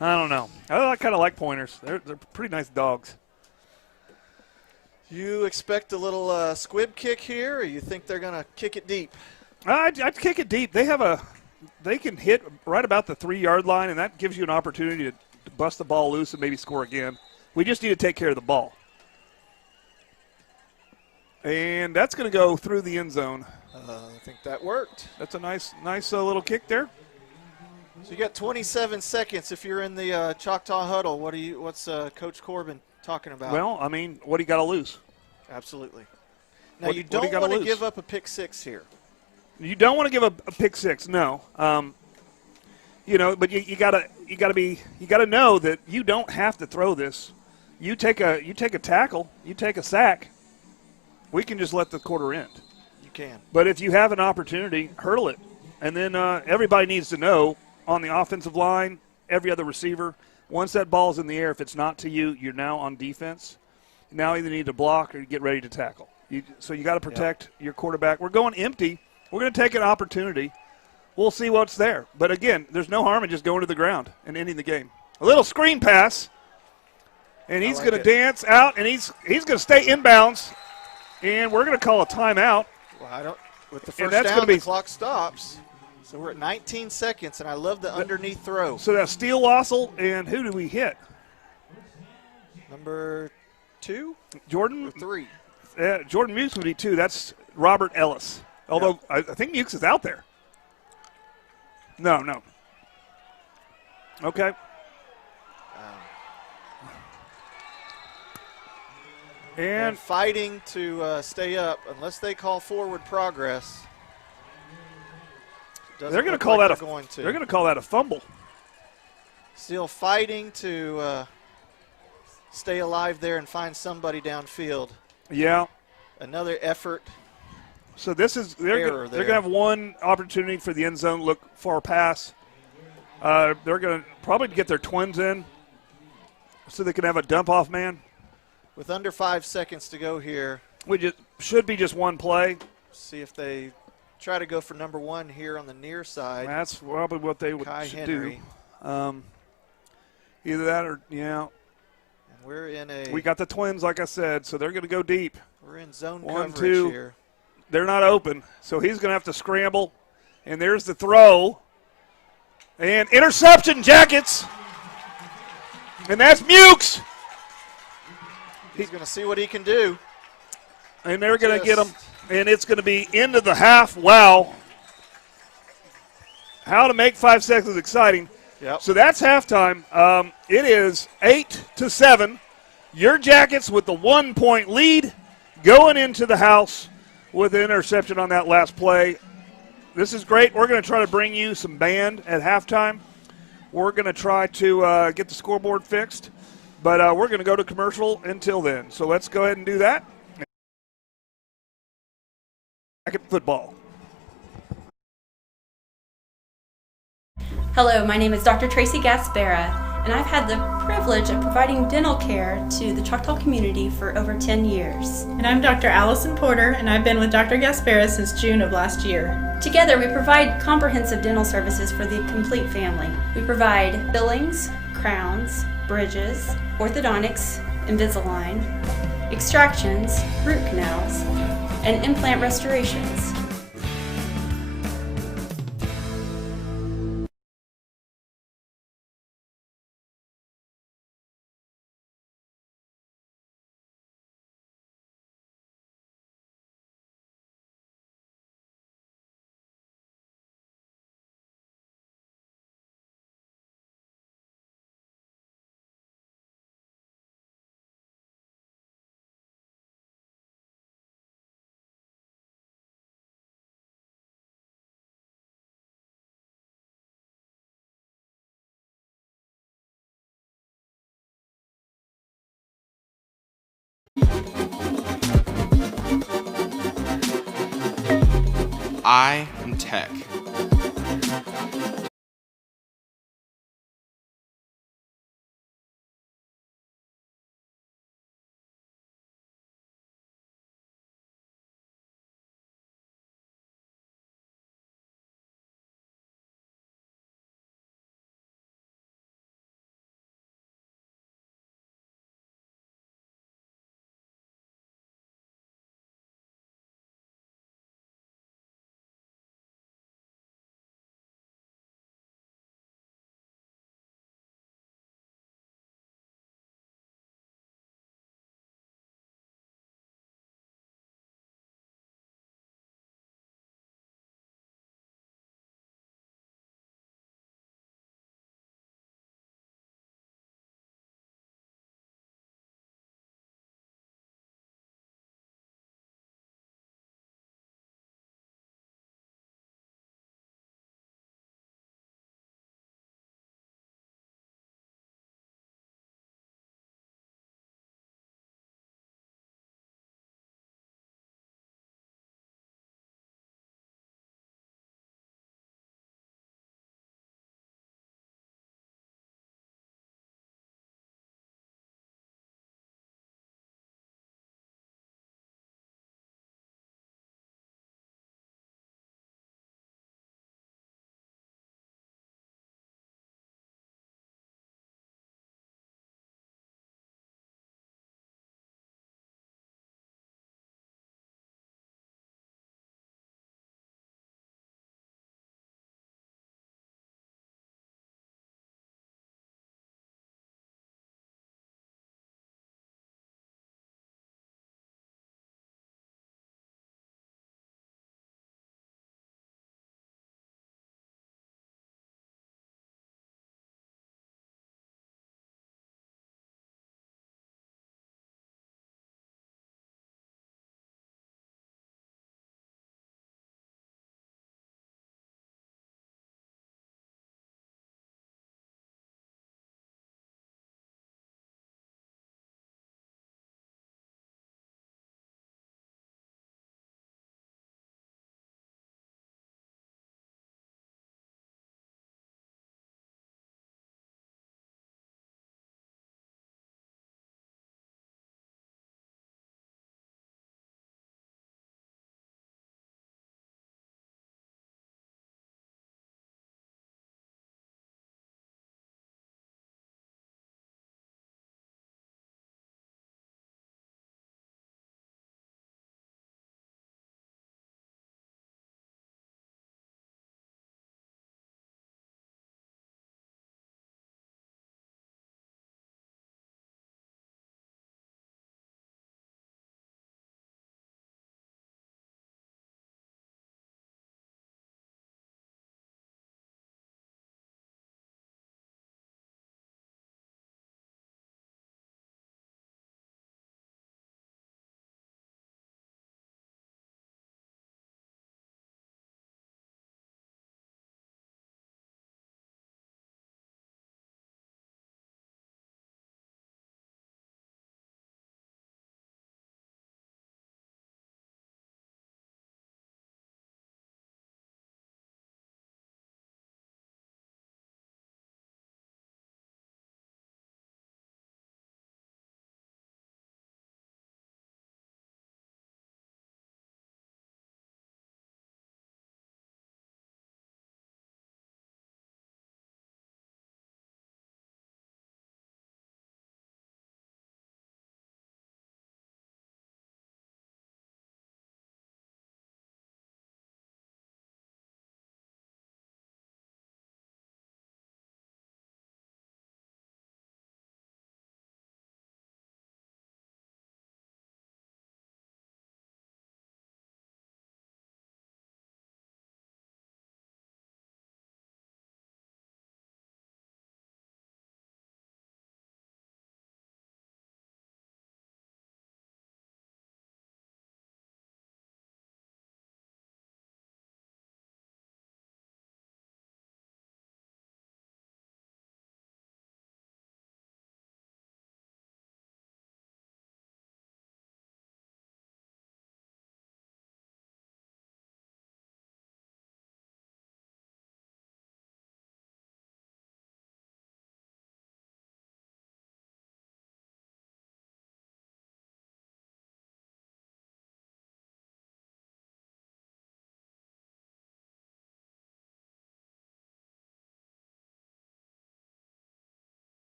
I don't know. I kind of like pointers. They're pretty nice dogs. You expect a little squib kick here, or you think they're going to kick it deep? I'd kick it deep. They can hit right about the 3-yard line, and that gives you an opportunity to bust the ball loose and maybe score again. We just need to take care of the ball. And that's going to go through the end zone. I think that worked. That's a nice little kick there. So you got 27 seconds if you're in the Choctaw huddle. What's Coach Corbin talking about? Well, what do you got to lose? Absolutely. Now you don't want to give up a pick 6 here. You don't want to give a pick 6, no. But you gotta know that you don't have to throw this. You take a tackle, you take a sack. We can just let the quarter end. You can. But if you have an opportunity, hurdle it. And then everybody needs to know on the offensive line, every other receiver, once that ball's in the air, if it's not to you, you're now on defense. Now you either need to block or you get ready to tackle. So you got to protect your quarterback. We're going empty. We're going to take an opportunity. We'll see what's there. But, again, there's no harm in just going to the ground and ending the game. A little screen pass, and he's going to dance out, and he's going to stay inbounds, and we're going to call a timeout. Well, with the first down, the clock stops. So we're at 19 seconds, and I love the underneath throw. So that's Steele Wassel, and who did we hit? Number 2? Jordan? Or 3? Jordan Mukes would be 2. That's Robert Ellis. Although I think Mukes is out there. No. Okay. And fighting to stay up unless they call forward progress. They're going to call that they're going to call that a fumble. Still fighting to stay alive there and find somebody downfield. Yeah. Another effort. So this is they're going to have one opportunity for the end zone, look far pass. They're going to probably get their twins in so they can have a dump off man. With under 5 seconds to go here. Should be just one play. See if they try to go for number 1 here on the near side. That's probably what they would do. Either that or, And we're in we got the twins, like I said, so they're going to go deep. We're in zone 1, coverage 2. here. They're not open, so he's going to have to scramble. And there's the throw. And interception, Jackets. And that's Mukes. He's going to see what he can do. And they're going to get him. And it's going to be into the half. Wow. How to make 5 seconds exciting. Yep. So that's halftime. It is 8-7. Your Jackets with the 1-point lead going into the house with an interception on that last play. This is great. We're going to try to bring you some band at halftime. We're going to try to get the scoreboard fixed. But we're going to go to commercial until then. So let's go ahead and do that. Back at football. Hello, my name is Dr. Tracy Gaspera, and I've had the privilege of providing dental care to the Choctaw community for over 10 years. And I'm Dr. Allison Porter, and I've been with Dr. Gaspera since June of last year. Together, we provide comprehensive dental services for the complete family. We provide fillings, crowns, bridges, orthodontics, Invisalign, extractions, root canals, and implant restorations. I am Tech.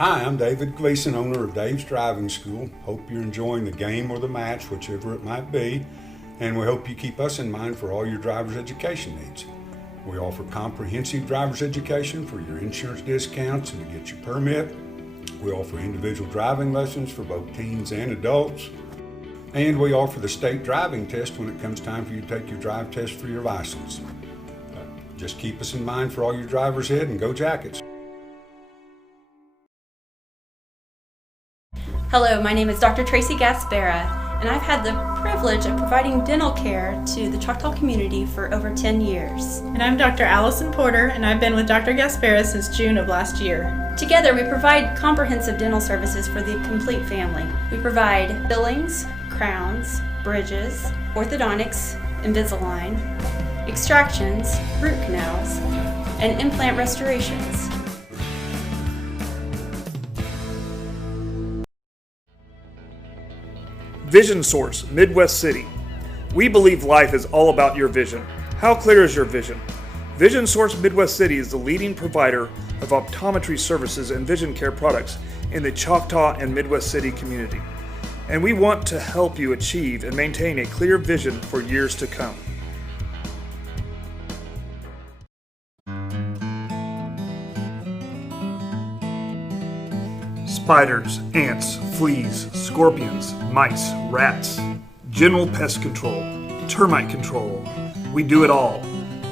Hi, I'm David Gleason, owner of Dave's Driving School. Hope you're enjoying the game or the match, whichever it might be, and we hope you keep us in mind for all your driver's education needs. We offer comprehensive driver's education for your insurance discounts and to get your permit. We offer individual driving lessons for both teens and adults. And we offer the state driving test when it comes time for you to take your drive test for your license. Just keep us in mind for all your drivers ahead, and go Jackets. Hello, my name is Dr. Tracy Gaspera, and I've had the privilege of providing dental care to the Choctaw community for over 10 years. And I'm Dr. Allison Porter, and I've been with Dr. Gaspera since June of last year. Together, we provide comprehensive dental services for the complete family. We provide fillings, crowns, bridges, orthodontics, Invisalign, extractions, root canals, and implant restorations. Vision Source, Midwest City. We believe life is all about your vision. How clear is your vision? Vision Source Midwest City is the leading provider of optometry services and vision care products in the Choctaw and Midwest City community. And we want to help you achieve and maintain a clear vision for years to come. Spiders, ants, fleas, scorpions, mice, rats, general pest control, termite control. We do it all.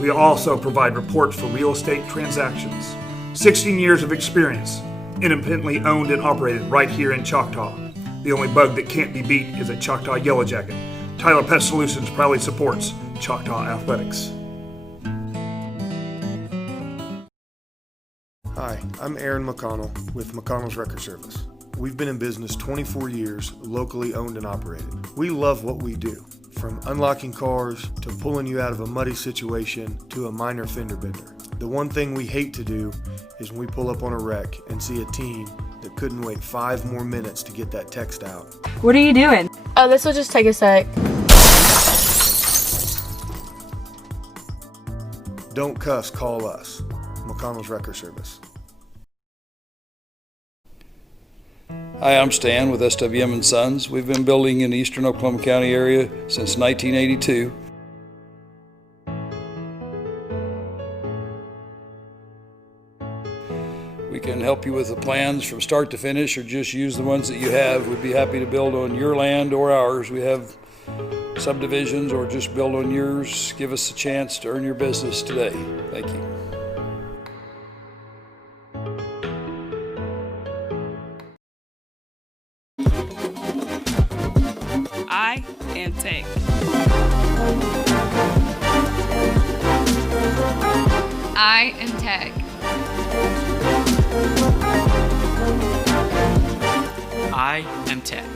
We also provide reports for real estate transactions. 16 years of experience, independently owned and operated right here in Choctaw. The only bug that can't be beat is a Choctaw Yellow Jacket. Tyler Pest Solutions proudly supports Choctaw Athletics. Hi, I'm Aaron McConnell with McConnell's Record Service. We've been in business 24 years, locally owned and operated. We love what we do, from unlocking cars to pulling you out of a muddy situation to a minor fender bender. The one thing we hate to do is when we pull up on a wreck and see a team that couldn't wait 5 more minutes to get that text out. What are you doing? Oh, this will just take a sec. Don't cuss, call us. McConnell's Record Service. Hi, I'm Stan with SWM & Sons. We've been building in the eastern Oklahoma County area since 1982. We can help you with the plans from start to finish, or just use the ones that you have. We'd be happy to build on your land or ours. We have subdivisions, or just build on yours. Give us a chance to earn your business today. Thank you. I am Tech. I am Tech. I am Tech.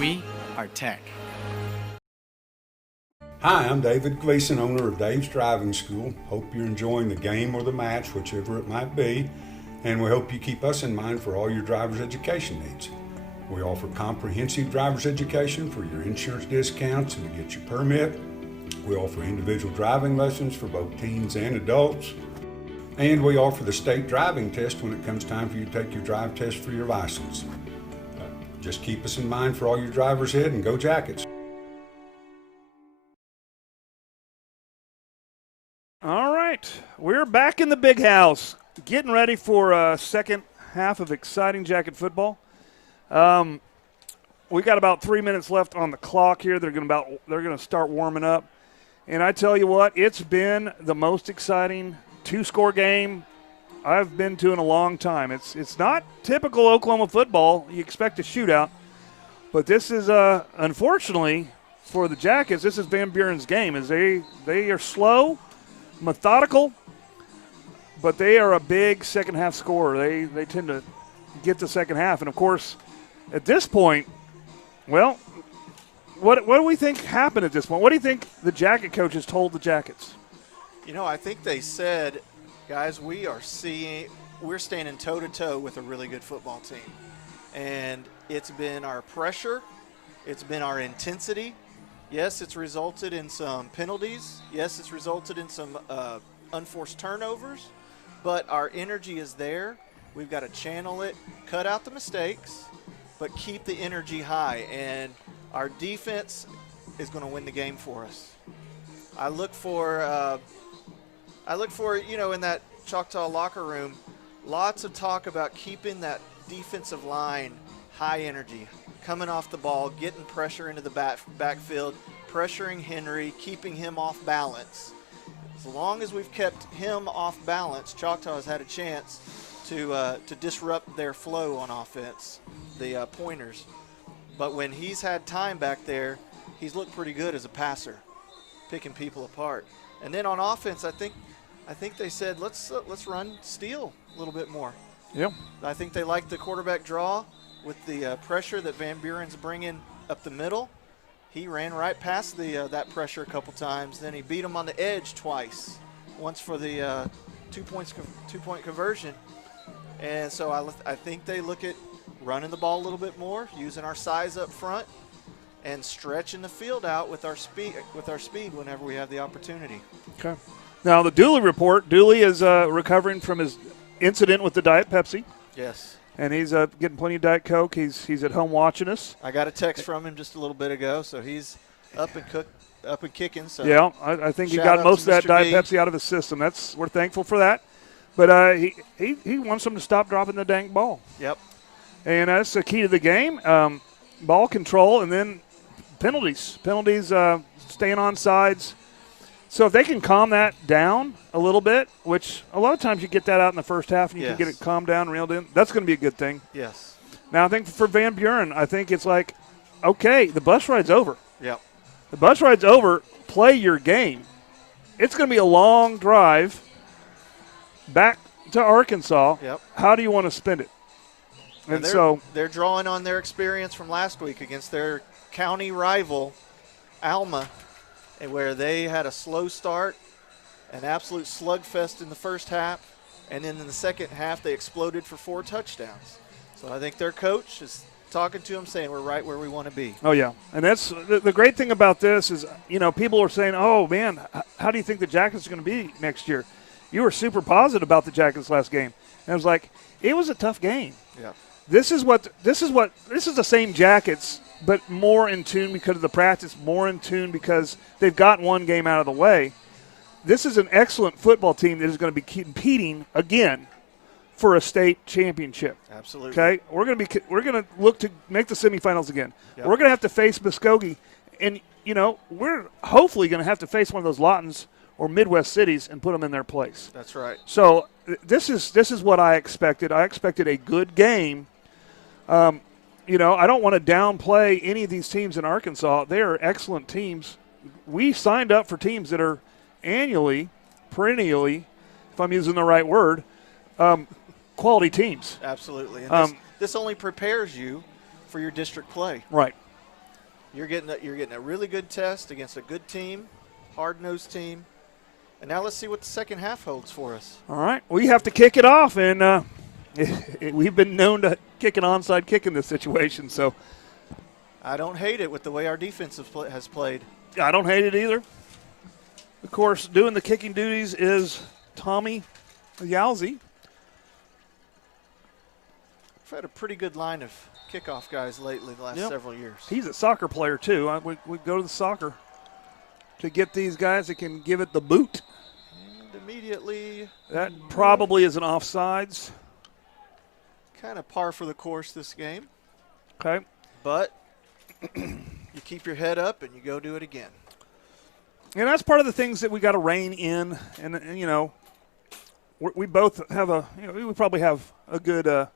We are Tech. Hi, I'm David Gleason, owner of Dave's Driving School. Hope you're enjoying the game or the match, whichever it might be, and we hope you keep us in mind for all your driver's education needs. We offer comprehensive driver's education for your insurance discounts and to get your permit. We offer individual driving lessons for both teens and adults. And we offer the state driving test when it comes time for you to take your drive test for your license. Just keep us in mind for all your drivers ahead, and go Jackets. All right, we're back in the big house, getting ready for a second half of exciting Jacket football. We got about 3 minutes left on the clock here. They're going to start warming up, and I tell you what, it's been the most exciting two-score game I've been to in a long time. It's not typical Oklahoma football. You expect a shootout, but this is unfortunately for the Jackets, this is Van Buren's game. As they are slow, methodical, but they are a big second half scorer. They tend to get the second half, and of course, at this point, well, what do we think happened at this point? What do you think the Jacket coaches told the Jackets? You know, I think they said, guys, we're standing toe-to-toe with a really good football team. And it's been our pressure. It's been our intensity. Yes, it's resulted in some penalties. Yes, it's resulted in some unforced turnovers. but our energy is there. We've got to channel it, cut out the mistakes, but keep the energy high. And our defense is going to win the game for us. I look for, in that Choctaw locker room, lots of talk about keeping that defensive line high energy, coming off the ball, getting pressure into the backfield, pressuring Henry, keeping him off balance. As long as we've kept him off balance, Choctaw has had a chance to disrupt their flow on offense, the pointers. But when he's had time back there, he's looked pretty good as a passer, picking people apart. And then on offense, I think they said let's run steal a little bit more. Yeah. I think they like the quarterback draw with the pressure that Van Buren's bringing up the middle. He ran right past that pressure a couple times. Then he beat him on the edge twice, once for the two-point conversion. And so I think they look at running the ball a little bit more, using our size up front, and stretching the field out with our speed whenever we have the opportunity. Okay. Now the Dooley report. Dooley is recovering from his incident with the Diet Pepsi. Yes. And he's getting plenty of Diet Coke. He's at home watching us. I got a text from him just a little bit ago, so he's up and kicking. So yeah, I think he got most of that Diet Pepsi out of his system. We're thankful for that. But he wants them to stop dropping the dang ball. Yep. And that's the key to the game. Ball control and then penalties. Penalties, staying on sides. So if they can calm that down a little bit, which a lot of times you get that out in the first half and you can get it calmed down, reeled in, that's going to be a good thing. Yes. Now I think for Van Buren, I think it's like, okay, the bus ride's over. Yep. The bus ride's over. Play your game. It's going to be a long drive back to Arkansas. Yep. How do you want to spend it? And so they're drawing on their experience from last week against their county rival, Alma, where they had a slow start, an absolute slugfest in the first half, and then in the second half they exploded for 4 touchdowns. So I think their coach is talking to them saying we're right where we want to be. Oh, yeah. And that's the great thing about this is, people are saying, oh, man, how do you think the Jackets are going to be next year? You were super positive about the Jackets last game. And I was like, it was a tough game. Yeah. This is the same Jackets, but more in tune because of the practice, more in tune because they've gotten one game out of the way. This is an excellent football team that is going to be competing again for a state championship. Absolutely. Okay, we're going to look to make the semifinals again. Yep. We're going to have to face Muskogee, and we're hopefully going to have to face one of those Lawtons or Midwest cities and put them in their place. That's right. So this is what I expected. I expected a good game. I don't want to downplay any of these teams in Arkansas. They are excellent teams. We signed up for teams that are perennially, if I'm using the right word, quality teams. Absolutely. And this only prepares you for your district play. Right. You're getting a really good test against a good team, hard-nosed team. And now let's see what the second half holds for us. All right. We have to kick it off, and we've been known to kick an onside kick in this situation. So I don't hate it with the way our defense has played. I don't hate it either. Of course, doing the kicking duties is Tommy Yowzy. We've had a pretty good line of kickoff guys lately the last several years. He's a soccer player, too. We go to the soccer to get these guys that can give it the boot. And immediately. That probably is an offsides. Kind of par for the course this game. Okay. But you keep your head up and you go do it again. And that's part of the things that we got to rein in. And we both have we probably have a good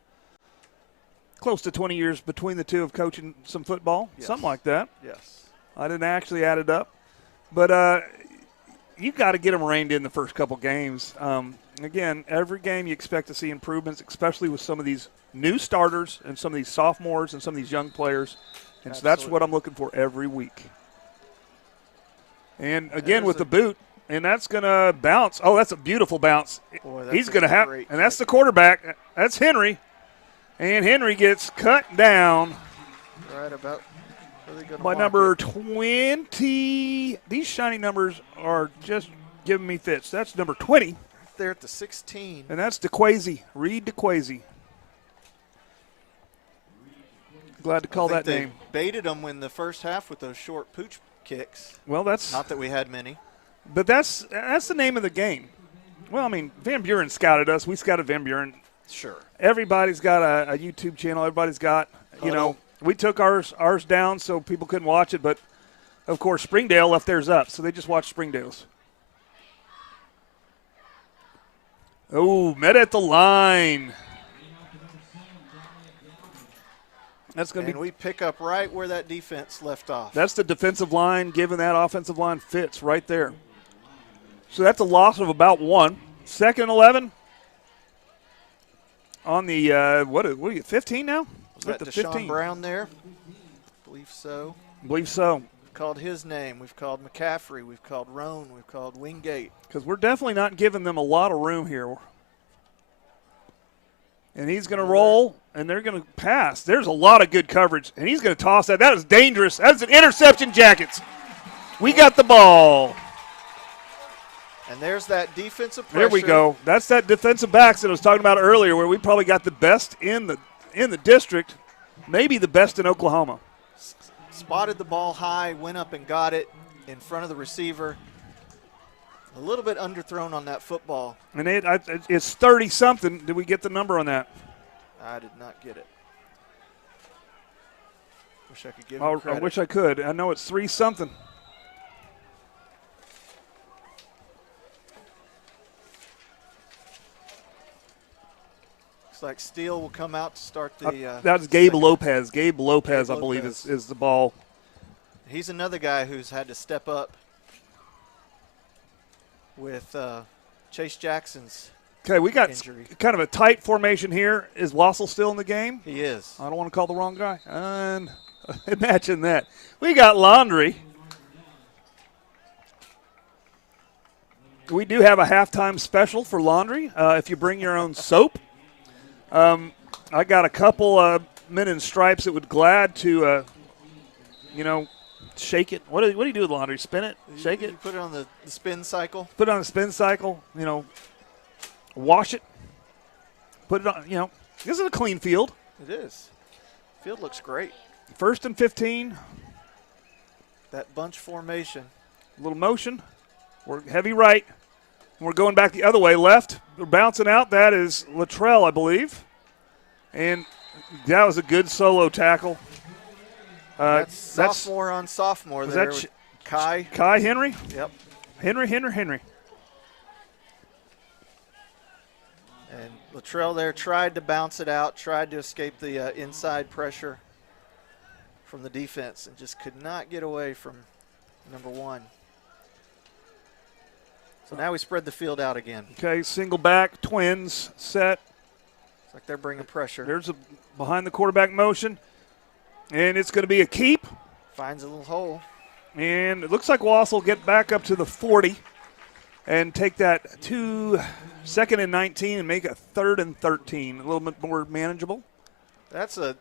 close to 20 years between the two of coaching some football, something like that. Yes. I didn't actually add it up. But you've got to get them reined in the first couple games. Again, every game you expect to see improvements, especially with some of these new starters and some of these sophomores and some of these young players. And so that's what I'm looking for every week. And, again, with the boot, and that's going to bounce. Oh, that's a beautiful bounce. Boy, he's going to have – and that's the quarterback. That's Henry. And Henry gets cut down. Right about – by number 20. These shiny numbers are just giving me fits. That's number 20. there at the 16. And that's DeQuazy, Reed DeQuazy. Glad to call that name. Baited them in the first half with those short pooch kicks. Well, that's not that we had many. But that's the name of the game. Well, I mean, Van Buren scouted us. We scouted Van Buren. Sure. Everybody's got a YouTube channel. Everybody's got, you know, we took ours down so people couldn't watch it. But, of course, Springdale left theirs up, so they just watched Springdale's. Oh, met at the line. That's going to be. And we pick up right where that defense left off. That's the defensive line giving that offensive line fits right there. So that's a loss of about 1. 2nd and 11 on the what are you 15 now? Is that the Deshaun Brown there? Believe so. Believe so. We've called his name. We've called McCaffrey. We've called Roan. We've called Wingate. Because we're definitely not giving them a lot of room here. And he's going to roll, and they're going to pass. There's a lot of good coverage, and he's going to toss that. That is dangerous. That's an interception, Jackets. We got the ball. And there's that defensive pressure. There we go. That's that defensive backs that I was talking about earlier, where we probably got the best in the district, maybe the best in Oklahoma. Spotted the ball high, went up and got it in front of the receiver. A little bit underthrown on that football. And it's 30-something. Did we get the number on that? I did not get it. Wish I could give him credit. I wish I could. I know it's 3-something. Looks like Steele will come out to start the that was Gabe Lopez. Gabe Lopez, I believe, is the ball. He's another guy who's had to step up with Chase Jackson's we got injury. Kind of a tight formation here. Is Wassel still in the game? He is. I don't want to call the wrong guy. Imagine that. We got Laundry. We do have a halftime special for Laundry if you bring your own soap. I got a couple men in stripes that would glad to, shake it. What do you do with Laundry? Spin it? Shake it? You put it on the spin cycle. Put it on the spin cycle, wash it. Put it on, this is a clean field. It is. Field looks great. 1st and 15. That bunch formation. A little motion. We're heavy right. We're going back the other way, left. We're bouncing out. That is Luttrell, I believe. And that was a good solo tackle. That's sophomore on sophomore there. Kai Henry? Yep. Henry. And Luttrell there tried to bounce it out, tried to escape the inside pressure from the defense and just could not get away from number 1. So now we spread the field out again. Okay, single back, twins, set. It's like they're bringing pressure. There's a behind the quarterback motion. And it's going to be a keep. Finds a little hole. And it looks like Wassel will get back up to the 40 and take that to 2nd and 19 and make a 3rd and 13. A little bit more manageable. That's a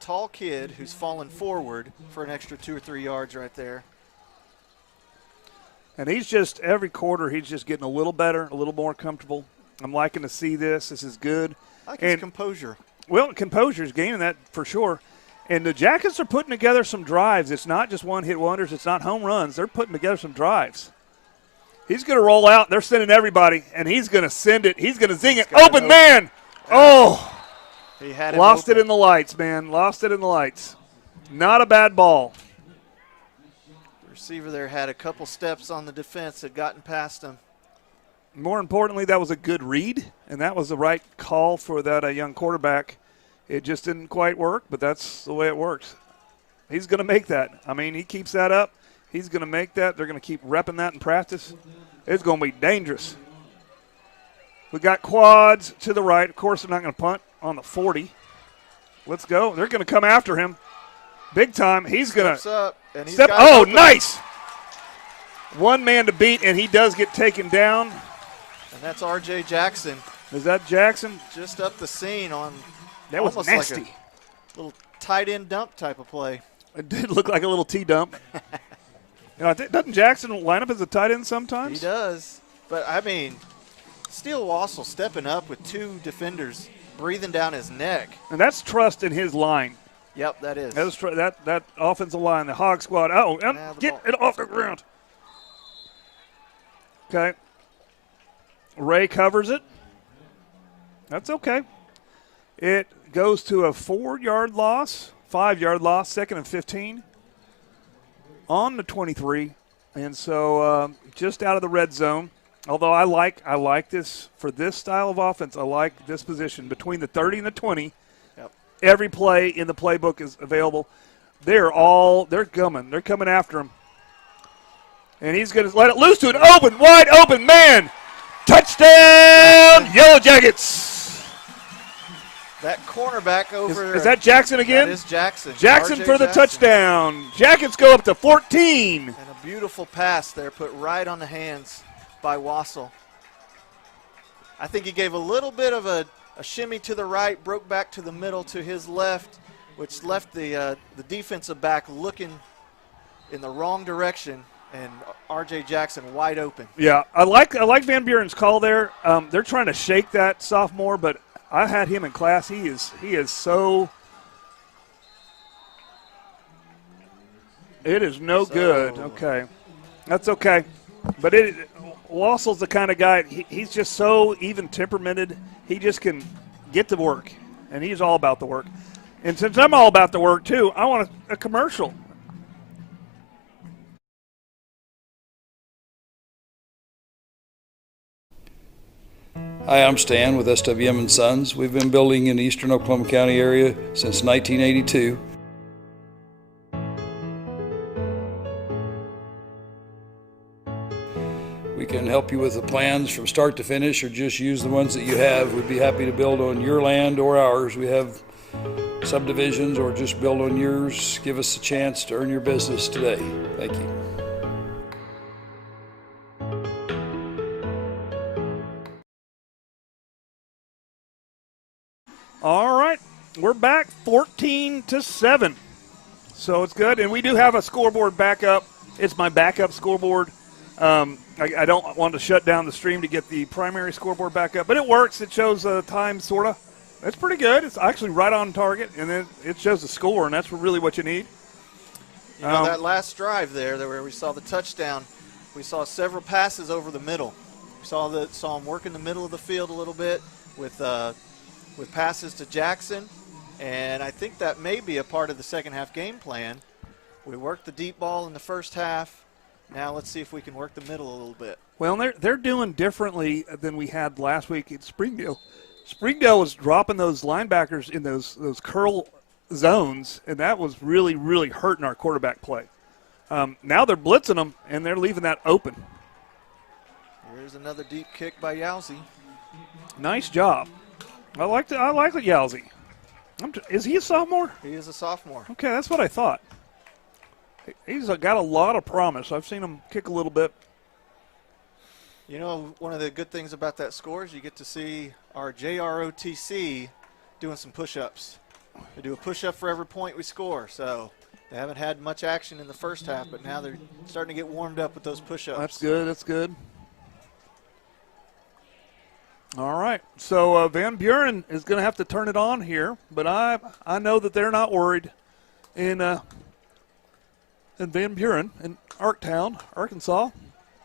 tall kid who's fallen forward for an extra 2 or 3 yards right there. And he's just, every quarter, he's just getting a little better, a little more comfortable. I'm liking to see this. This is good. I like his composure. Well, composure is gaining that for sure. And the Jackets are putting together some drives. It's not just one-hit wonders. It's not home runs. They're putting together some drives. He's going to roll out. They're sending everybody, and he's going to send it. He's going to zing it. Open man. Oh. He had Lost it in the lights, man. Lost it in the lights. Not a bad ball. The receiver there had a couple steps on the defense, had gotten past him. More importantly, that was a good read, and that was the right call for that young quarterback. It just didn't quite work, but that's the way it works. He's going to make that. I mean, he keeps that up. He's going to make that. They're going to keep repping that in practice. It's going to be dangerous. We got quads to the right. Of course, they're not going to punt on the 40. Let's go. They're going to come after him big time. He's going to step. Oh, nice. One man to beat, and he does get taken down. And that's R.J. Jackson. Is that Jackson? Just up the scene on that was nasty. Like a little tight end dump type of play. It did look like a little T-dump. Doesn't Jackson line up as a tight end sometimes? He does. But, I mean, Steele Wassel stepping up with 2 defenders breathing down his neck. And that's trust in his line. Yep, that is. That offensive line, the Hog squad. Oh, get it off the ground. Okay. Ray covers it. That's okay. It goes to a 4-yard loss, 5-yard loss, 2nd and 15 on the 23. And so just out of the red zone. Although I like this for this style of offense. I like this position between the 30 and the 20. Yep. Every play in the playbook is available. They're coming. They're coming after him. And he's going to let it loose to an wide open man. Touchdown, Yellow Jackets. That cornerback over. Is that Jackson again? That is Jackson. Jackson RJ for the Jackson. Touchdown. Jackets go up to 14. And a beautiful pass there put right on the hands by Wassel. I think he gave a little bit of a shimmy to the right, broke back to the middle to his left, which left the defensive back looking in the wrong direction, and R.J. Jackson wide open. Yeah, I like Van Buren's call there. They're trying to shake that sophomore, but I had him in class. He is so. It is no good. Okay, that's okay, but Wassel's the kind of guy. He's just so even temperamented. He just can get to work, and he's all about the work. And since I'm all about the work too, I want a commercial. Hi, I'm Stan with SWM & Sons. We've been building in the eastern Oklahoma County area since 1982. We can help you with the plans from start to finish or just use the ones that you have. We'd be happy to build on your land or ours. We have subdivisions or just build on yours. Give us a chance to earn your business today. Thank you. All right, we're back 14-7. So it's good, and we do have a scoreboard backup. It's my backup scoreboard. I don't want to shut down the stream to get the primary scoreboard back up, but it works. It shows time, sort of. It's pretty good. It's actually right on target, and then it shows the score, and that's really what you need. You know, that last drive there where we saw the touchdown, we saw several passes over the middle. We saw him work in the middle of the field a little bit with passes to Jackson, and I think that may be a part of the second half game plan. We worked the deep ball in the first half. Now let's see if we can work the middle a little bit. Well, they're doing differently than we had last week at Springdale. Springdale was dropping those linebackers in those curl zones, and that was really, really hurting our quarterback play. Now they're blitzing them, and they're leaving that open. Here's another deep kick by Yowzy. Nice job. I like it, Yowzy. Is he a sophomore? He is a sophomore. Okay, that's what I thought. He's got a lot of promise. I've seen him kick a little bit. You know, one of the good things about that score is you get to see our JROTC doing some push-ups. They do a push-up for every point we score, so they haven't had much action in the first half, but now they're starting to get warmed up with those push-ups. That's good. That's good. All right, so Van Buren is going to have to turn it on here, but I know that they're not worried in Van Buren in Arktown, Arkansas.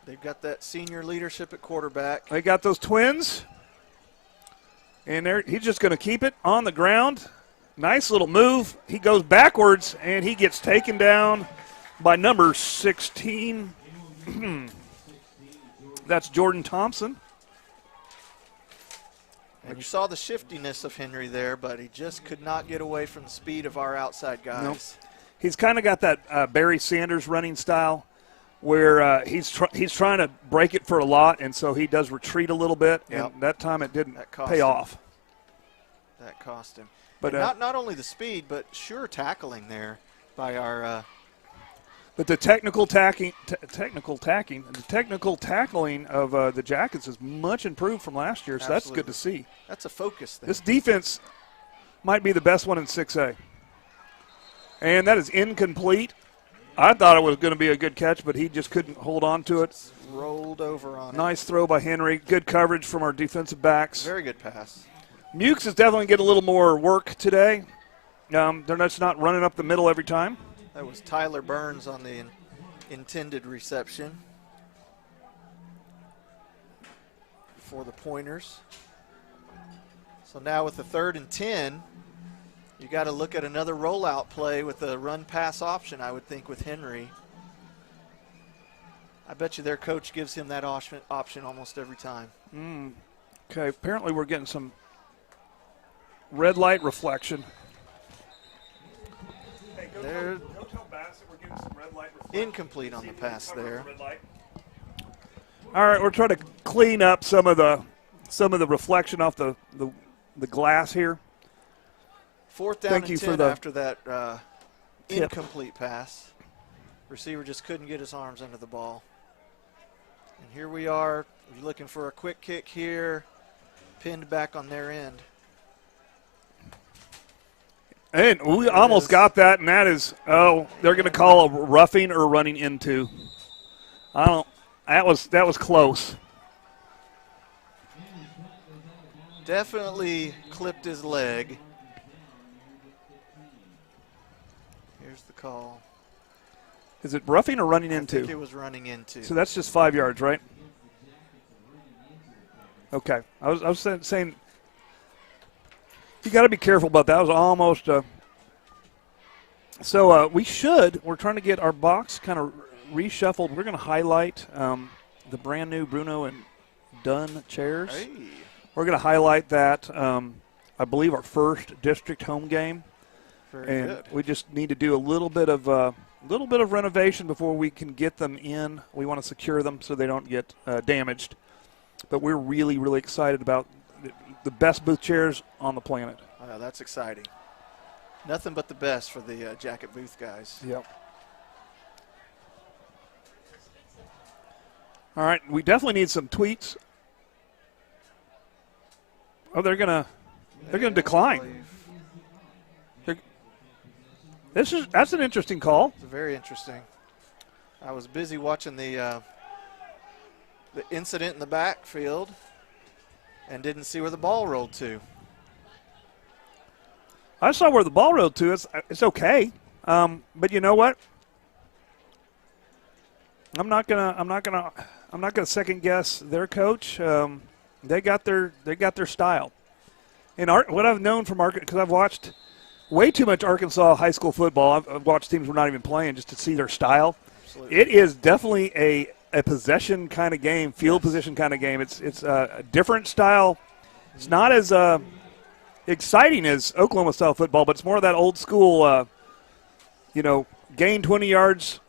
They've got that senior leadership at quarterback. They got those twins, and he's just going to keep it on the ground. Nice little move. He goes backwards, and he gets taken down by number 16. That's Jordan Thompson. And you saw the shiftiness of Henry there, but he just could not get away from the speed of our outside guys. Nope. He's kind of got that Barry Sanders running style where he's trying to break it for a lot, and so he does retreat a little bit, and that time it didn't pay off. That cost him. But not only the speed, but sure tackling there by our but the technical tackling of the Jackets is much improved from last year, so that's good to see. That's a focus thing. This defense might be the best one in 6A. And that is incomplete. I thought it was going to be a good catch, but he just couldn't hold on to it. Rolled over on it. Nice throw by Henry. Good coverage from our defensive backs. Very good pass. Mukes is definitely getting a little more work today. They're just not running up the middle every time. That was Tyler Burns on the intended reception for the Pointers. So now with the 3rd and 10, you got to look at another rollout play with a run-pass option, I would think, with Henry. I bet you their coach gives him that option almost every time. Okay, apparently we're getting some red light reflection. Hey, go tell Bassett we're getting some red light reflection. Incomplete on the pass there. All right, we're trying to clean up some of the reflection off the glass here. 4th down and 10 after that incomplete pass. Receiver just couldn't get his arms under the ball. And here we are. You're looking for a quick kick here. Pinned back on their end. And we almost got that, and that is, they're going to call a roughing or running into. That was close. Definitely clipped his leg. Here's the call. Is it roughing or running into? I think it was running into. So that's just 5 yards, right? Okay. I was saying you got to be careful about that. That was almost we're trying to get our box kind of reshuffled. We're going to highlight the brand new Bruno and Dunn chairs. Hey. We're going to highlight that, I believe, our first district home game. Very good. We just need to do a little bit of renovation before we can get them in. We want to secure them so they don't get damaged. But we're really, really excited about the best booth chairs on the planet. That's exciting. Nothing but the best for the Jacket Booth guys. Yep. All right, we definitely need some tweets. Oh, they're gonna decline. That's an interesting call. It's very interesting. I was busy watching the incident in the backfield and didn't see where the ball rolled to. I saw where the ball rolled to. It's okay, but you know what? I'm not gonna second guess their coach. They got their style. And what I've known from Arkansas, because I've watched way too much Arkansas high school football. I've watched teams we're not even playing just to see their style. Absolutely. It is definitely a possession kind of game, field position kind of game. It's a different style. It's not as exciting as Oklahoma style football, but it's more of that old school, gain 20 yards.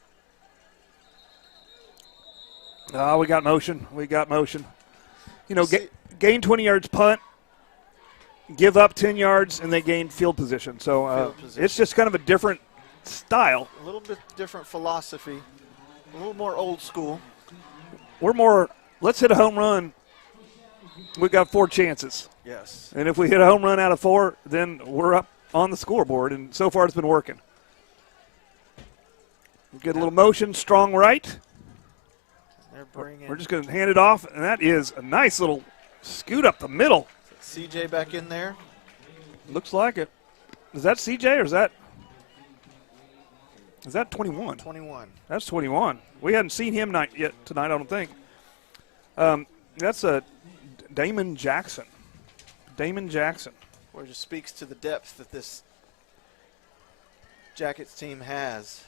We got motion. Gain 20 yards, punt, give up 10 yards, and they gain field position. So it's just kind of a different style. A little bit different philosophy, a little more old school. We're more, let's hit a home run. We've got 4 chances. Yes. And if we hit a home run out of 4, then we're up on the scoreboard, and so far it's been working. Get a little motion, strong right. We're just going to hand it off, and that is a nice little scoot up the middle. CJ back in there. Looks like it. Is that CJ or is that 21? 21. That's 21. We hadn't seen him yet tonight, I don't think. That's a Damon Jackson. Well, it just speaks to the depth that this Jackets team has.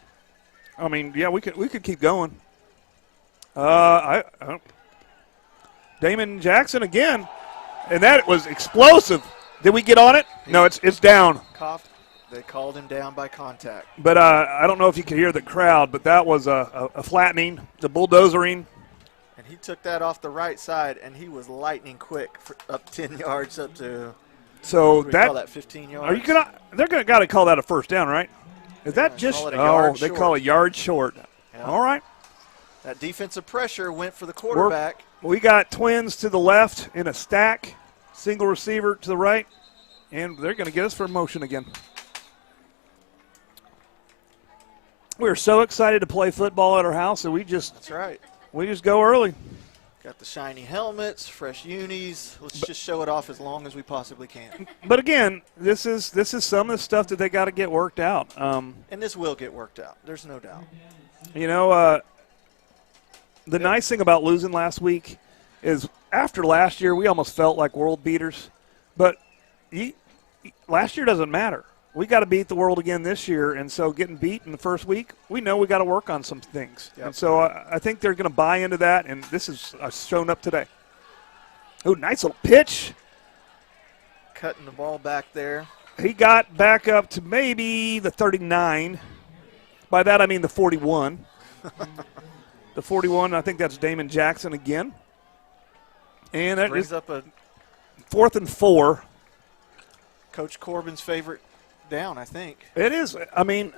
I mean, yeah, we could keep going. Damon Jackson again, and that was explosive. Did we get on it? No, it's down. They called him down by contact. But I don't know if you could hear the crowd, but that was a flattening, the bulldozering. And he took that off the right side, and he was lightning quick for up 10 yards up to. So call that 15 yards. Are you gonna? They're gonna got to call that a first down, right? Is that just? They call a yard short. Yeah. All right. That defensive pressure went for the quarterback. We got twins to the left in a stack, single receiver to the right, and they're going to get us for motion again. We're so excited to play football at our house, and That's right. we just go early. Got the shiny helmets, fresh unis. Let's just show it off as long as we possibly can. But again, this is some of the stuff that they got to get worked out. And this will get worked out. There's no doubt. You know, the nice thing about losing last week is after last year, we almost felt like world beaters. But last year doesn't matter. We got to beat the world again this year, and so getting beat in the first week, we know we got to work on some things. Yep. And so I think they're going to buy into that, and this has shown up today. Oh, nice little pitch. Cutting the ball back there. He got back up to maybe the 39. By that I mean the 41. The 41, I think that's Damon Jackson again. And that brings up a 4th and 4. Coach Corbin's favorite down, I think. It is. I mean,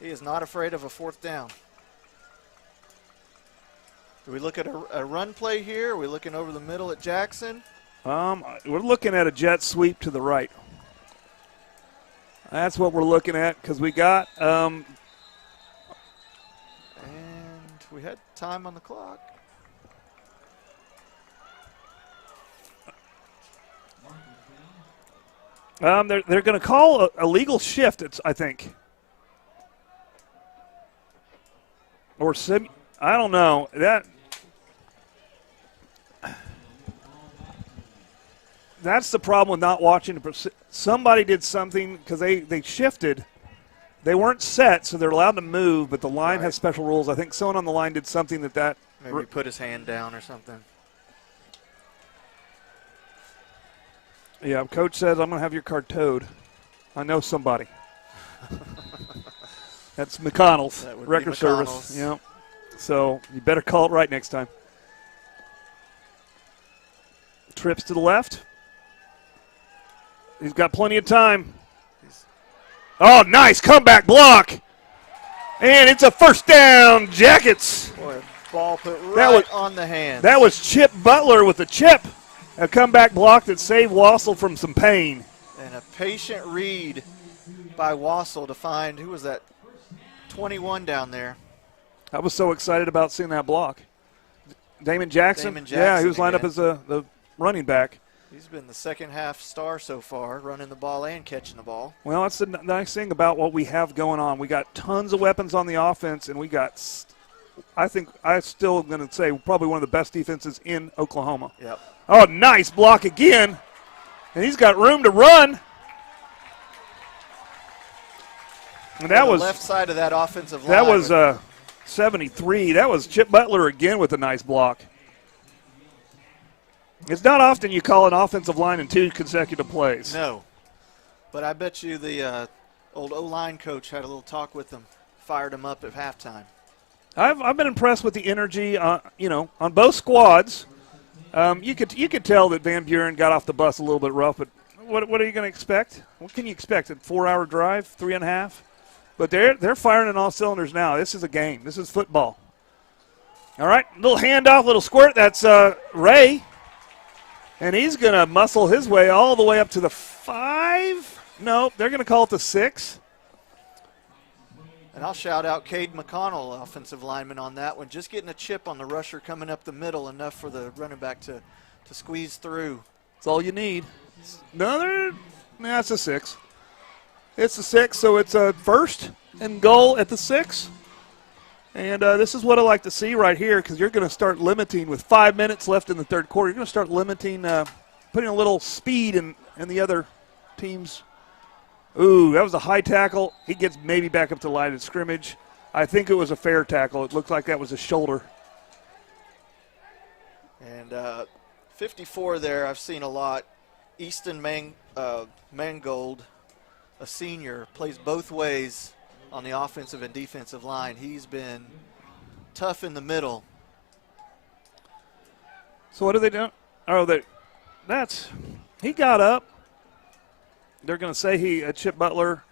he is not afraid of a 4th down. Do we look at a run play here? Are we looking over the middle at Jackson? We're looking at a jet sweep to the right. That's what we're looking at because we got and we had time on the clock. They're going to call a legal shift, I think. Or I don't know. That's the problem with not watching. Somebody did something because they shifted. They weren't set, so they're allowed to move, but the line has special rules. I think someone on the line did something that maybe put his hand down or something. Yeah, Coach says, I'm going to have your card towed. I know somebody. That's McConnell's record service. Yeah. So you better call it right next time. Trips to the left. He's got plenty of time. Oh, nice comeback block. And it's a first down, Jackets. Boy, ball put right on the hands. That was Chip Butler with a chip. A comeback block that saved Wassel from some pain. And a patient read by Wassel to find, who was that, 21 down there. I was so excited about seeing that block. Damon Jackson? Yeah, he was lined up as the running back. He's been the second half star so far, running the ball and catching the ball. Well, that's the nice thing about what we have going on. We got tons of weapons on the offense, and we got, I think, I'm still going to say probably one of the best defenses in Oklahoma. Yep. Oh, nice block again. And he's got room to run. And that was left side of that offensive line. That was 73. That was Chip Butler again with a nice block. It's not often you call an offensive line in 2 consecutive plays. No. But I bet you the old O-line coach had a little talk with them, fired him up at halftime. I've been impressed with the energy, on both squads. You could tell that Van Buren got off the bus a little bit rough, but what are you going to expect? What can you expect? A 4-hour drive, 3.5? But they're firing on all cylinders now. This is a game. This is football. All right, little handoff, little squirt. That's Ray. And he's going to muscle his way all the way up to the 5. No, they're going to call it the 6. And I'll shout out Cade McConnell, offensive lineman, on that one. Just getting a chip on the rusher coming up the middle, enough for the running back to squeeze through. That's all you need. It's a 6. It's a 6, so it's a 1st and goal at the 6. And this is what I like to see right here, because you're going to start limiting with 5 minutes left in the third quarter. You're going to start limiting, putting a little speed in the other team's. Ooh, that was a high tackle. He gets maybe back up to the line of scrimmage. I think it was a fair tackle. It looked like that was a shoulder. And 54 there, I've seen a lot. Easton Mangold, a senior, plays both ways on the offensive and defensive line. He's been tough in the middle. So what are they doing? Oh, he got up. They're going to say Chip Butler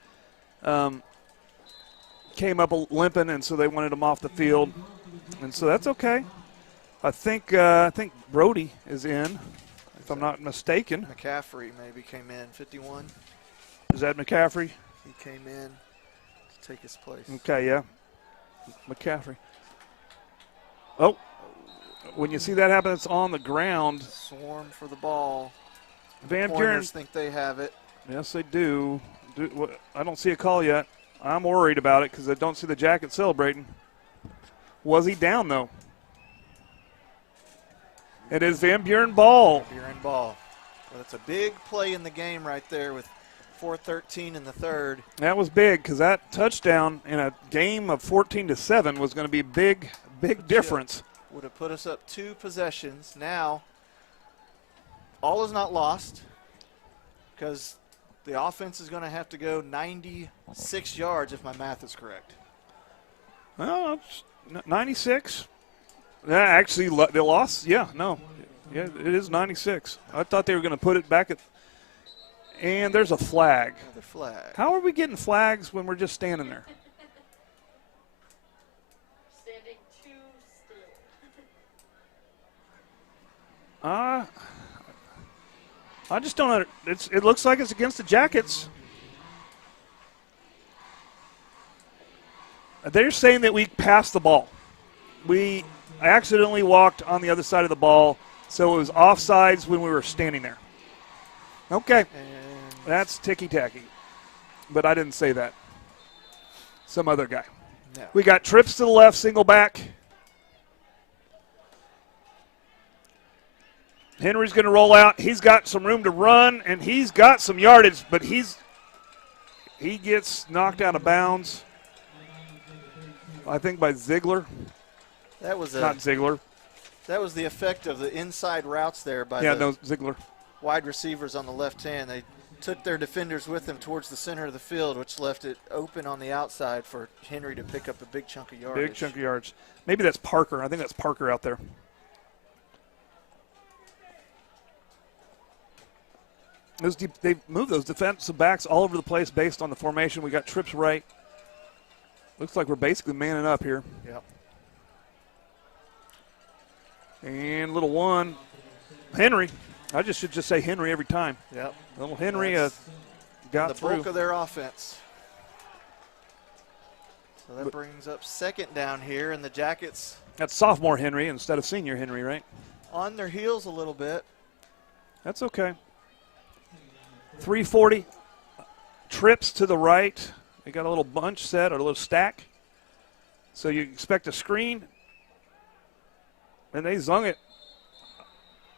came up limping, and so they wanted him off the field. And so that's okay. I think Brody is in, if I'm not mistaken. McCaffrey maybe came in, 51. Is that McCaffrey? He came in. take his place. Okay, yeah. McCaffrey. Oh, when you see that happen, it's on the ground. Swarm for the ball. Van Buren. Pointers think they have it. Yes, they do. I don't see a call yet. I'm worried about it because I don't see the Jackets celebrating. Was he down, though? It is Van Buren ball. Van Buren ball. Well, that's a big play in the game right there with 4:13 in the third. That was big because that touchdown in a game of 14-7 was going to be a big difference. Would have put us up 2 possessions. Now, all is not lost because the offense is going to have to go 96 yards if my math is correct. Well, 96. Yeah, actually, they lost. Yeah, no. Yeah, it is 96. I thought they were going to put it back at. And there's a flag. Another flag. How are we getting flags when we're just standing there? Standing too still. I just don't. It looks like it's against the Jackets. They're saying that we passed the ball. We accidentally walked on the other side of the ball, so it was offsides when we were standing there. Okay. And that's ticky-tacky. But I didn't say that. Some other guy. No. We got trips to the left, single back. Henry's going to roll out. He's got some room to run, and he's got some yardage, but he gets knocked out of bounds, I think, by Ziegler. That was not Ziegler. That was the effect of the inside routes there by Ziegler. Wide receivers on the left hand. They took their defenders with them towards the center of the field, which left it open on the outside for Henry to pick up a big chunk of yardage. Big chunk of yards. Maybe that's Parker. I think that's Parker out there. They've moved those defensive backs all over the place based on the formation. We got trips right. Looks like we're basically manning up here. Yep. And little one, Henry. I should just say Henry every time. Yep. Little Henry got through. The bulk of their offense. So that brings up second down here, and the Jackets. That's sophomore Henry instead of senior Henry, right? On their heels a little bit. That's okay. 340. Trips to the right. They got a little bunch set or a little stack. So you expect a screen. And they zung it.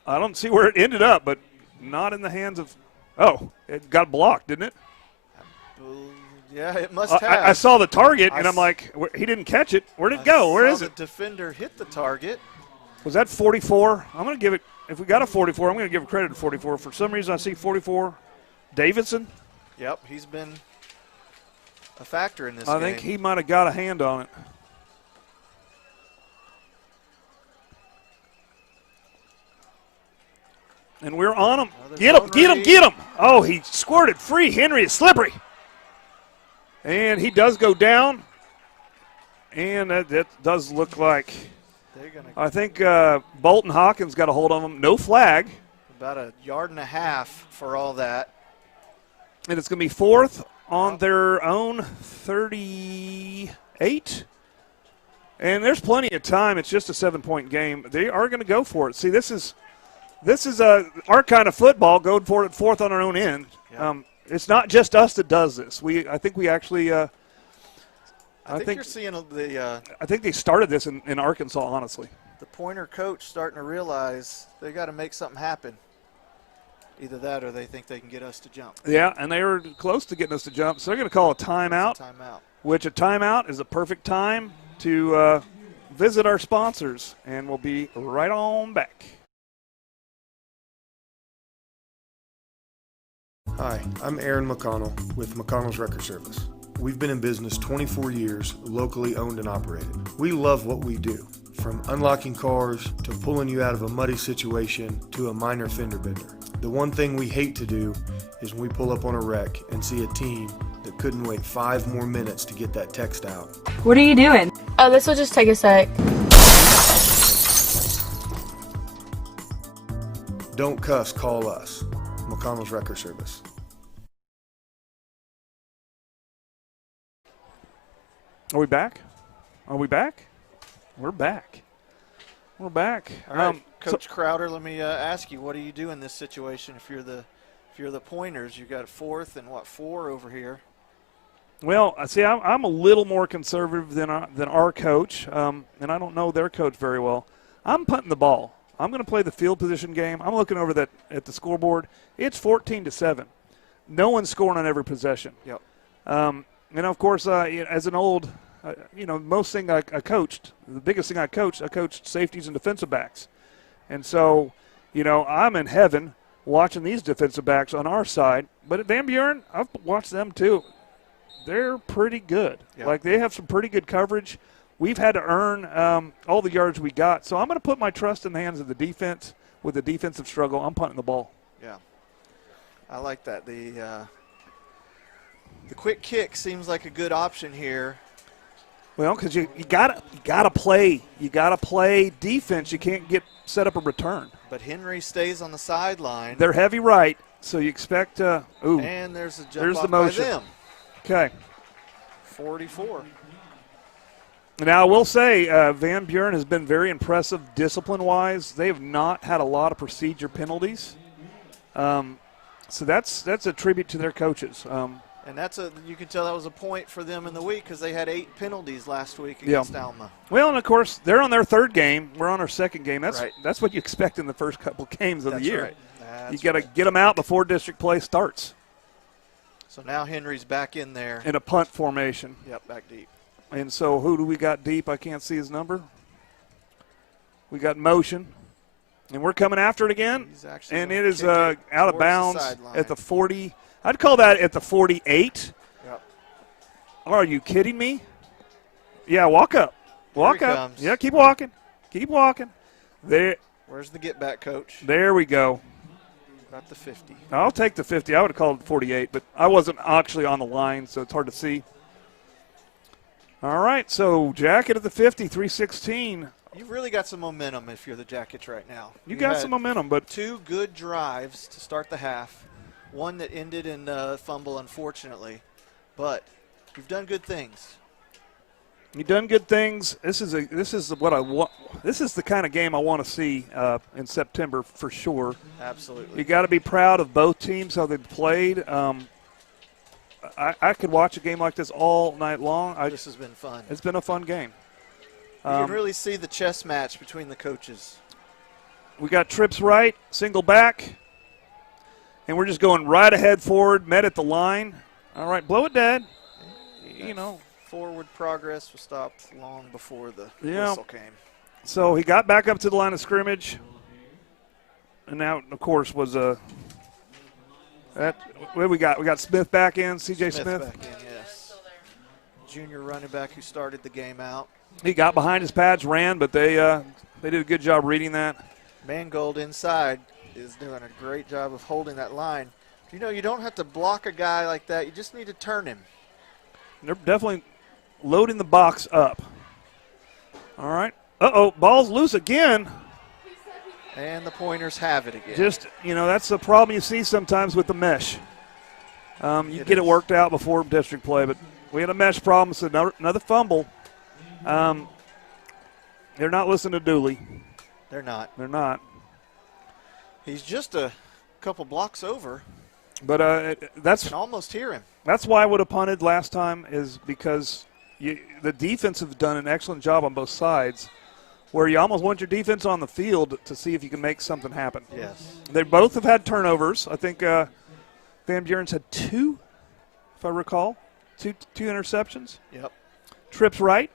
I don't see where it ended up, but not in the hands of – oh, it got blocked, didn't it? Yeah, it must have. I saw the target, and I'm like, he didn't catch it. Where'd it go? Where is it? The defender hit the target. Was that 44? I'm going to give it – if we got a 44, I'm going to give credit to 44. For some reason, I see 44. Davidson? Yep, he's been a factor in this game. I think he might have got a hand on it. And we're on him. Get him. Oh, he squirted free. Henry is slippery. And he does go down. And that does look like, I think Bolton Hawkins got a hold of him. No flag. About a yard and a half for all that. And it's going to be fourth on their own 38. And there's plenty of time. It's just a 7-point game. They are going to go for it. See, this is our kind of football, going for it fourth on our own end. Yep. It's not just us that does this. I think we actually I think you're seeing the I think they started this in Arkansas, honestly. The Pointer coach starting to realize they got to make something happen. Either that or they think they can get us to jump. Yeah, and they were close to getting us to jump. So they're going to call a timeout, which a timeout is a perfect time to visit our sponsors, and we'll be right on back. Hi, I'm Aaron McConnell with McConnell's Record Service. We've been in business 24 years, locally owned and operated. We love what we do, from unlocking cars to pulling you out of a muddy situation to a minor fender bender. The one thing we hate to do is when we pull up on a wreck and see a team that couldn't wait 5 more minutes to get that text out. What are you doing? Oh, this will just take a sec. Don't cuss, call us. McConnell's Record Service. Are we back? Are we back? We're back. We're back. All right, Coach Crowder, let me ask you, what do you do in this situation if you're the Pointers? You got 4th and 4 over here. Well, see, I'm a little more conservative than our coach, and I don't know their coach very well. I'm punting the ball. I'm going to play the field position game. I'm looking over that at the scoreboard. It's 14-7. No one's scoring on every possession. Yep. And of course, as an old, most thing I coached, the biggest thing I coached safeties and defensive backs. And so, I'm in heaven watching these defensive backs on our side. But at Van Buren, I've watched them too. They're pretty good. Yep. Like, they have some pretty good coverage. We've had to earn all the yards we got. So I'm going to put my trust in the hands of the defense with the defensive struggle. I'm punting the ball. Yeah. I like that. The quick kick seems like a good option here. Well, because you gotta play defense. You can't get set up a return. But Henry stays on the sideline. They're heavy right, so you expect. And there's a jump off the motion. by them. Okay. 44. Now I will say Van Buren has been very impressive discipline-wise. They have not had a lot of procedure penalties, so that's a tribute to their coaches. And you can tell that was a point for them in the week because they had 8 penalties last week against Alma. Well, and of course they're on their 3rd game. We're on our 2nd game. Right. That's what you expect in the first couple games of the year. Right. You got to get them out before district play starts. So now Henry's back in there. In a punt formation. Yep, back deep. And so who do we got deep? I can't see his number. We got motion. And we're coming after it again. And it is out of bounds at the 40. I'd call that at the 48. Yep. Are you kidding me? Yeah, walk up. Walk Here he up. comes. Yeah, keep walking. Keep walking. There. Where's the get back, Coach? There we go. Got the 50. I'll take the 50. I would have called it 48, but I wasn't actually on the line, so it's hard to see. All right, so Jacket at the 50, 3:16. You've really got some momentum if you're the Jackets right now. You got some momentum, but 2 good drives to start the half. One that ended in a fumble, unfortunately. But you've done good things. You've done good things. This is what I want. This is the kind of game I want to see in September for sure. Absolutely. You got to be proud of both teams, how they've played. I could watch a game like this all night long. This has been fun. It's been a fun game. You can really see the chess match between the coaches. We got trips right, single back, and we're just going right ahead forward, met at the line. All right, blow it, Dad. Forward progress was stopped long before the whistle came. So he got back up to the line of scrimmage, and now, of course, was what we got? We got Smith back in, C.J. Smith. Back in, yes. Junior running back who started the game out. He got behind his pads, ran, but they did a good job reading that. Mangold inside is doing a great job of holding that line. You don't have to block a guy like that. You just need to turn him. They're definitely loading the box up. All right. Uh-oh, ball's loose again. And the Pointers have it again. Just, that's the problem you see sometimes with the mesh. You get it worked out before district play, but we had a mesh problem, so another fumble. They're not listening to Dooley. They're not. They're not. He's just a couple blocks over. But You that's can almost hear him. That's why I would have punted last time, is because the defense has done an excellent job on both sides, where you almost want your defense on the field to see if you can make something happen. Yes. They both have had turnovers. I think Van Buren's had 2, if I recall, two interceptions. Yep. Trips right.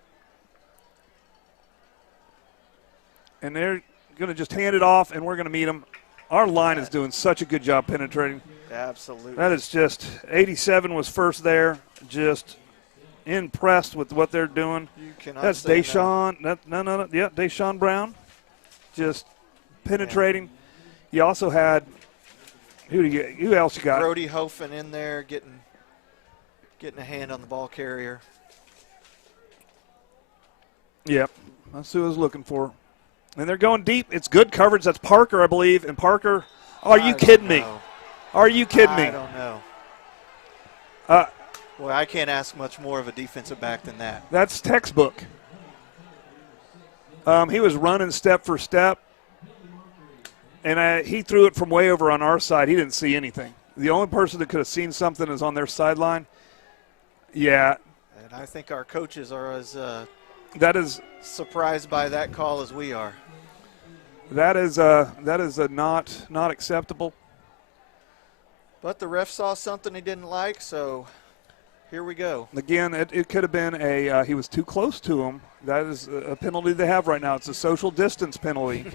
And they're going to just hand it off, and we're going to meet them. Our line is doing such a good job penetrating. Absolutely. That is just, 87 was first there, just impressed with what they're doing. You cannot That's say Deshaun. No. Yeah, Deshaun Brown, just penetrating. Man. You also had, who else you got? Brody Hofen in there getting a hand on the ball carrier. Yep, that's who I was looking for. And they're going deep. It's good coverage. That's Parker, I believe. And Parker, are you kidding me? Are you kidding me? I don't know. Boy, I can't ask much more of a defensive back than that. That's textbook. He was running step for step, and he threw it from way over on our side. He didn't see anything. The only person that could have seen something is on their sideline. Yeah. And I think our coaches are as that is surprised by that call as we are. That is not acceptable. But the ref saw something he didn't like, so here we go. Again, it could have been he was too close to him. That is a penalty they have right now. It's a social distance penalty.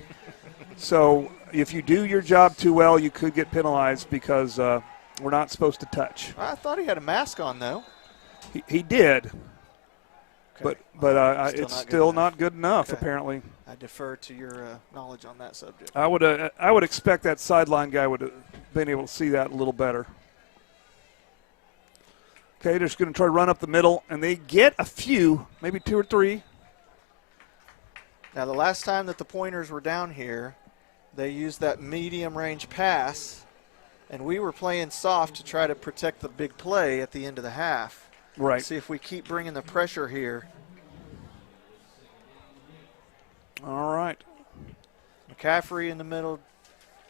So if you do your job too well, you could get penalized because we're not supposed to touch. I thought he had a mask on, though. He did. Okay. But it's still not good enough, okay. Apparently. I defer to your knowledge on that subject. I would expect that sideline guy would have been able to see that a little better. Okay, they're just going to try to run up the middle, and they get a few, maybe 2 or 3. Now, the last time that the Pointers were down here, they used that medium range pass, and we were playing soft to try to protect the big play at the end of the half. Right. Let's see if we keep bringing the pressure here. All right. McCaffrey in the middle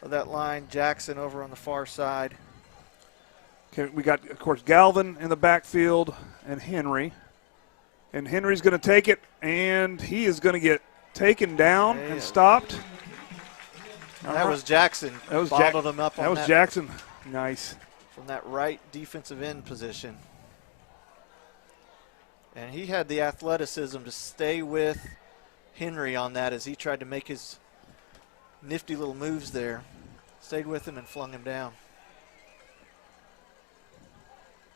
of that line, Jackson over on the far side. Okay, we got, of course, Galvin in the backfield and Henry. And Henry's going to take it, and he is going to get taken down and stopped. That was Jackson. That was bottled him up on that. Was Jackson. Nice. From that right defensive end position. And he had the athleticism to stay with Henry on that as he tried to make his nifty little moves there. Stayed with him and flung him down.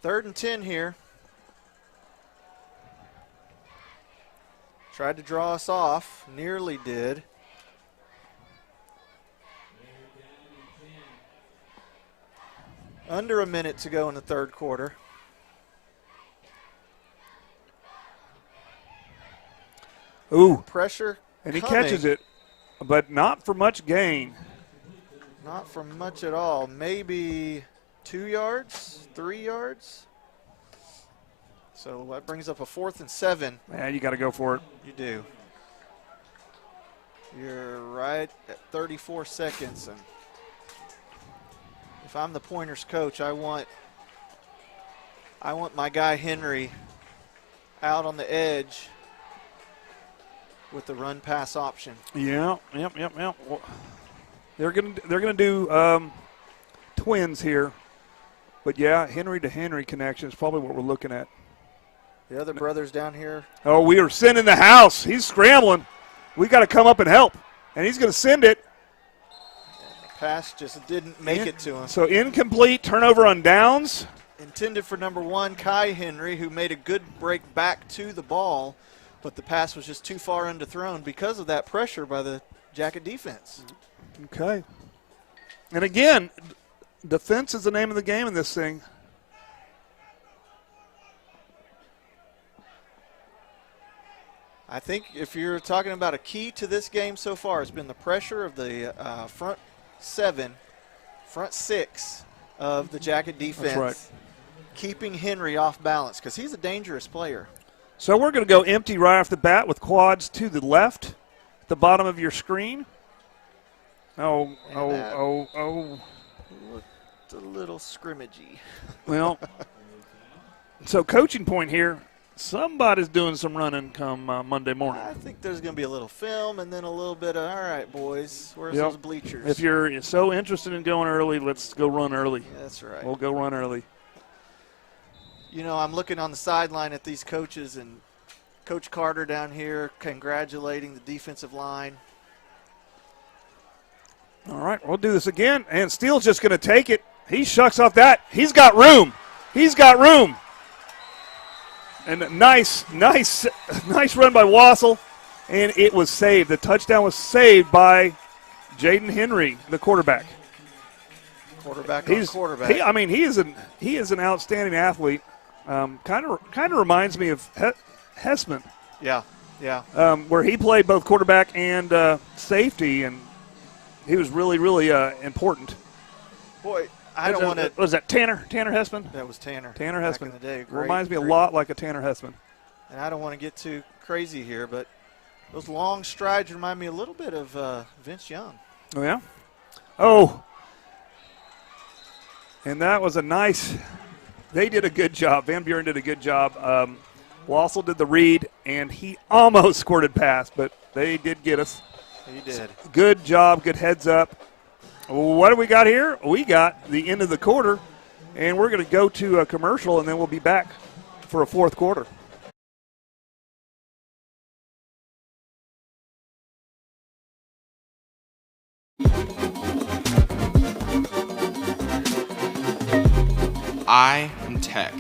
3rd and 10 here. Tried to draw us off, nearly did. Under a minute to go in the 3rd quarter. Ooh. Pressure and he coming. catches it, but not for much gain. Not for much at all. Maybe 2 yards, 3 yards. So that brings up a 4th and 7. Man, you got to go for it. You do. You're right at 34 seconds. And if I'm the Pointers coach, I want my guy Henry out on the edge with the run pass option. Yeah, yep. Well, they're gonna do twins here, but yeah, Henry to Henry connection is probably what we're looking at. The other brothers down here. Oh, we are sending the house. He's scrambling. We got to come up and help, and he's going to send it. The pass just didn't make it to him. So incomplete, turnover on downs. Intended for number 1, Kai Henry, who made a good break back to the ball, but the pass was just too far underthrown because of that pressure by the Jacket defense. Okay. And again, defense is the name of the game in this thing. I think if you're talking about a key to this game so far, it's been the pressure of the front 6 of the Jacket defense. That's right. Keeping Henry off balance because he's a dangerous player. So we're going to go empty right off the bat with quads to the left, at the bottom of your screen. Oh. Looked a little scrimmagey. Well, so coaching point here. Somebody's doing some running come Monday morning. I think there's going to be a little film and then a little bit of, all right, boys, where's those bleachers? If you're so interested in going early, let's go run early. Yeah, that's right. We'll go run early. You know, I'm looking on the sideline at these coaches, and Coach Carter down here congratulating the defensive line. All right, we'll do this again, and Steele's just going to take it. He shucks off that. He's got room. He's got room. And nice run by Wassel, and it was saved. The touchdown was saved by Jaden Henry, the quarterback. Quarterback. He is an outstanding athlete. Kind of reminds me of Hessman. Yeah. Where he played both quarterback and safety, and he was really important. Boy, I don't want to. Was that Tanner? Tanner Hessman? That was Tanner. Tanner back Hessman. in the day. Reminds me a lot like a Tanner Hessman. And I don't want to get too crazy here, but those long strides remind me a little bit of Vince Young. Oh, yeah? Oh. And that was a nice – they did a good job. Van Buren did a good job. Wassel did the read, and he almost squirted past, but they did get us. He did. Good job, good heads up. What do we got here? We got the end of the quarter, and we're going to go to a commercial, and then we'll be back for a fourth quarter. I am Tech.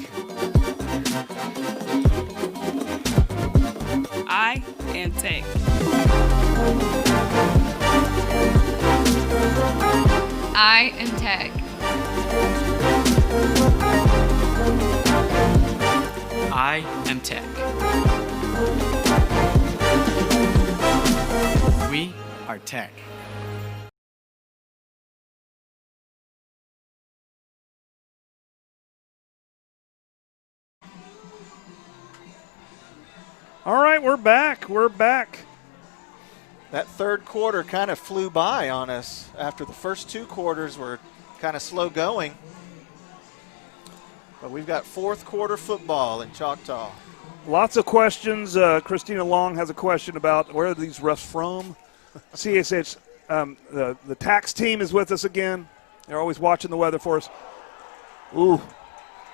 I am Tech. I am Tech. I am Tech. We are Tech. All right, we're back. We're back. That third quarter kind of flew by on us after the first two quarters were kind of slow going. But we've got fourth quarter football in Choctaw. Lots of questions. Christina Long has a question about where are these refs from? CSH, the tax team is with us again. They're always watching the weather for us. Ooh,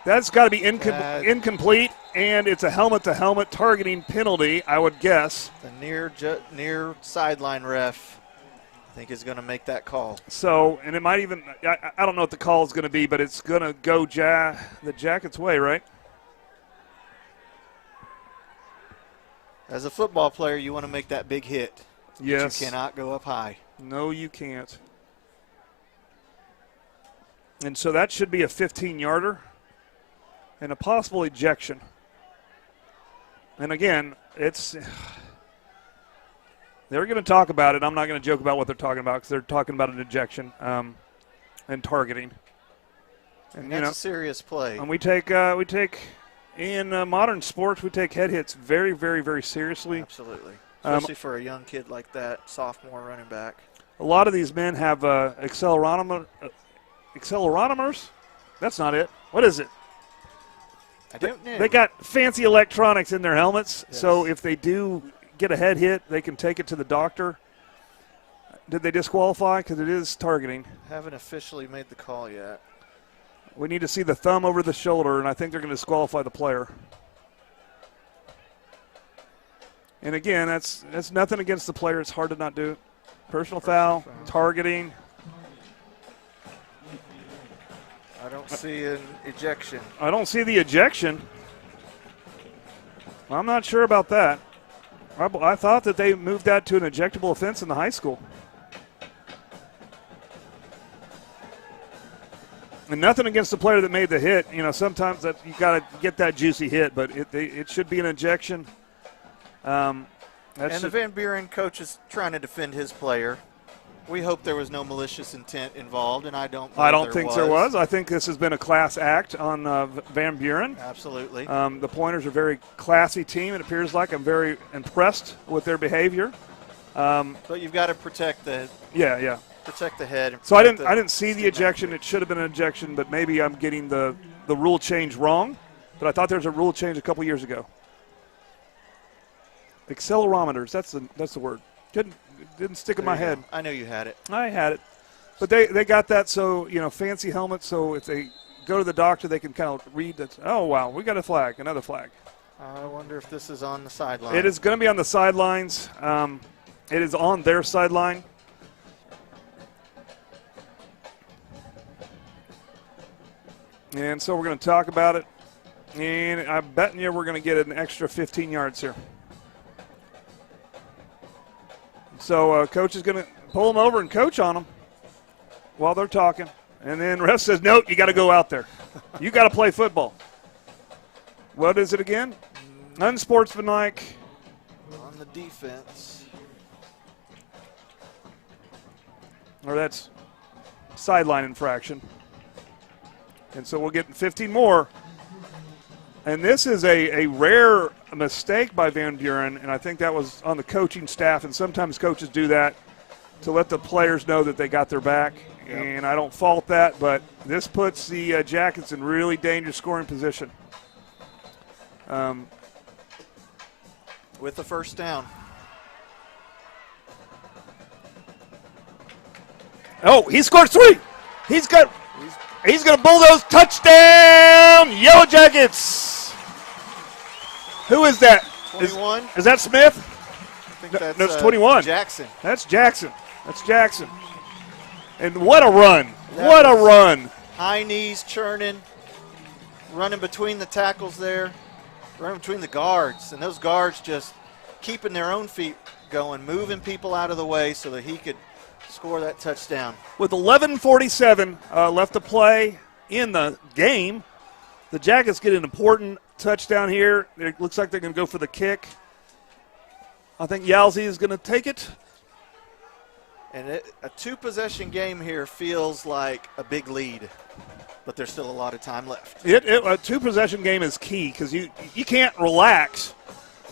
that's got to be incomplete, and it's a helmet-to-helmet targeting penalty, I would guess. The near sideline ref, I think, is going to make that call. So, and it might even, I don't know what the call is going to be, but it's going to go the Jackets' way, right? As a football player, you want to make that big hit. Yes. But you cannot go up high. No, you can't. And so that should be a 15-yarder and a possible ejection. And again, they're going to talk about it. I'm not going to joke about what they're talking about because they're talking about an ejection and targeting. And that's a serious play. And we take in modern sports, we take head hits very, very, very seriously. Absolutely. Especially for a young kid like that, sophomore running back. A lot of these men have accelerometers. That's not it. What is it? I don't know. They got fancy electronics in their helmets, so if they do get a head hit, they can take it to the doctor. Did they disqualify? Because it is targeting. Haven't officially made the call yet. We need to see the thumb over the shoulder, and I think they're going to disqualify the player. And again, that's nothing against the player. It's hard to not do it. Personal foul, targeting. I don't see an ejection. I don't see the ejection. I'm not sure about that. I thought that they moved that to an ejectable offense in the high school. And nothing against the player that made the hit. You know, sometimes that you got to get that juicy hit, but it should be an ejection. The Van Buren coach is trying to defend his player. We hope there was no malicious intent involved, and I don't think there was. I think this has been a class act on Van Buren. Absolutely. The Pointers are a very classy team, it appears like. I'm very impressed with their behavior. But you've got to protect the protect the head. So I didn't see the ejection. It should have been an ejection, but maybe I'm getting the rule change wrong. But I thought there was a rule change a couple years ago. Accelerometers, that's the word. Didn't stick in my head. I know you had it. I had it. But they got that, so, fancy helmets, so if they go to the doctor, they can kind of read that, oh, wow, we got a flag, another flag. I wonder if this is on the sideline. It is going to be on the sidelines. It is on their sideline. And so we're going to talk about it. And I'm betting you we're going to get an extra 15 yards here. So coach is going to pull them over and coach on them while they're talking. And then ref says, no, you got to go out there. You got to play football. What is it again? Unsportsmanlike. On the defense. Or that's sideline infraction. And so we'll get 15 more. And this is a rare mistake by Van Buren, and I think that was on the coaching staff, and sometimes coaches do that to let the players know that they got their back. Yep. And I don't fault that, but this puts the Jackets in really dangerous scoring position. With the first down. Oh, he scored 3. He's going to bulldoze. Touchdown, Yellow Jackets. Who is that? 21. Is that Smith? I think that's no, it's 21. Jackson. That's Jackson. And what a run. What a run. High knees churning, running between the tackles there, running between the guards. And those guards just keeping their own feet going, moving people out of the way so that he could score that touchdown. With 11:47 left to play in the game, the Jackets get an important touchdown here. It looks like they're going to go for the kick. I think Yalzi is going to take it. And a two-possession game here feels like a big lead, but there's still a lot of time left. A two-possession game is key because you can't relax,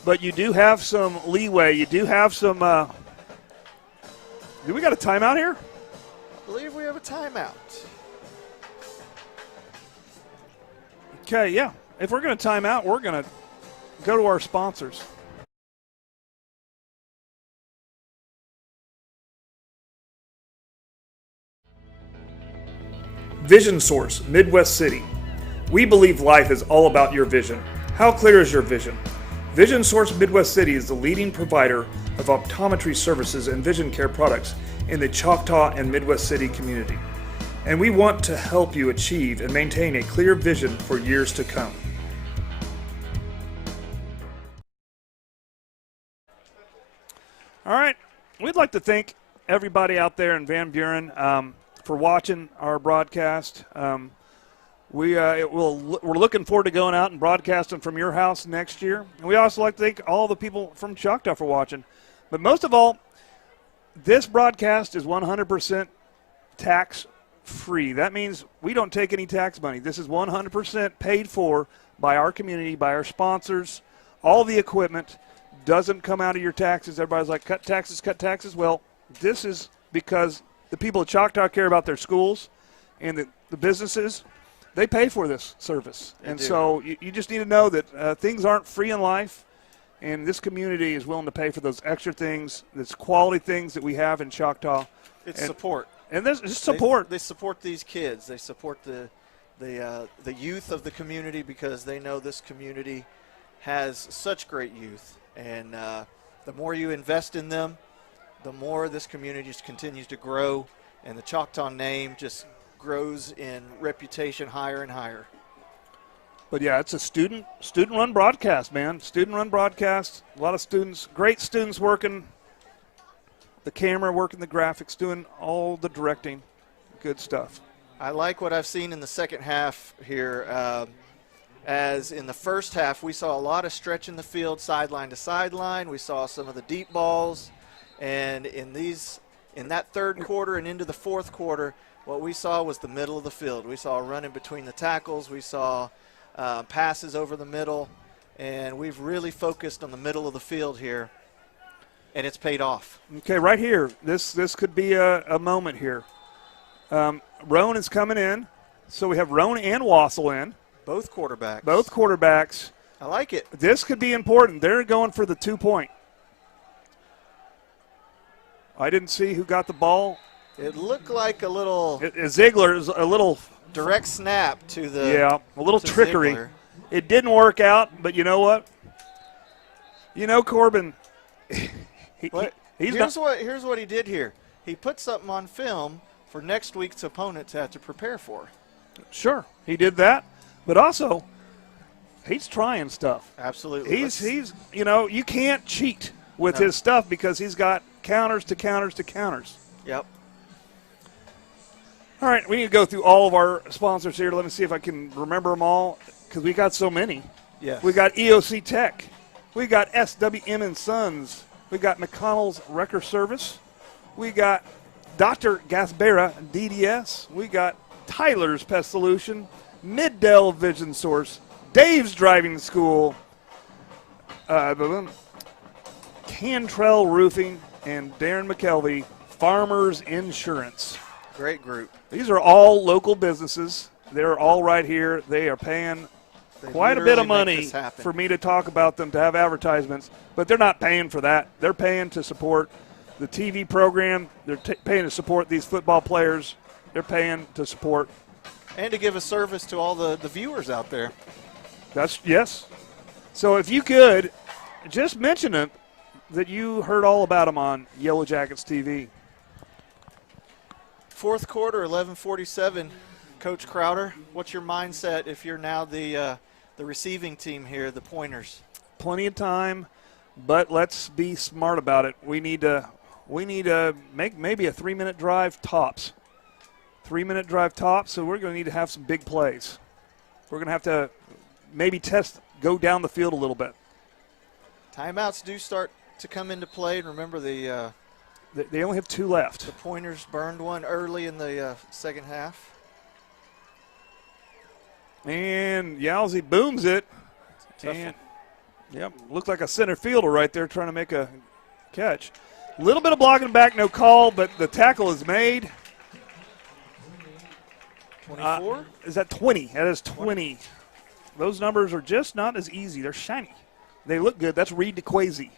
but you do have some leeway. You do have some do we got a timeout here? I believe we have a timeout. Okay, yeah. If we're going to time out, we're going to go to our sponsors. Vision Source, Midwest City. We believe life is all about your vision. How clear is your vision? Vision Source Midwest City is the leading provider of optometry services and vision care products in the Choctaw and Midwest City community. And we want to help you achieve and maintain a clear vision for years to come. All right, we'd like to thank everybody out there in Van Buren for watching our broadcast. We're looking forward to going out and broadcasting from your house next year. And we also like to thank all the people from Choctaw for watching. But most of all, this broadcast is 100% tax-free. That means we don't take any tax money. This is 100% paid for by our community, by our sponsors. All the equipment doesn't come out of your taxes. Everybody's like, cut taxes, cut taxes. Well, this is because the people of Choctaw care about their schools and the businesses. They pay for this service. And so you just need to know that things aren't free in life, and this community is willing to pay for those extra things, those quality things that we have in Choctaw. It's support. And there's just support. They support these kids. They support the youth of the community because they know this community has such great youth. And the more you invest in them, the more this community just continues to grow, and the Choctaw name just grows in reputation higher and higher. But yeah, it's a student-run broadcast, man. Student-run broadcast. A lot of students, great students working the camera, working the graphics, doing all the directing. Good stuff. I like what I've seen in the second half here. As in the first half, we saw a lot of stretch in the field, sideline to sideline. We saw some of the deep balls. And in that third quarter and into the fourth quarter, what we saw was the middle of the field. We saw running between the tackles. We saw passes over the middle. And we've really focused on the middle of the field here, and it's paid off. Okay, right here. This could be a moment here. Roan is coming in. So we have Roan and Wassel in. Both quarterbacks. Both quarterbacks. I like it. This could be important. They're going for the 2-point. I didn't see who got the ball. It looked like a little Ziegler's a little direct snap to the a little trickery. Ziegler. It didn't work out, but you know what? You know Corbin. Here's what he did here. He put something on film for next week's opponent to have to prepare for. Sure, he did that, but also he's trying stuff. Absolutely. He's you can't cheat with his stuff because he's got counters to counters to counters. Yep. All right, we need to go through all of our sponsors here. Let me see if I can remember them all because we got so many. Yes. We got EOC Tech. We got SWM and Sons. We got McConnell's Wrecker Service. We got Dr. Gaspera DDS. We got Tyler's Pest Solution. Mid-Dell Vision Source, Dave's Driving School, Cantrell Roofing, and Darren McKelvey, Farmers Insurance. Great group. These are all local businesses. They're all right here. They are paying quite a bit of money for me to talk about them, to have advertisements, but they're not paying for that. They're paying to support the TV program. They're paying to support these football players. They're paying to support. And to give a service to all the viewers out there. Yes. So if you could, just mention them that you heard all about them on Yellow Jackets TV. Fourth quarter, 11:47. Coach Crowder, what's your mindset if you're now the receiving team here, the Pointers? Plenty of time, but let's be smart about it. We need to make maybe a 3-minute drive tops. 3-minute drive tops, so we're going to need to have some big plays. We're going to have to maybe go down the field a little bit. Timeouts do start to come into play. And remember, they only have 2 left. The Pointers burned one early in the second half. And Yowzy booms it. And, looked like a center fielder right there trying to make a catch. A little bit of blocking back, no call, but the tackle is made. 24? Is that 20? That is 20. Those numbers are just not as easy. They're shiny. They look good. That's Reed DeQuazy.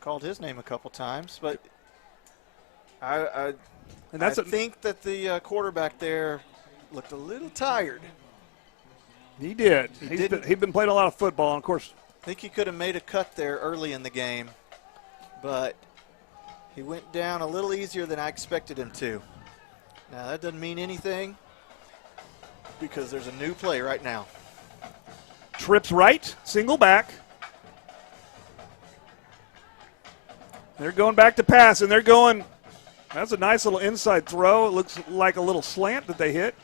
Called his name a couple times, but I think that the quarterback there looked a little tired. He did. He's been playing a lot of football, and of course. I think he could have made a cut there early in the game, but he went down a little easier than I expected him to. Now, that doesn't mean anything because there's a new play right now. Trips right, single back. They're going back to pass, and they're going. That's a nice little inside throw. It looks like a little slant that they hit.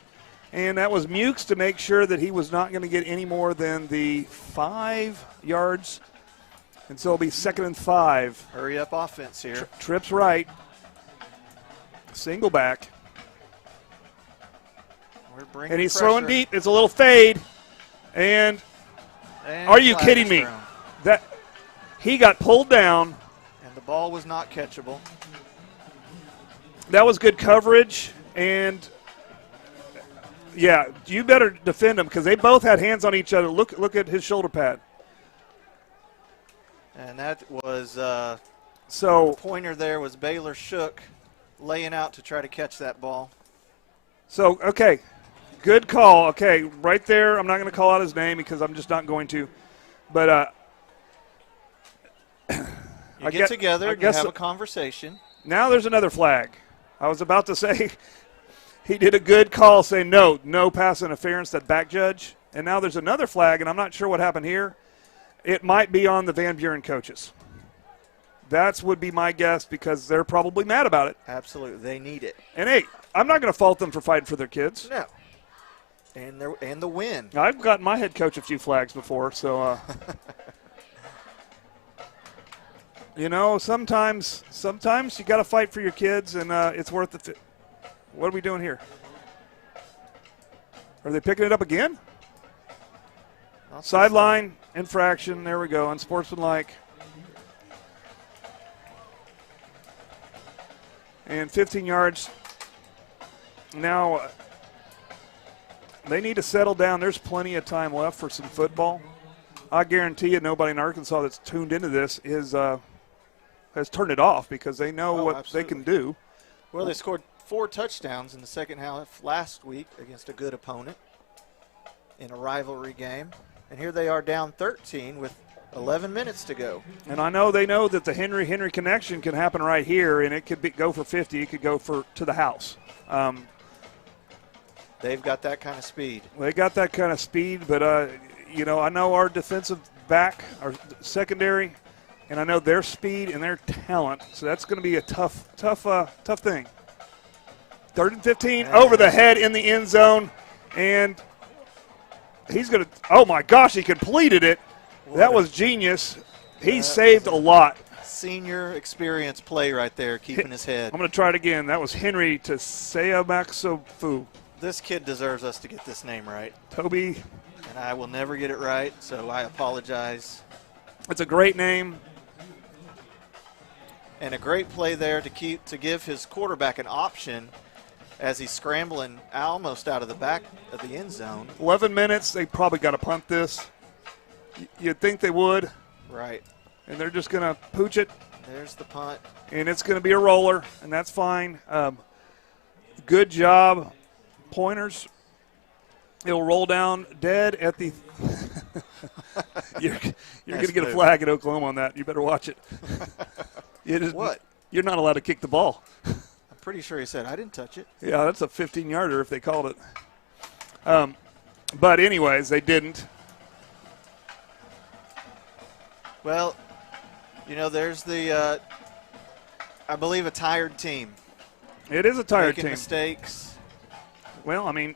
And that was Mukes to make sure that he was not going to get any more than the 5 yards. And so it'll be 2nd and 5. Hurry up offense here. Trips right. Single back. And he's throwing deep. It's a little fade. And are you kidding me? That he got pulled down. And the ball was not catchable. That was good coverage. And yeah, you better defend them because they both had hands on each other. Look at his shoulder pad. And that was the pointer there was Baylor Shook laying out to try to catch that ball. So, okay, good call. Okay, right there, I'm not going to call out his name because I'm just not going to. But you get together and you have a conversation. Now there's another flag. I was about to say he did a good call saying no pass interference, that back judge. And now there's another flag, and I'm not sure what happened here. It might be on the Van Buren coaches. That would be my guess because they're probably mad about it. Absolutely. They need it. And, hey, I'm not going to fault them for fighting for their kids. No. And the win. I've gotten my head coach a few flags before, so you know, sometimes you got to fight for your kids, and it's worth it. What are we doing here? Are they picking it up again? Sideline infraction. There we go. Unsportsmanlike. And 15 yards. Now they need to settle down. There's plenty of time left for some football. I guarantee you nobody in Arkansas that's tuned into this has turned it off because they know what they can do. Well, they scored 4 touchdowns in the second half last week against a good opponent in a rivalry game. And here they are down 13 with 11 minutes to go. And I know they know that the Henry connection can happen right here, and it could go for 50. It could go to the house. They've got that kind of speed. They got that kind of speed, but, you know, I know our defensive back, our secondary, and I know their speed and their talent. So that's going to be a tough thing. 3rd and 15, over the head in the end zone, and he's going to – oh, my gosh, he completed it. That was genius. He saved a lot. Senior experience play right there, keeping his head. I'm going to try it again. That was Henry to Seamaxofu. This kid deserves us to get this name right. Toby. And I will never get it right, so I apologize. It's a great name. And a great play there to give his quarterback an option as he's scrambling almost out of the back of the end zone. 11 minutes, they probably got to punt this. You'd think they would. Right. And they're just going to pooch it. There's the punt. And it's going to be a roller, and that's fine. Good job, Pointers. It'll roll down dead at the you're going to get a flag at Oklahoma on that. You better watch it. What? You're not allowed to kick the ball. I'm pretty sure he said, I didn't touch it. Yeah, that's a 15-yarder if they called it. But anyways, they didn't. Well, there's the, I believe, a tired team. It is a tired team. team. Mistakes. Well, I mean,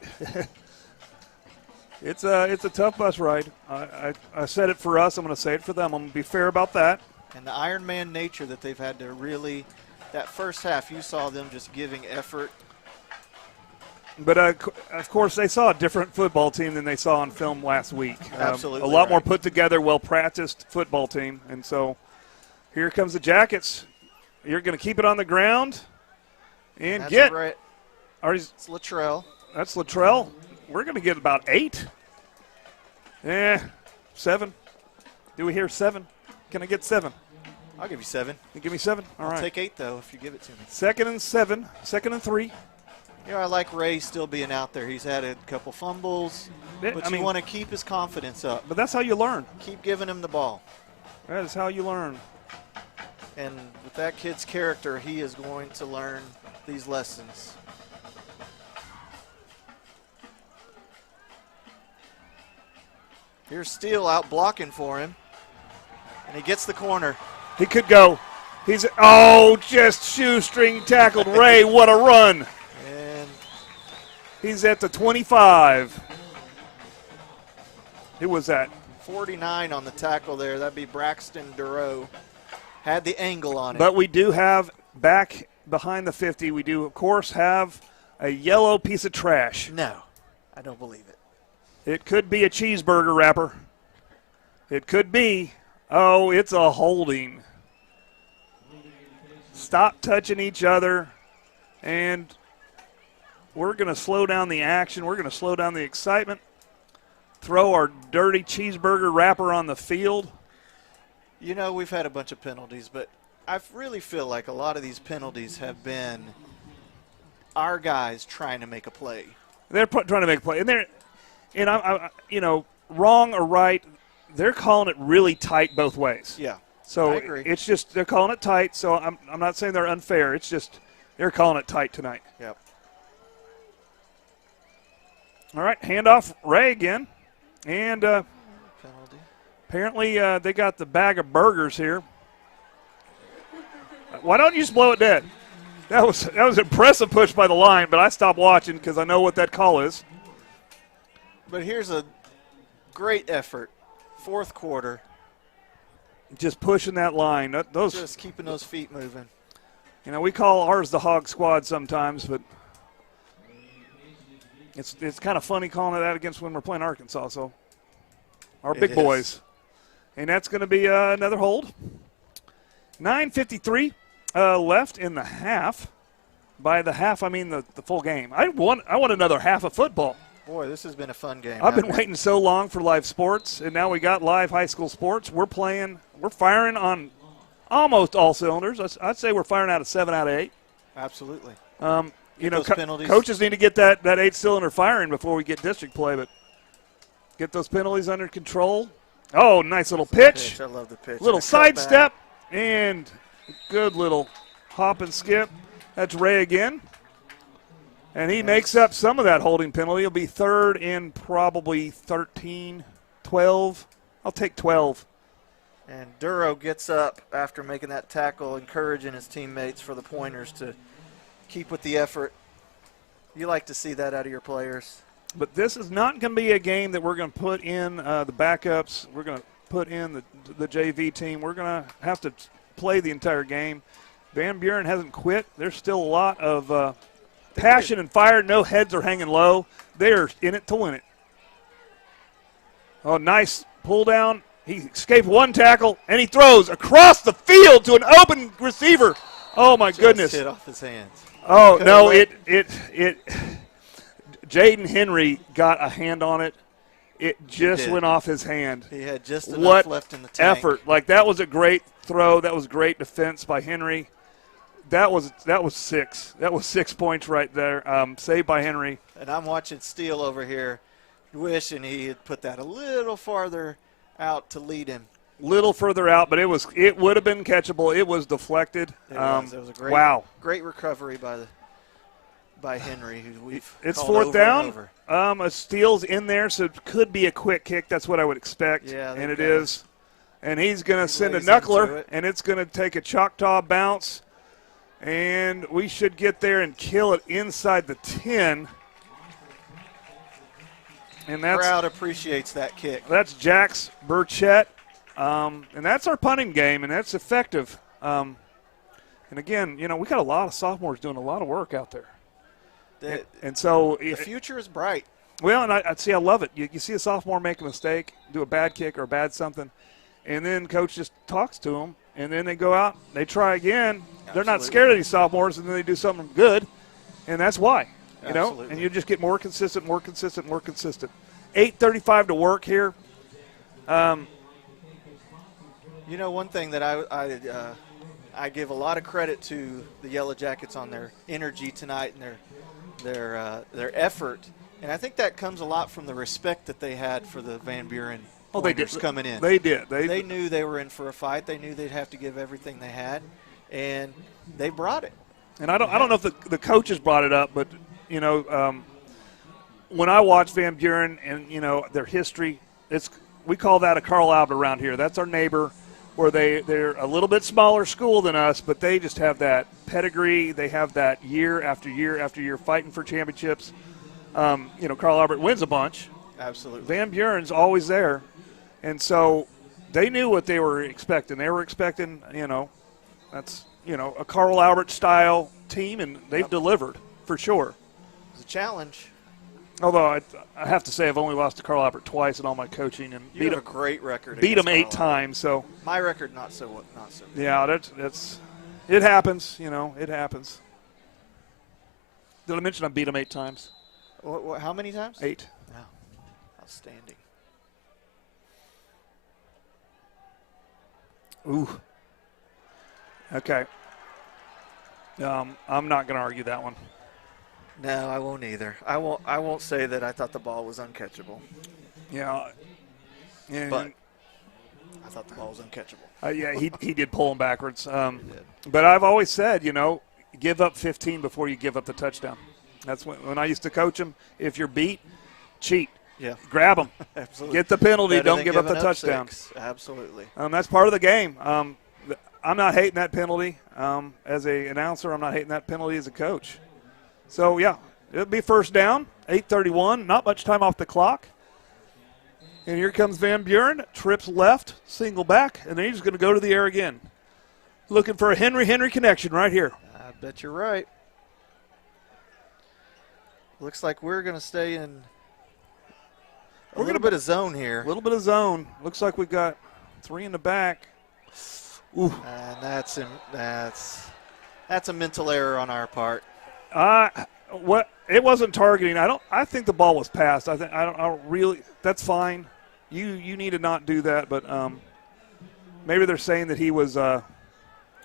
it's a tough bus ride. I said it for us. I'm going to say it for them. I'm going to be fair about that. And the Iron Man nature that they've had to really, that first half, you saw them just giving effort. But, of course, they saw a different football team than they saw on film last week. Absolutely. A lot more put together, well-practiced football team. And so here comes the Jackets. You're going to keep it on the ground and that's get. Right. It's Luttrell. That's Luttrell. We're going to get about 8. 7. Do we hear 7? Can I get 7? I'll give you 7. You give me 7? All right. I'll take 8, though, if you give it to me. 2nd and 7. 2nd and 3. I like Ray still being out there. He's had a couple fumbles, but you want to keep his confidence up. But that's how you learn. Keep giving him the ball. That is how you learn. And with that kid's character, he is going to learn these lessons. Here's Steele out blocking for him. And he gets the corner. He could go. Just shoestring tackled Ray. What a run. And he's at the 25. Who was that? 49 on the tackle there. That'd be Braxton Duro. Had the angle on it. But we do have back behind the 50, we do, of course, have a yellow piece of trash. No, I don't believe it. It could be a cheeseburger wrapper. It could be. Oh, it's a holding. Stop touching each other. And we're going to slow down the action. We're going to slow down the excitement. Throw our dirty cheeseburger wrapper on the field. We've had a bunch of penalties, but I really feel like a lot of these penalties have been our guys trying to make a play. They're trying to make a play. And I wrong or right, they're calling it really tight both ways. Yeah. So I agree. it's just they're calling it tight. So I'm not saying they're unfair. It's just they're calling it tight tonight. Yep. All right, handoff Ray again. And penalty. Apparently they got the bag of burgers here. Why don't you just blow it dead? That was an impressive push by the line, but I stopped watching because I know what that call is. But here's a great effort. Fourth quarter. Just pushing that line. Just keeping those feet moving. We call ours the hog squad sometimes, but it's kind of funny calling it that against when we're playing Arkansas. So our big boys. And that's going to be another hold. 9:53 left in the half. By the half, I mean the full game. I want another half of football. Boy, this has been a fun game. I've been waiting so long for live sports, and now we got live high school sports. We're firing on almost all cylinders. I'd say we're firing out of 7 out of 8. Absolutely. Coaches need to get that 8-cylinder firing before we get district play, but get those penalties under control. Oh, nice little pitch. I love the pitch. Little sidestep and good little hop and skip. That's Ray again. And he makes up some of that holding penalty. It'll be 3rd and probably 13, 12. I'll take 12. And Duro gets up after making that tackle, encouraging his teammates for the Pointers to keep with the effort. You like to see that out of your players. But this is not going to be a game that we're going to put in the backups. We're going to put in the JV team. We're going to have to play the entire game. Van Buren hasn't quit. There's still a lot of passion and fire. No heads are hanging low. They're in it to win it. Oh, nice pull down. He escaped one tackle, and he throws across the field to an open receiver. Oh, my goodness. Hit off his hands. Oh, no, Jaden Henry got a hand on it. It just went off his hand. He had just enough left in the tank. Effort. Like, that was a great throw. That was great defense by Henry. That was 6. That was 6 points right there. Saved by Henry. And I'm watching Steele over here, wishing he had put that a little farther out to lead him. Little further out, but it would have been catchable. It was deflected. It was a great recovery by Henry, who we've It's called fourth over down. and over. A steal's in there, so it could be a quick kick. That's what I would expect, and it is. And he's going to send a knuckler, and it's going to take a Choctaw bounce, and we should get there and kill it inside the 10. And the crowd appreciates that kick. That's Jax Burchett, and that's our punting game, and that's effective. And again, we got a lot of sophomores doing a lot of work out there. And so the future is bright. Well, and I love it. You see a sophomore make a mistake, do a bad kick or a bad something, and then coach just talks to them, and then they go out, they try again. Absolutely. They're not scared of these sophomores, and then they do something good, and that's why. And you just get more consistent. 8:35 to work here. One thing that I give a lot of credit to the Yellow Jackets on their energy tonight and their effort, and I think that comes a lot from the respect that they had for the Van Buren Pointers coming in. They did. They knew they were in for a fight. They knew they'd have to give everything they had, and they brought it. And I don't know if the coaches brought it up, but when I watch Van Buren and their history, we call that a Carl Albert around here. That's our neighbor, where they're a little bit smaller school than us, but they just have that pedigree. They have that year after year after year fighting for championships. Carl Albert wins a bunch. Absolutely. Van Buren's always there, and so they knew what they were expecting. They were expecting, that's a Carl Albert style team, and they've delivered for sure. It's a challenge. Although I have to say I've only lost to Carl Albert twice in all my coaching, and you have a great record. Beat them 8 times. So my record not so good. Yeah, that's it happens. It happens. Did I mention I beat them 8 times? How many times? 8. Wow, outstanding. Ooh. Okay. I'm not going to argue that one. No, I won't either. I won't say that I thought the ball was uncatchable. Yeah. But I thought the ball was uncatchable. Yeah, he did pull him backwards. But I've always said, give up 15 before you give up the touchdown. That's when I used to coach them. If you're beat, cheat. Yeah. Grab them. Absolutely. Get the penalty. Better don't give up the touchdown. 6. Absolutely. That's part of the game. I'm not hating that penalty. As an announcer, I'm not hating that penalty as a coach. So, yeah, it'll be first down, 8:31, not much time off the clock. And here comes Van Buren, trips left, single back, and then he's going to go to the air again. Looking for a Henry connection right here. I bet you're right. Looks like we're going to stay in a little bit of zone here. A little bit of zone. Looks like we've got 3 in the back. Ooh. And that's a mental error on our part. It wasn't targeting. I think the ball was passed. I don't really. That's fine. You need to not do that. But maybe they're saying that he was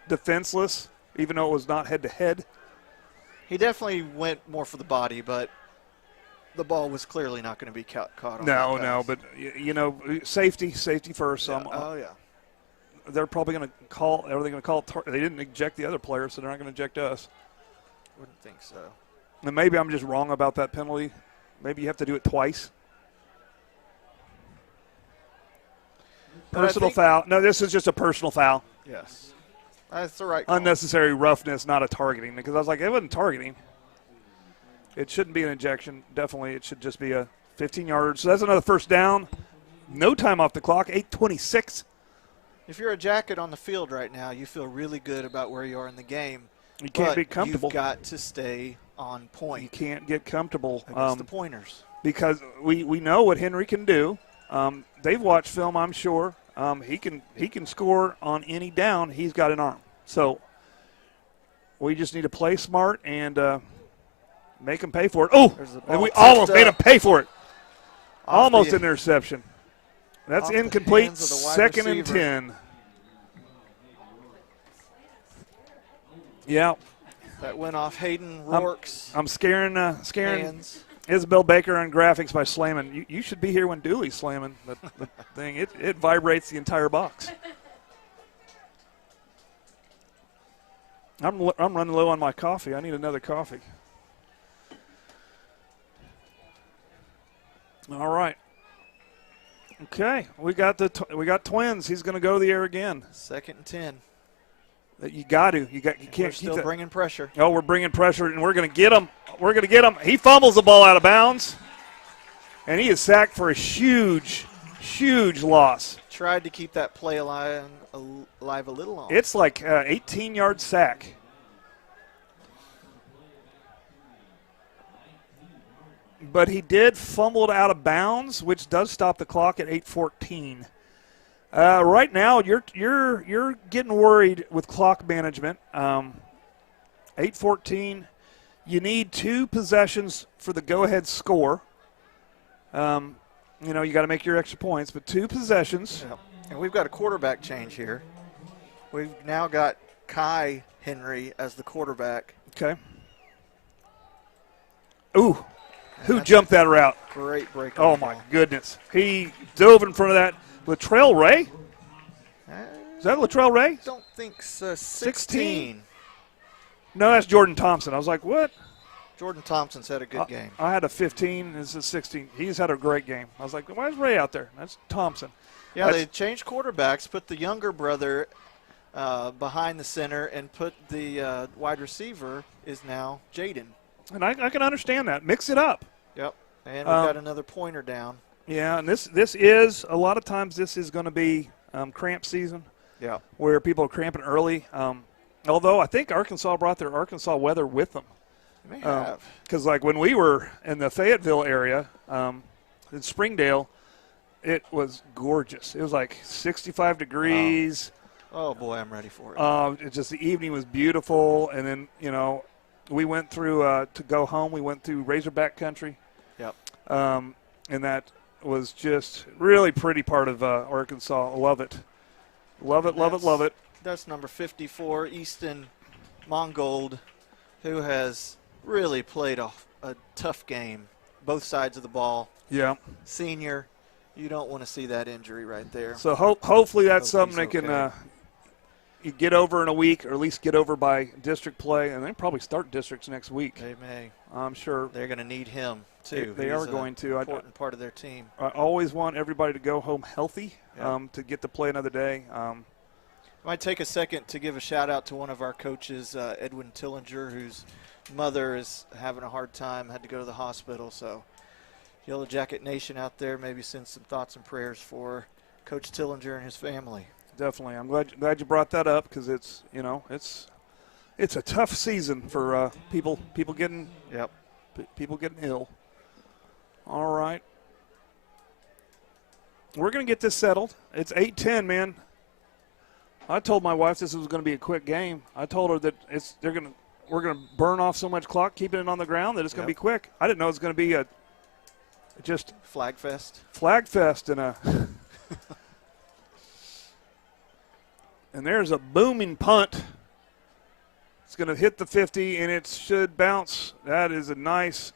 defenseless, even though it was not head to head. He definitely went more for the body, but the ball was clearly not going to be caught on. No. But safety first. Yeah. Oh yeah. They're probably going to call. Are they going to call? They didn't eject the other player, so they're not going to eject us. Wouldn't think so. And maybe I'm just wrong about that penalty. Maybe you have to do it twice. Personal foul. No, this is just a personal foul. Yes. That's the right call. Unnecessary roughness, not a targeting. Because I was like, it wasn't targeting. It shouldn't be an ejection. Definitely, it should just be a 15-yard. So that's another first down. No time off the clock, 8:26. If you're a Jacket on the field right now, you feel really good about where you are in the game. You can't be comfortable. You've got to stay on point. You can't get comfortable against the pointers. Because we know what Henry can do. They've watched film, I'm sure. He can score on any down. He's got an arm. So we just need to play smart and make them pay for it. Oh, and we almost made them pay for it. Almost an interception. That's incomplete. 2nd and 10. Yeah. That went off Hayden Rourke's I'm scaring hands. Isabel Baker on graphics by slamming. You should be here when Dooley's slamming the thing. It vibrates the entire box. I'm running low on my coffee. I need another coffee. All right. Okay, we got Twins. He's going to go to the air again. 2nd and 10. You got to. You can't. We're still bringing pressure. Oh, we're bringing pressure, and we're going to get him. We're going to get him. He fumbles the ball out of bounds, and he is sacked for a huge loss. Tried to keep that play alive a little longer. It's like 18-yard sack. But he did fumble it out of bounds, which does stop the clock at 8:14. Right now, you're getting worried with clock management. 8:14. You need 2 possessions for the go-ahead score. You got to make your extra points, but 2 possessions. Yeah. And we've got a quarterback change here. We've now got Kai Henry as the quarterback. Okay. Ooh. Who jumped that route? Great break. Oh, my goodness. He dove in front of that. Latrell Ray? Is that Latrell Ray? Don't think so. 16. No, that's Jordan Thompson. I was like, what? Jordan Thompson's had a good game. I had a 15. This is 16. He's had a great game. I was like, why is Ray out there? That's Thompson. Yeah, they changed quarterbacks, put the younger brother behind the center, and put the wide receiver is now Jaden. And I can understand that. Mix it up. Yep. And we've got another pointer down. Yeah, and this is, a lot of times this is going to be cramp season. Yeah. Where people are cramping early. Although I think Arkansas brought their Arkansas weather with them. They may have. Because like when we were in the Fayetteville area, in Springdale, it was gorgeous. It was like 65 degrees. Oh, boy, I'm ready for it. The evening was beautiful. And then, we went through, to go home, we went through Razorback country. Yep. And that was just really pretty part of Arkansas. Love it. Love it, love it, love it. That's number 54, Easton Mongold, who has really played a tough game, both sides of the ball. Yeah. Senior, you don't want to see that injury right there. So hopefully that's something they can you get over in a week, or at least get over by district play, and they probably start districts next week. They may. I'm sure. They're going to need him, too. They are going to. Important part of their team. I always want everybody to go home healthy, to get to play another day. I might take a second to give a shout-out to one of our coaches, Edwin Tillinger, whose mother is having a hard time, had to go to the hospital. So Yellow Jacket Nation out there, maybe send some thoughts and prayers for Coach Tillinger and his family. Definitely. I'm glad you brought that up, because it's it's a tough season for people getting people getting ill. All right. We're going to get this settled. It's 8-10, man. I told my wife this was going to be a quick game. I told her that we're going to burn off so much clock keeping it on the ground that it's going to be quick. I didn't know it was going to be just flag fest and a and there's a booming punt. It's going to hit the 50 and it should bounce. That is a nice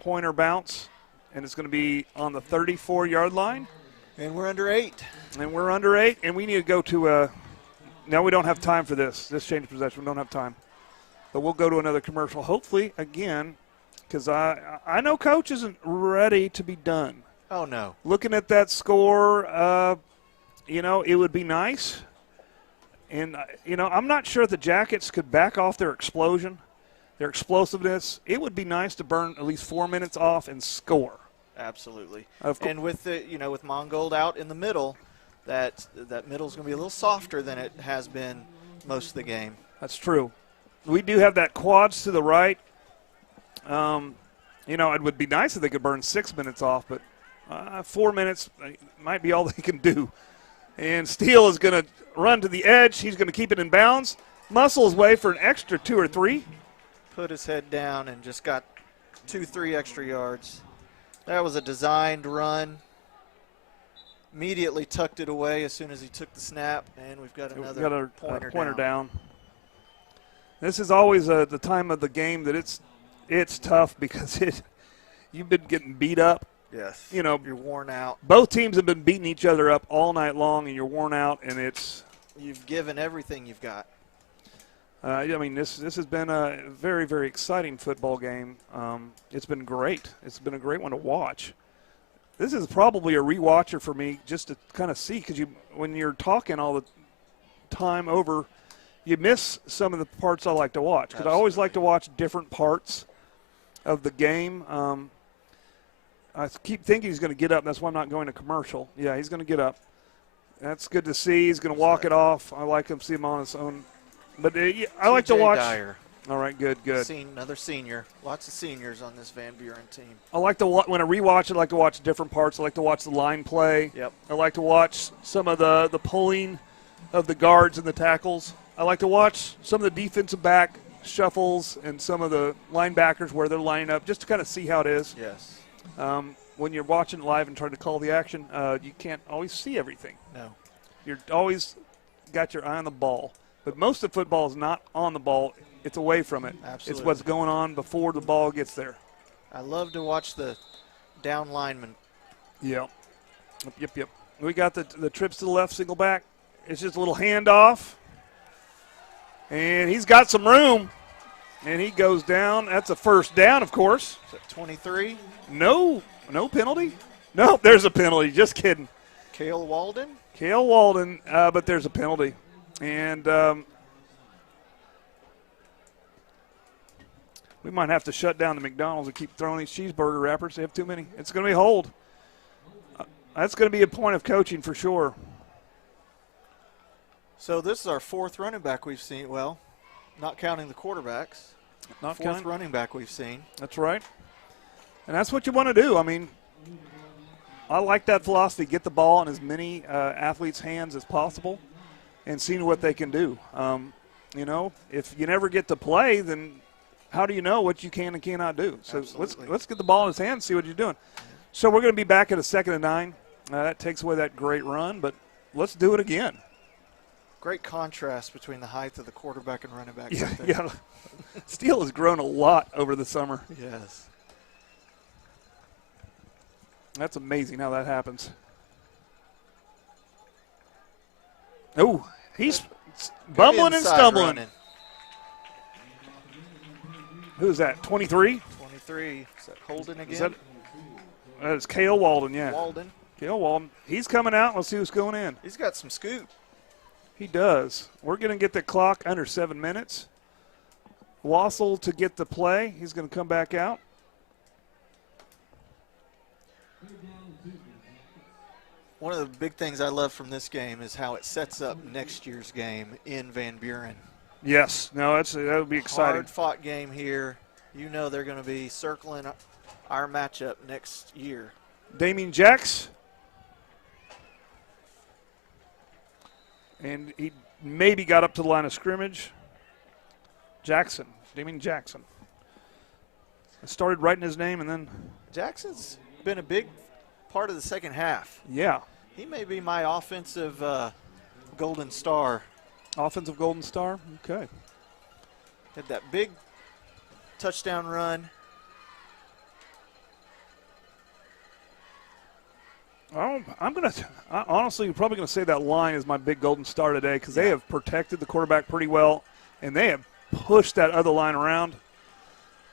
pointer bounce, and it's going to be on the 34-yard line. And we're under 8. And we need to go to now we don't have time for this change of possession. We don't have time. But we'll go to another commercial, hopefully, again, because I know Coach isn't ready to be done. Oh, no. Looking at that score, it would be nice. And, I'm not sure if the Jackets could back off their explosion, their explosiveness. It would be nice to burn at least 4 minutes off and score. Absolutely. And with with Mongold out in the middle, that middle is going to be a little softer than it has been most of the game. That's true. we do have that quads to the right. You know, it would be nice if they could burn 6 minutes off, but 4 minutes might be all they can do. And Steele is going to run to the edge. He's going to keep it in bounds. Muscle his way for an extra 2 or 3. Put his head down and just got 2-3 extra yards. That was a designed run. Immediately tucked it away as soon as he took the snap, and we've got another pointer down. This is always the time of the game that it's tough because you've been getting beat up. Yes. You know, you're worn out. Both teams have been beating each other up all night long, and you're worn out, and you've given everything you've got. I mean, this has been a very, very exciting football game. It's been great. It's been a great one to watch. This is probably a rewatcher for me just to kind of see, because when you're talking all the time over, you miss some of the parts I like to watch, because I always like to watch different parts of the game. I keep thinking he's going to get up. That's why I'm not going to commercial. Yeah, he's going to get up. That's good to see. He's going to walk it off. I like him, see him on his own. But I like to watch. Dyer. All right, good. Another senior. Lots of seniors on this Van Buren team. I like to when I rewatch it, I like to watch different parts. I like to watch the line play. Yep. I like to watch some of the pulling of the guards and the tackles. I like to watch some of the defensive back shuffles and some of the linebackers where they're lining up, just to kind of see how it is. Yes. When you're watching live and trying to call the action, you can't always see everything. No. You're always got your eye on the ball. But most of football is not on the ball. It's away from it. Absolutely. It's what's going on before the ball gets there. I love to watch the down linemen. Yep. We got the trips to the left, single back. It's just a little handoff. And he's got some room. And he goes down. That's a first down, of course. Is that 23? No penalty? No, there's a penalty. Just kidding. Cale Walden, but there's a penalty. And we might have to shut down the McDonald's and keep throwing these cheeseburger wrappers. They have too many. It's going to be a hold. That's going to be a point of coaching for sure. So this is our fourth running back we've seen. Well, not counting the quarterbacks. Fourth running back we've seen. That's right. And that's what you want to do. I mean, I like that philosophy. Get the ball in as many athletes' hands as possible and seeing what they can do. You know, if you never get to play, then how do you know what you can and cannot do? So let's get the ball in his hands and see what you're doing. So we're going to be back at a 2nd and 9. That takes away that great run, but let's do it again. Great contrast between the height of the quarterback and running back. Yeah. Steele has grown a lot over the summer. Yes. That's amazing how that happens. Oh, he's bumbling and stumbling. Running. Who's that, 23? 23. Is that Holden again? That is Cale Walden, yeah. Cale Walden. He's coming out. Let's see who's going in. He's got some scoop. He does. We're going to get the clock under 7 minutes. Wassel to get the play. He's going to come back out. One of the big things I love from this game is how it sets up next year's game in Van Buren. Yes. No, that'll be exciting. Hard-fought game here. You know they're going to be circling our matchup next year. Damien Jacks. And he maybe got up to the line of scrimmage. Damien Jackson. I started writing his name and then. Jackson's been a big part of the second half. Yeah. He may be my offensive golden star. Offensive golden star? Okay. Had that big touchdown run. Oh, honestly, I'm probably going to say that line is my big golden star today because they have protected the quarterback pretty well, and they have pushed that other line around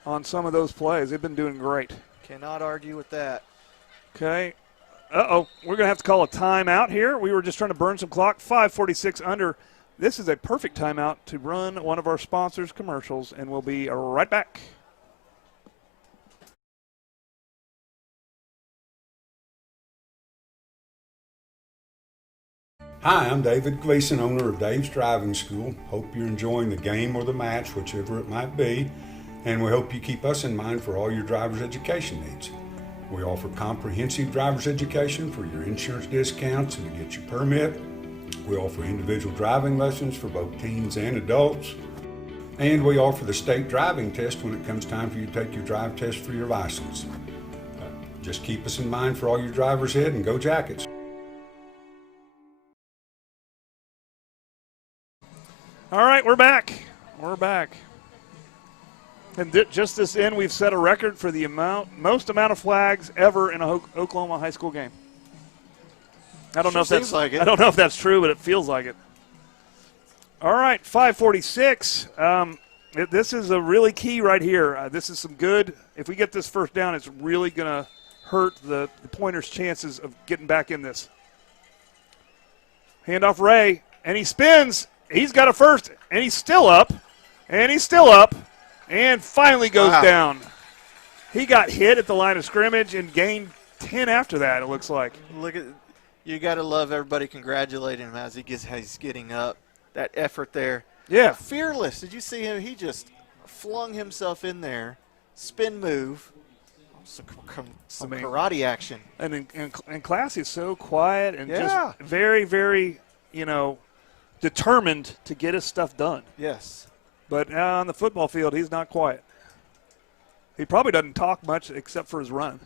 on some of those plays. They've been doing great. Cannot argue with that. Okay. Uh-oh, we're going to have to call a timeout here. We were just trying to burn some clock. 5:46 under. This is a perfect timeout to run one of our sponsors' commercials, and we'll be right back. Hi, I'm David Gleason, owner of Dave's Driving School. Hope you're enjoying the game or the match, whichever it might be, and we hope you keep us in mind for all your driver's education needs. We offer comprehensive driver's education for your insurance discounts and to get your permit. We offer individual driving lessons for both teens and adults. And we offer the state driving test when it comes time for you to take your drive test for your license. Just keep us in mind for all your drivers ahead, and go Jackets. All right, we're back. We're back. And just this in, we've set a record for the most amount of flags ever in a Oklahoma high school game. I don't know if that's like it. I don't know if that's true, but it feels like it. All right, 5:46. This is a really key right here. This is some good. If we get this first down, it's really going to hurt the Pointers' chances of getting back in this. Handoff Ray, and he spins. He's got a first, and he's still up, and finally goes down. He got hit at the line of scrimmage and gained 10 after that, it looks like. You got to love everybody congratulating him as he's getting up. That effort there. Yeah. Fearless. Did you see him? He just flung himself in there. Spin move. Some karate action. And in class, he's so quiet and just very, very, determined to get his stuff done. Yes. But on the football field, he's not quiet. He probably doesn't talk much except for his run.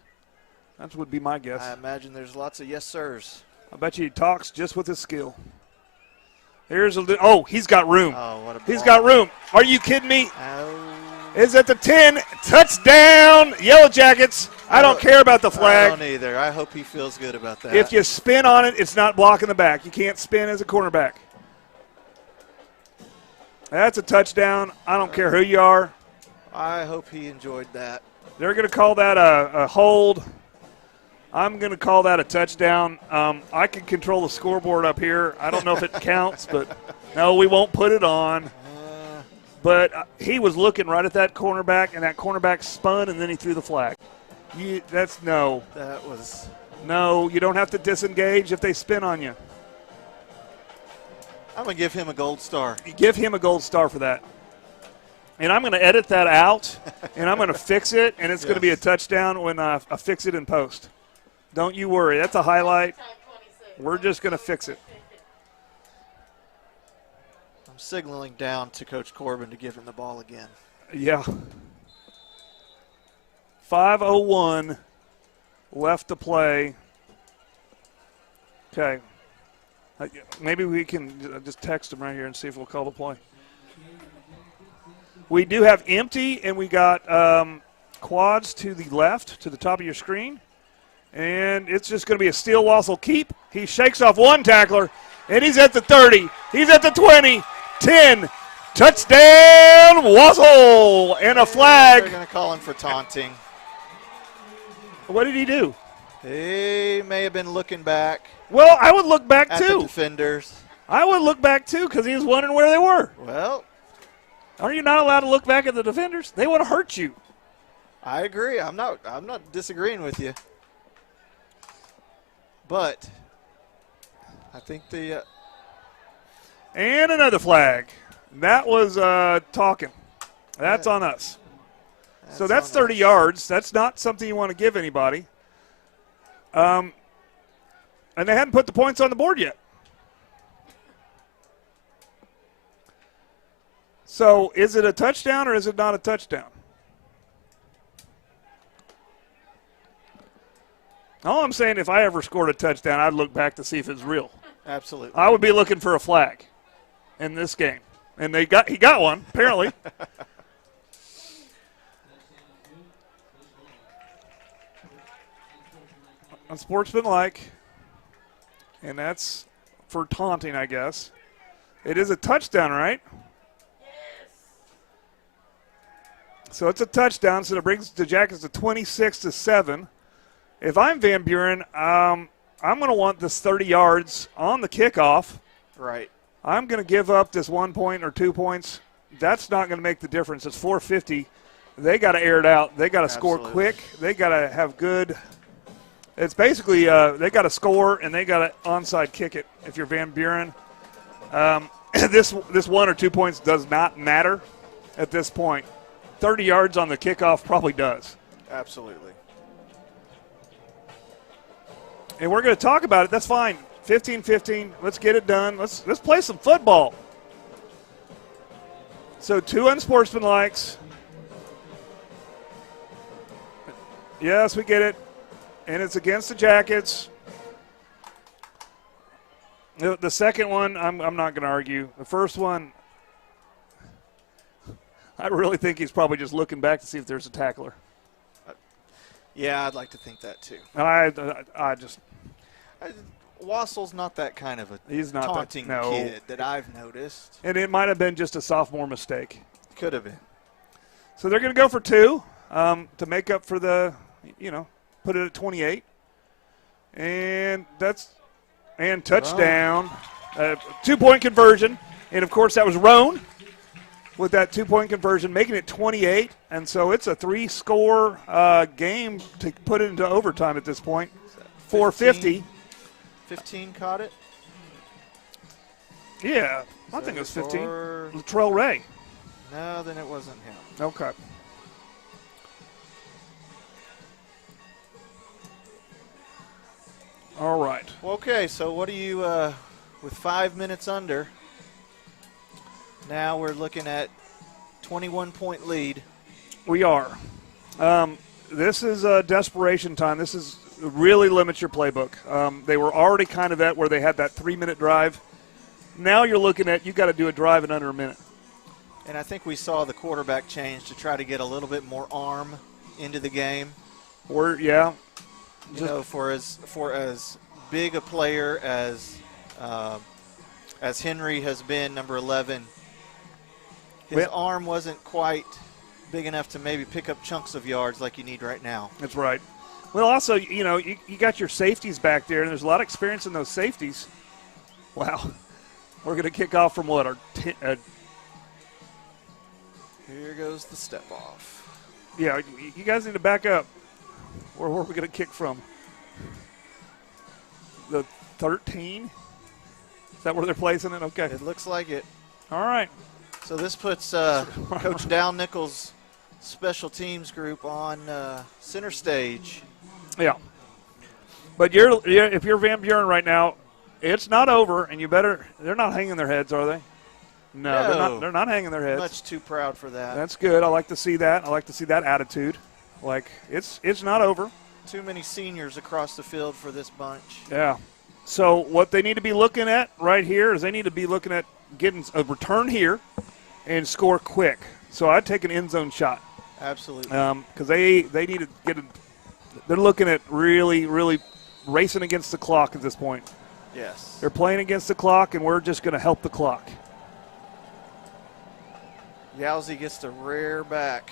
That would be my guess. I imagine there's lots of yes, sirs. I bet you he talks just with his skill. He's got room. Oh, what a ball. He's got room. Are you kidding me? Oh. Is at the 10. Touchdown, Yellow Jackets. I don't care about the flag. I don't either. I hope he feels good about that. If you spin on it, it's not blocking the back. You can't spin as a cornerback. That's a touchdown. I don't care who you are. I hope he enjoyed that. They're going to call that a hold. I'm going to call that a touchdown. I can control the scoreboard up here. I don't know if it counts, but no, we won't put it on. But he was looking right at that cornerback, and that cornerback spun, and then he threw the flag. No, you don't have to disengage if they spin on you. I'm going to give him a gold star. Give him a gold star for that. And I'm going to edit that out, and I'm going to fix it, and it's going to be a touchdown when I fix it in post. Don't you worry. That's a highlight. We're just going to fix it. I'm signaling down to Coach Corbin to give him the ball again. Yeah. 5:01 left to play. Okay. Maybe we can just text him right here and see if we'll call the play. We do have empty, and we got quads to the left, to the top of your screen. And it's just going to be a steel Wassel keep. He shakes off one tackler, and he's at the 30. He's at the 20, 10. Touchdown, Wassel, and a flag. They're going to call him for taunting. What did he do? He may have been looking back. Well, I would look back, at too. The defenders. I would look back, too, because he was wondering where they were. Well. Are you not allowed to look back at the defenders? They want to hurt you. I agree. I'm not disagreeing with you. But I think the and another flag. That was talking. That's on us. So that's 30 yards. That's not something you want to give anybody. And they hadn't put the points on the board yet. So is it a touchdown or is it not a touchdown? All I'm saying, if I ever scored a touchdown, I'd look back to see if it's real. Absolutely. I would be looking for a flag in this game. And he got one, apparently. Unsportsmanlike. And that's for taunting, I guess. It is a touchdown, right? So it's a touchdown, so it brings the Jackets to 26-7. If I'm Van Buren, I'm going to want this 30 yards on the kickoff. Right. I'm going to give up this 1 point or 2 points. That's not going to make the difference. It's 4:50. They got to air it out. They got to score quick. They got to have good It's basically they got to score and they got to onside kick it if you're Van Buren. This 1 or 2 points does not matter at this point. 30 yards on the kickoff probably does. Absolutely. And we're going to talk about it. That's fine. 15-15. Let's get it done. Let's play some football. So 2 unsportsmanlikes. Yes, we get it. And it's against the Jackets. The second one, I'm not going to argue. The first one, I really think he's probably just looking back to see if there's a tackler. Yeah, I'd like to think that too. Wassell's not that kind of a taunting kid that I've noticed. And it might have been just a sophomore mistake. Could have been. So they're going to go for 2 to make up for the, put it at 28. And touchdown. 2-point conversion. And, of course, that was Roan with that 2-point conversion, making it 28. And so it's a 3-score game to put it into overtime at this point. 450. 15 caught it? Yeah, I think it was 15. Latrell Ray. No, then it wasn't him. Okay. All right. Well, okay, so what do you, with 5 minutes under, now we're looking at 21-point lead. We are. This is desperation time. This is really limits your playbook. They were already kind of at where they had that 3-minute drive. Now you're looking at you got to do a drive in under a minute. And I think we saw the quarterback change to try to get a little bit more arm into the game. For as big a player as Henry has been, number 11, his arm wasn't quite big enough to maybe pick up chunks of yards like you need right now. That's right. Well, also, you got your safeties back there, and there's a lot of experience in those safeties. Wow. We're going to kick off from what? Here goes the step off. Yeah, you guys need to back up. Where are we going to kick from? The 13? Is that where they're placing it? Okay. It looks like it. All right. So this puts Coach Dow Nichols' special teams group on center stage. Yeah. But if you're Van Buren right now, it's not over, and they're not hanging their heads, are they? No, they're not hanging their heads. Much too proud for that. That's good. I like to see that. I like to see that attitude. Like, it's not over. Too many seniors across the field for this bunch. Yeah. So what they need to be looking at right here is they need to be looking at getting a return here and score quick. So I'd take an end zone shot. Absolutely. Because they need to get they're looking at really, really racing against the clock at this point. Yes. They're playing against the clock, and we're just going to help the clock. Yowzy gets to rear back.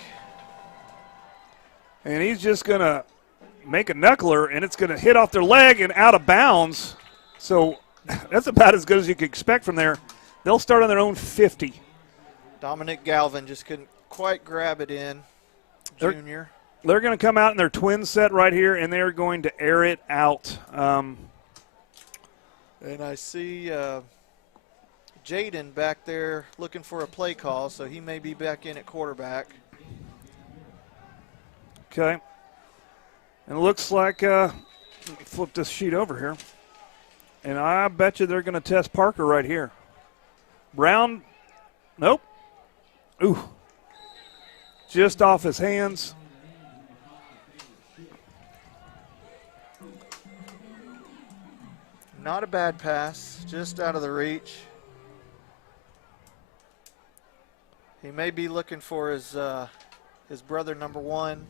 And he's just going to make a knuckler, and it's going to hit off their leg and out of bounds. So that's about as good as you could expect from there. They'll start on their own 50. Dominic Galvin just couldn't quite grab it in, junior. They're going to come out in their twin set right here, and they're going to air it out. And I see Jaden back there looking for a play call, so he may be back in at quarterback. Okay. And it looks like, let me flip this sheet over here. And I bet you they're going to test Parker right here. Brown, nope. Ooh. Just off his hands. Not a bad pass, just out of the reach. He may be looking for his brother, number 1,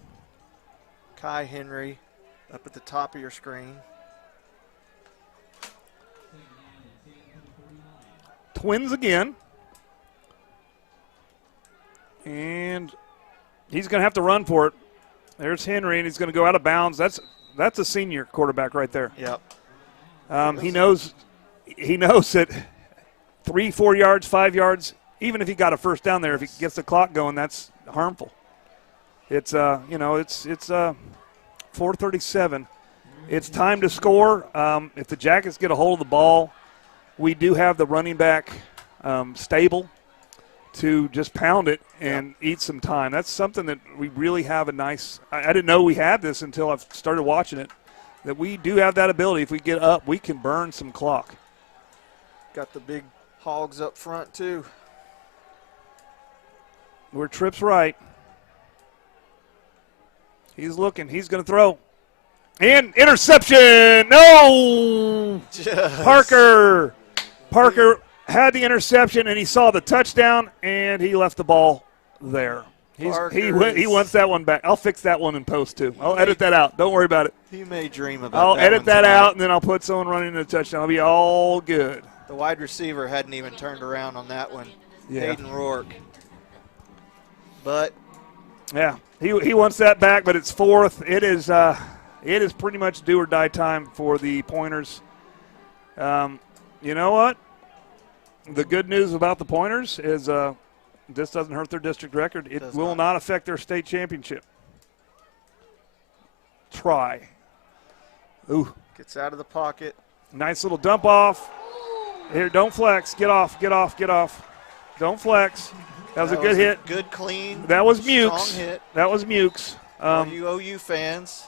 Kai Henry, up at the top of your screen. Twins again. And he's going to have to run for it. There's Henry, and he's going to go out of bounds. That's a senior quarterback right there. Yep. He knows that 3, 4 yards, 5 yards, even if he got a first down there, if he gets the clock going, that's harmful. It's 4:37. It's time to score. If the Jackets get a hold of the ball, we do have the running back stable to just pound it and eat some time. That's something that we really have a nice – I didn't know we had this until I've started watching it, that we do have that ability. If we get up, we can burn some clock. Got the big hogs up front, too. Where Tripp's right. He's looking. He's going to throw. And interception. No. Parker had the interception, and he saw the touchdown, and he left the ball there. He wants that one back. I'll fix that one in post, too. I'll edit that out. Don't worry about it. He may dream about I'll that edit one that tonight. out, and then I'll put someone running a touchdown. I'll be all good. The wide receiver hadn't even turned around on that one. Yeah. Hayden Rourke. But yeah, he wants that back, but it's fourth. It is pretty much do or die time for the Pointers. You know what? The good news about the Pointers is this doesn't hurt their district record. It will not affect their state championship. Try. Ooh. gets out of the pocket. Nice little dump off. Here, don't flex. Get off, get off, get off. Don't flex. That was a good hit. Good, clean. That was Mukes. Strong hit. That was Mukes. All you OU fans,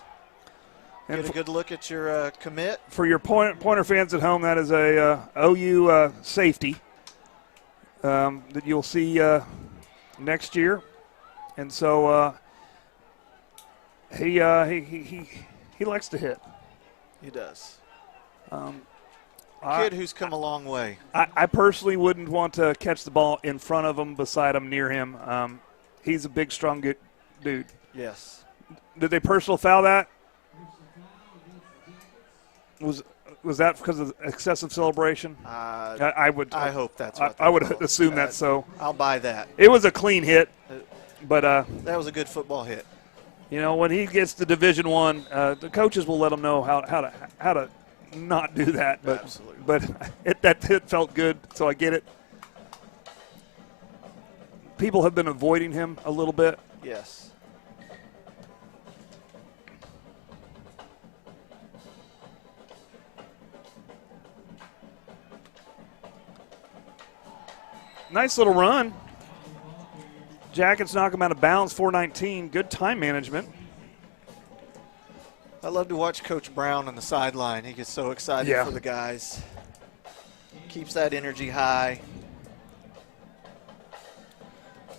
get a good look at your commit. For your Pointer fans at home, that is a OU safety that you'll see next year. And so he likes to hit. He does. Kid who's come a long way. I personally wouldn't want to catch the ball in front of him, beside him, near him. He's a big, strong dude. Yes. Did they personal foul that? Was that because of excessive celebration? I hope that's what I would assume that. So I'll buy that. It was a clean hit, but that was a good football hit. You know, when he gets to Division I, the coaches will let him know how to not do that. But absolutely. But that hit felt good, so I get it. People have been avoiding him a little bit. Yes. Nice little run. Jackets knock him out of bounds, 4:19. Good time management. I love to watch Coach Brown on the sideline. He gets so excited for the guys. Keeps that energy high.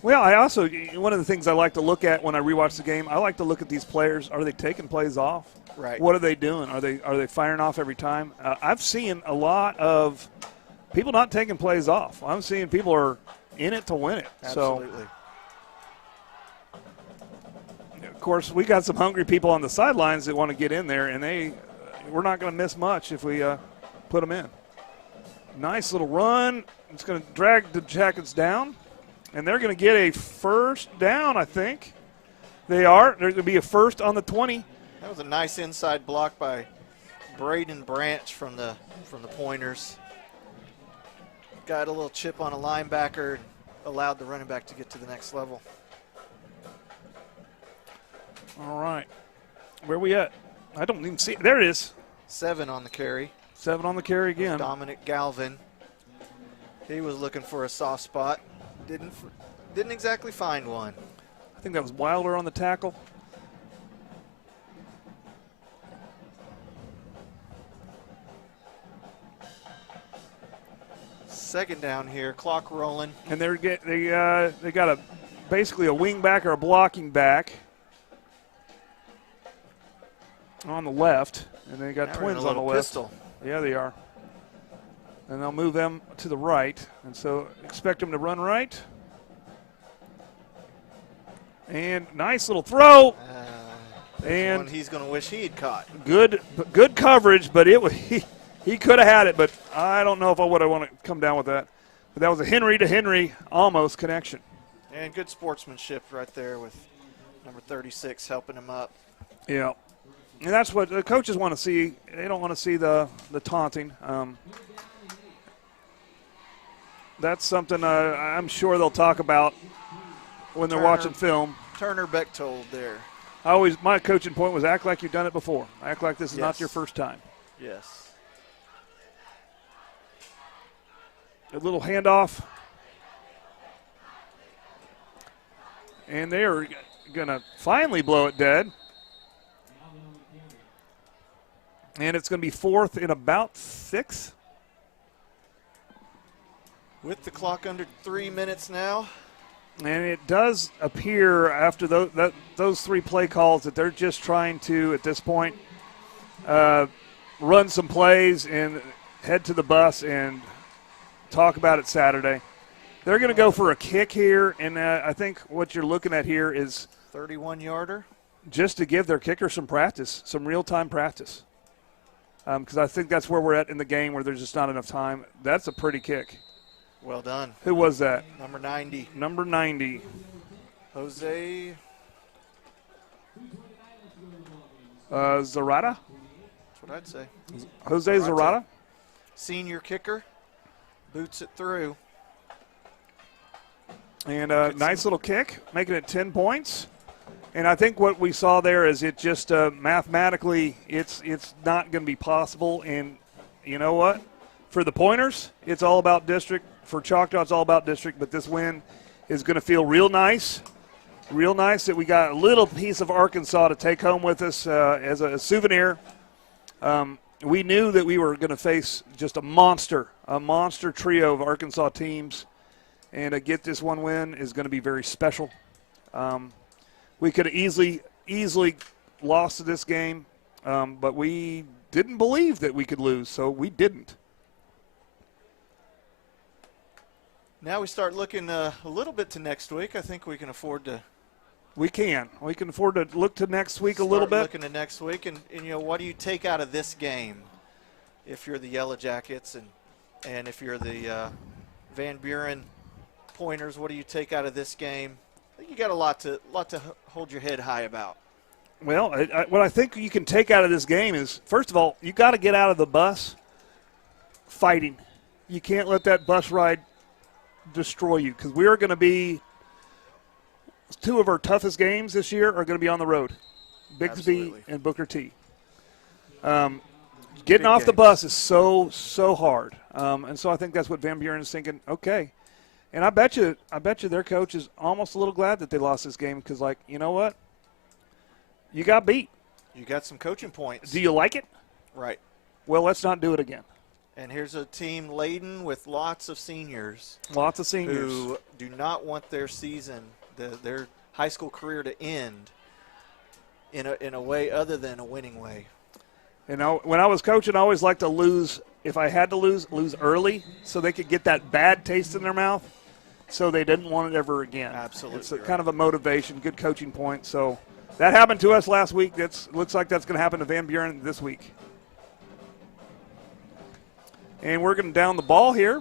Well, I also, one of the things I like to look at when I rewatch the game, I like to look at these players. Are they taking plays off? Right. What are they doing? Are they firing off every time? I've seen a lot of people not taking plays off. I'm seeing people are in it to win it. Absolutely. So, of course, we got some hungry people on the sidelines that want to get in there, and we're not going to miss much if we put them in. Nice little run. It's going to drag the Jackets down, and they're going to get a first down, I think. They are. There's going to be a first on the 20. That was a nice inside block by Braden Branch from the Pointers. Got a little chip on a linebacker, allowed the running back to get to the next level. All right. Where we at? I don't even see it. There it is. 7 on the carry. 7 on the carry again. Dominic Galvin. He was looking for a soft spot. Didn't exactly find one. I think that was Wilder on the tackle. Second down here, clock rolling. And they got basically a wing back or a blocking back on the left, and they got now twins on the left. Pistol. Yeah, they are. And they'll move them to the right, and so expect them to run right. And nice little throw. And one he's going to wish he had caught. Good coverage, but he could have had it, but I don't know if I would have want to come down with that. But that was a Henry to Henry almost connection. And good sportsmanship right there with number 36 helping him up. Yeah. And that's what the coaches want to see. They don't want to see the taunting. That's something I'm sure they'll talk about when they're watching film. Turner Bechtold there. My coaching point was act like you've done it before. Act like this is not your first time. Yes. A little handoff. And they are going to finally blow it dead. And it's going to be 4th and about 6. With the clock under 3 minutes now. And it does appear after those 3 play calls that they're just trying to, at this point, run some plays and head to the bus and talk about it Saturday. They're going to go for a kick here, and I think what you're looking at here is 31-yarder. Just to give their kicker some practice, some real-time practice. Because I think that's where we're at in the game where there's just not enough time. That's a pretty kick. Well done. Who was that? Number 90. Number 90. Jose. Zarata? That's what I'd say. Jose Zarata. Senior kicker. Boots it through. And a nice little kick, making it 10 points. And I think what we saw there is it just mathematically it's not going to be possible. And you know what? For the Pointers, it's all about district. For Choctaw, it's all about district. But this win is going to feel real nice that we got a little piece of Arkansas to take home with us as a souvenir. We knew that we were going to face just a monster trio of Arkansas teams. And to get this one win is going to be very special. We could have easily lost this game, but we didn't believe that we could lose, so we didn't. Now we start looking a little bit to next week. I think we can afford to. We can afford to look to next week a little bit. Looking to next week, and what do you take out of this game if you're the Yellow Jackets and if you're the Van Buren Pointers? What do you take out of this game? I think you got a lot to hold your head high about. Well, what I think you can take out of this game is, first of all, you got to get out of the bus fighting. You can't let that bus ride destroy you, because we are going to be two of our toughest games this year are going to be on the road, Bigsby Absolutely. and Booker T. Getting off the bus is so hard, and so I think that's what Van Buren is thinking. Okay. And I bet you their coach is almost a little glad that they lost this game, because, like, you know what? You got beat. You got some coaching points. Do you like it? Right. Well, let's not do it again. And here's a team laden with lots of seniors. Lots of seniors. Who do not want their season, their high school career to end in a way other than a winning way. You know, when I was coaching, I always liked to lose. If I had to lose early so they could get that bad taste in their mouth, so they didn't want it ever again. Absolutely. It's kind of a motivation, good coaching point. So that happened to us last week. Looks like that's going to happen to Van Buren this week. And we're going to down the ball here.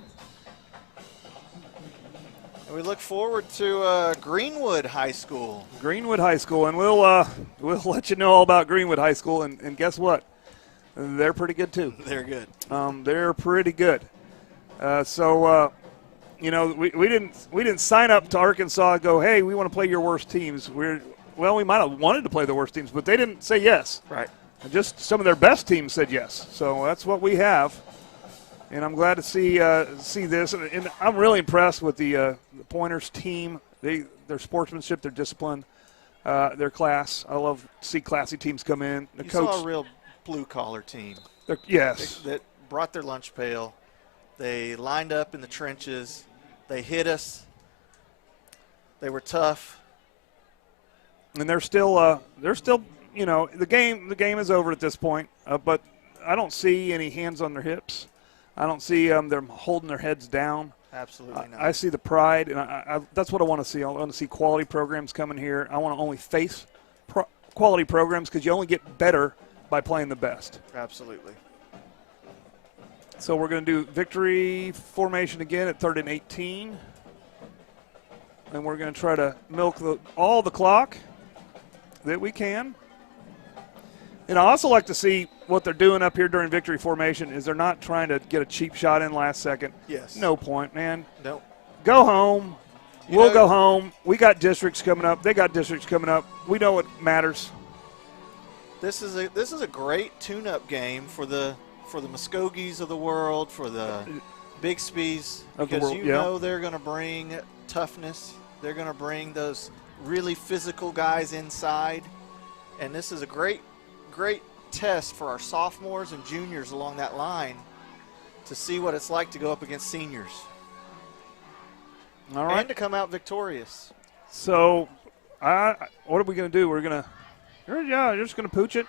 And we look forward to Greenwood High School. Greenwood High School, and we'll let you know all about Greenwood High School. And guess what? They're pretty good too. They're good. They're pretty good. We didn't sign up to Arkansas and go, hey, we want to play your worst teams. We might have wanted to play the worst teams, but they didn't say yes. Right. Just some of their best teams said yes. So that's what we have. And I'm glad to see this. And I'm really impressed with the Pointers team. Their sportsmanship, their discipline, their class. I love to see classy teams come in. The coach saw a real blue-collar team. Yes. That brought their lunch pail. They lined up in the trenches. They hit us. They were tough. And they're still, the game is over at this point. But I don't see any hands on their hips. I don't see them holding their heads down. Absolutely not. I see the pride, and I that's what I want to see. I want to see quality programs coming here. I want to only face quality programs, because you only get better by playing the best. Absolutely. So we're going to do victory formation again at 3rd and 18. And we're going to try to milk all the clock that we can. And I also like to see what they're doing up here during victory formation is they're not trying to get a cheap shot in last second. Yes. No point, man. No. Go home. We'll go home. We got districts coming up. They got districts coming up. We know what matters. This is a great tune-up game for the Muskogees of the world, for the Bixby's, because you know they're going to bring toughness. They're going to bring those really physical guys inside, and this is a great test for our sophomores and juniors along that line to see what it's like to go up against seniors. All right. And to come out victorious. So, what are we going to do? You're just going to pooch it.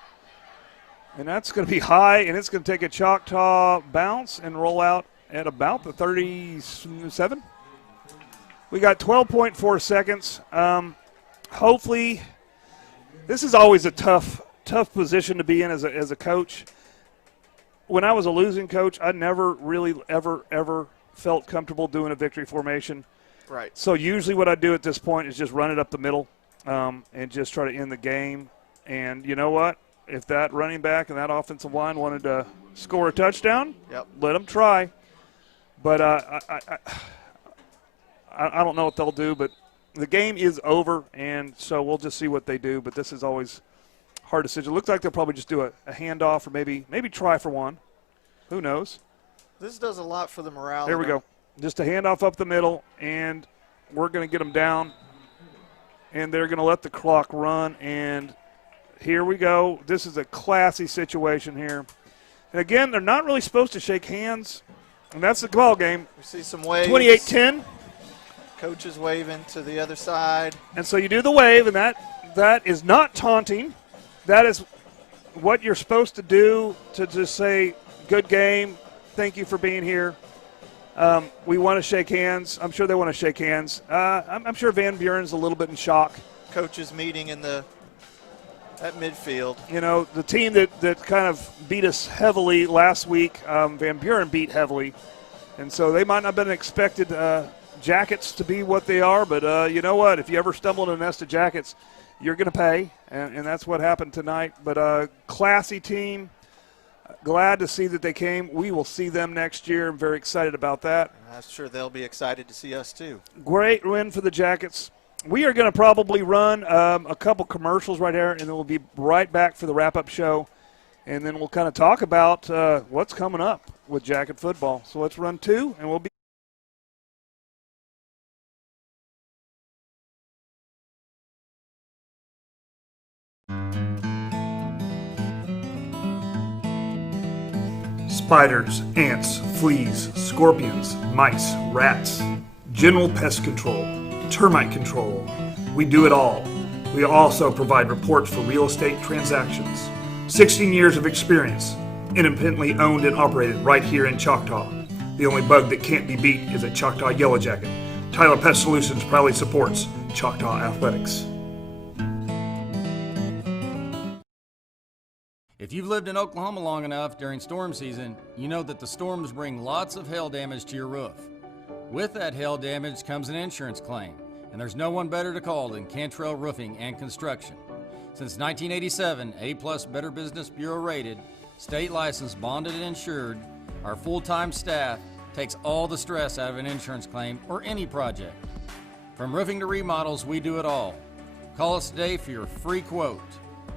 And that's going to be high, and it's going to take a Choctaw bounce and roll out at about the 37. We got 12.4 seconds. Hopefully, this is always a tough position to be in as a coach. When I was a losing coach, I never really ever felt comfortable doing a victory formation. Right. So usually what I do at this point is just run it up the middle and just try to end the game. And you know what? If that running back and that offensive line wanted to score a touchdown, let them try. But I don't know what they'll do. But the game is over, and so we'll just see what they do. But this is always a hard decision. It looks like they'll probably just do a handoff or maybe try for one. Who knows? This does a lot for the morale. There we go. Just a handoff up the middle, and we're going to get them down. And they're going to let the clock run, and here we go. This is a classy situation here. And, again, they're not really supposed to shake hands, and that's the ball game. We see some waves. 28-10. Coach is waving to the other side. And so you do the wave, and that is not taunting. That is what you're supposed to do, to just say, good game, thank you for being here. We want to shake hands. I'm sure they want to shake hands. I'm sure Van Buren's a little bit in shock. Coaches meeting at midfield. You know, the team that kind of beat us heavily last week, Van Buren beat heavily. And so they might not have been expected Jackets to be what they are, but you know what? If you ever stumble in a nest of Jackets, you're going to pay, and that's what happened tonight. But classy team. Glad to see that they came. We will see them next year. I'm very excited about that. I'm sure they'll be excited to see us too. Great win for the Jackets. We are going to probably run a couple commercials right here, and then we'll be right back for the wrap-up show. And then we'll kind of talk about what's coming up with Jacket football. So let's run two, and we'll be. Spiders, ants, fleas, scorpions, mice, rats, general pest control, termite control. We do it all. We also provide reports for real estate transactions. 16 years of experience, independently owned and operated right here in Choctaw. The only bug that can't be beat is a Choctaw Yellow Jacket. Tyler Pest Solutions proudly supports Choctaw Athletics. If you've lived in Oklahoma long enough during storm season, you know that the storms bring lots of hail damage to your roof. With that hail damage comes an insurance claim, and there's no one better to call than Cantrell Roofing and Construction. Since 1987, A+ Better Business Bureau rated, state licensed, bonded, and insured, our full-time staff takes all the stress out of an insurance claim or any project. From roofing to remodels, we do it all. Call us today for your free quote.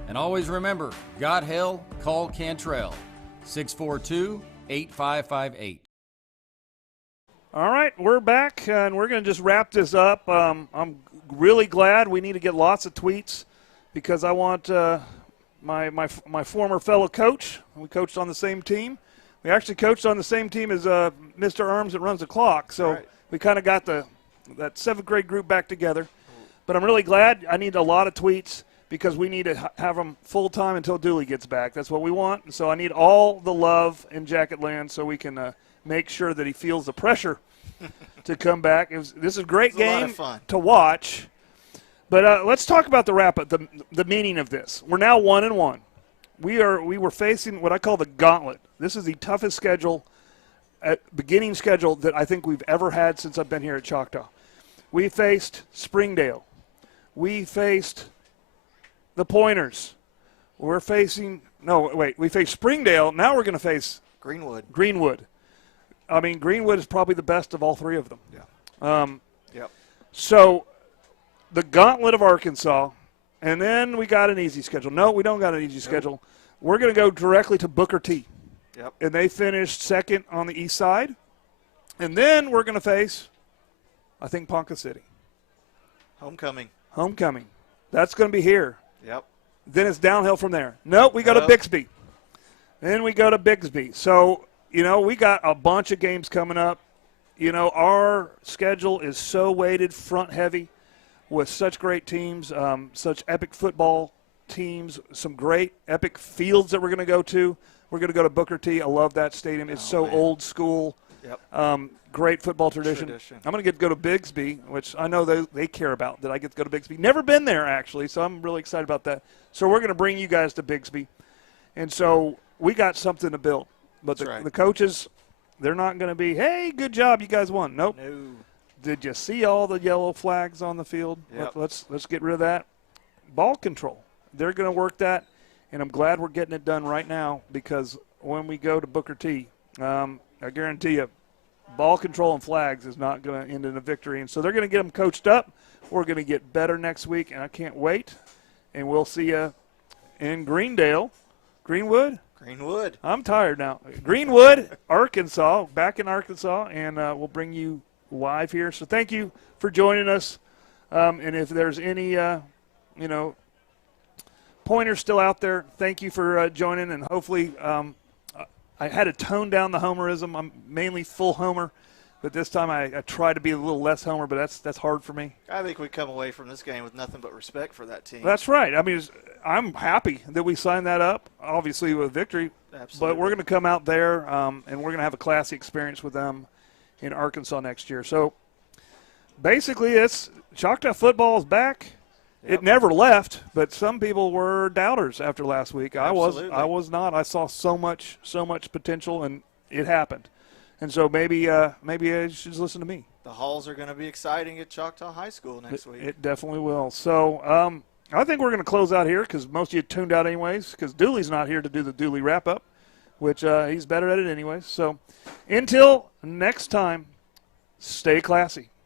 And always remember, got hell, call Cantrell, 642-8558. All right, we're back, and we're going to just wrap this up. I'm really glad. We need to get lots of tweets because I want my former fellow coach. We coached on the same team. We actually coached on the same team as Mr. Arms that runs the clock. So we kind of got that 7th grade group back together. But I'm really glad. I need a lot of tweets, because we need to have them full-time until Dooley gets back. That's what we want. And so I need all the love in Jacket Land so we can make sure that he feels the pressure to come back. This is a great game to watch. But let's talk about the wrap-up, the meaning of this. We're now 1-1. We were facing what I call the gauntlet. This is the toughest beginning schedule that I think we've ever had since I've been here at Choctaw. We faced Springdale. We faced the Pointers. We faced Springdale. Now we're going to face Greenwood. I mean, Greenwood is probably the best of all three of them. Yeah. So the gauntlet of Arkansas, and then we got an easy schedule. No, we don't got an easy schedule. We're going to go directly to Booker T. Yep. And they finished second on the east side. And then we're going to face, I think, Ponca City. Homecoming. That's going to be here. Yep. Then it's downhill from there. Nope, we go to Bixby. Then we go to Bixby. So, we got a bunch of games coming up. Our schedule is so weighted front heavy with such great teams, such epic football teams, some great epic fields that we're going to go to. We're going to go to Booker T. I love that stadium. It's old school. Yep. Great football tradition. I'm going to get to go to Bixby, which I know they care about, that I get to go to Bixby. Never been there, actually, so I'm really excited about that. So we're going to bring you guys to Bixby. And so we got something to build. But the coaches, they're not going to be, hey, good job, you guys won. Nope. No. Did you see all the yellow flags on the field? Yep. Let's get rid of that. Ball control. They're going to work that, and I'm glad we're getting it done right now because when we go to Booker T, I guarantee you, ball control and flags is not going to end in a victory. And so they're going to get them coached up. We're going to get better next week, and I can't wait. And we'll see you in Greenwood. Greenwood. I'm tired now. Greenwood, Arkansas, back in Arkansas, and we'll bring you live here. So thank you for joining us. And if there's any, pointers still out there, thank you for joining. And hopefully I had to tone down the homerism. I'm mainly full homer, but this time I try to be a little less homer, but that's hard for me. I think we come away from this game with nothing but respect for that team. That's right. I mean, I'm happy that we signed that up, obviously with victory. Absolutely. But we're going to come out there, and we're going to have a classy experience with them in Arkansas next year. So basically, it's Choctaw football is back. Yep. It never left, but some people were doubters after last week. Absolutely. I was not. I saw so much potential, and it happened. And so maybe you should just listen to me. The halls are going to be exciting at Choctaw High School next week. It definitely will. So I think we're going to close out here because most of you tuned out anyways because Dooley's not here to do the Dooley wrap-up, which he's better at it anyways. So until next time, stay classy.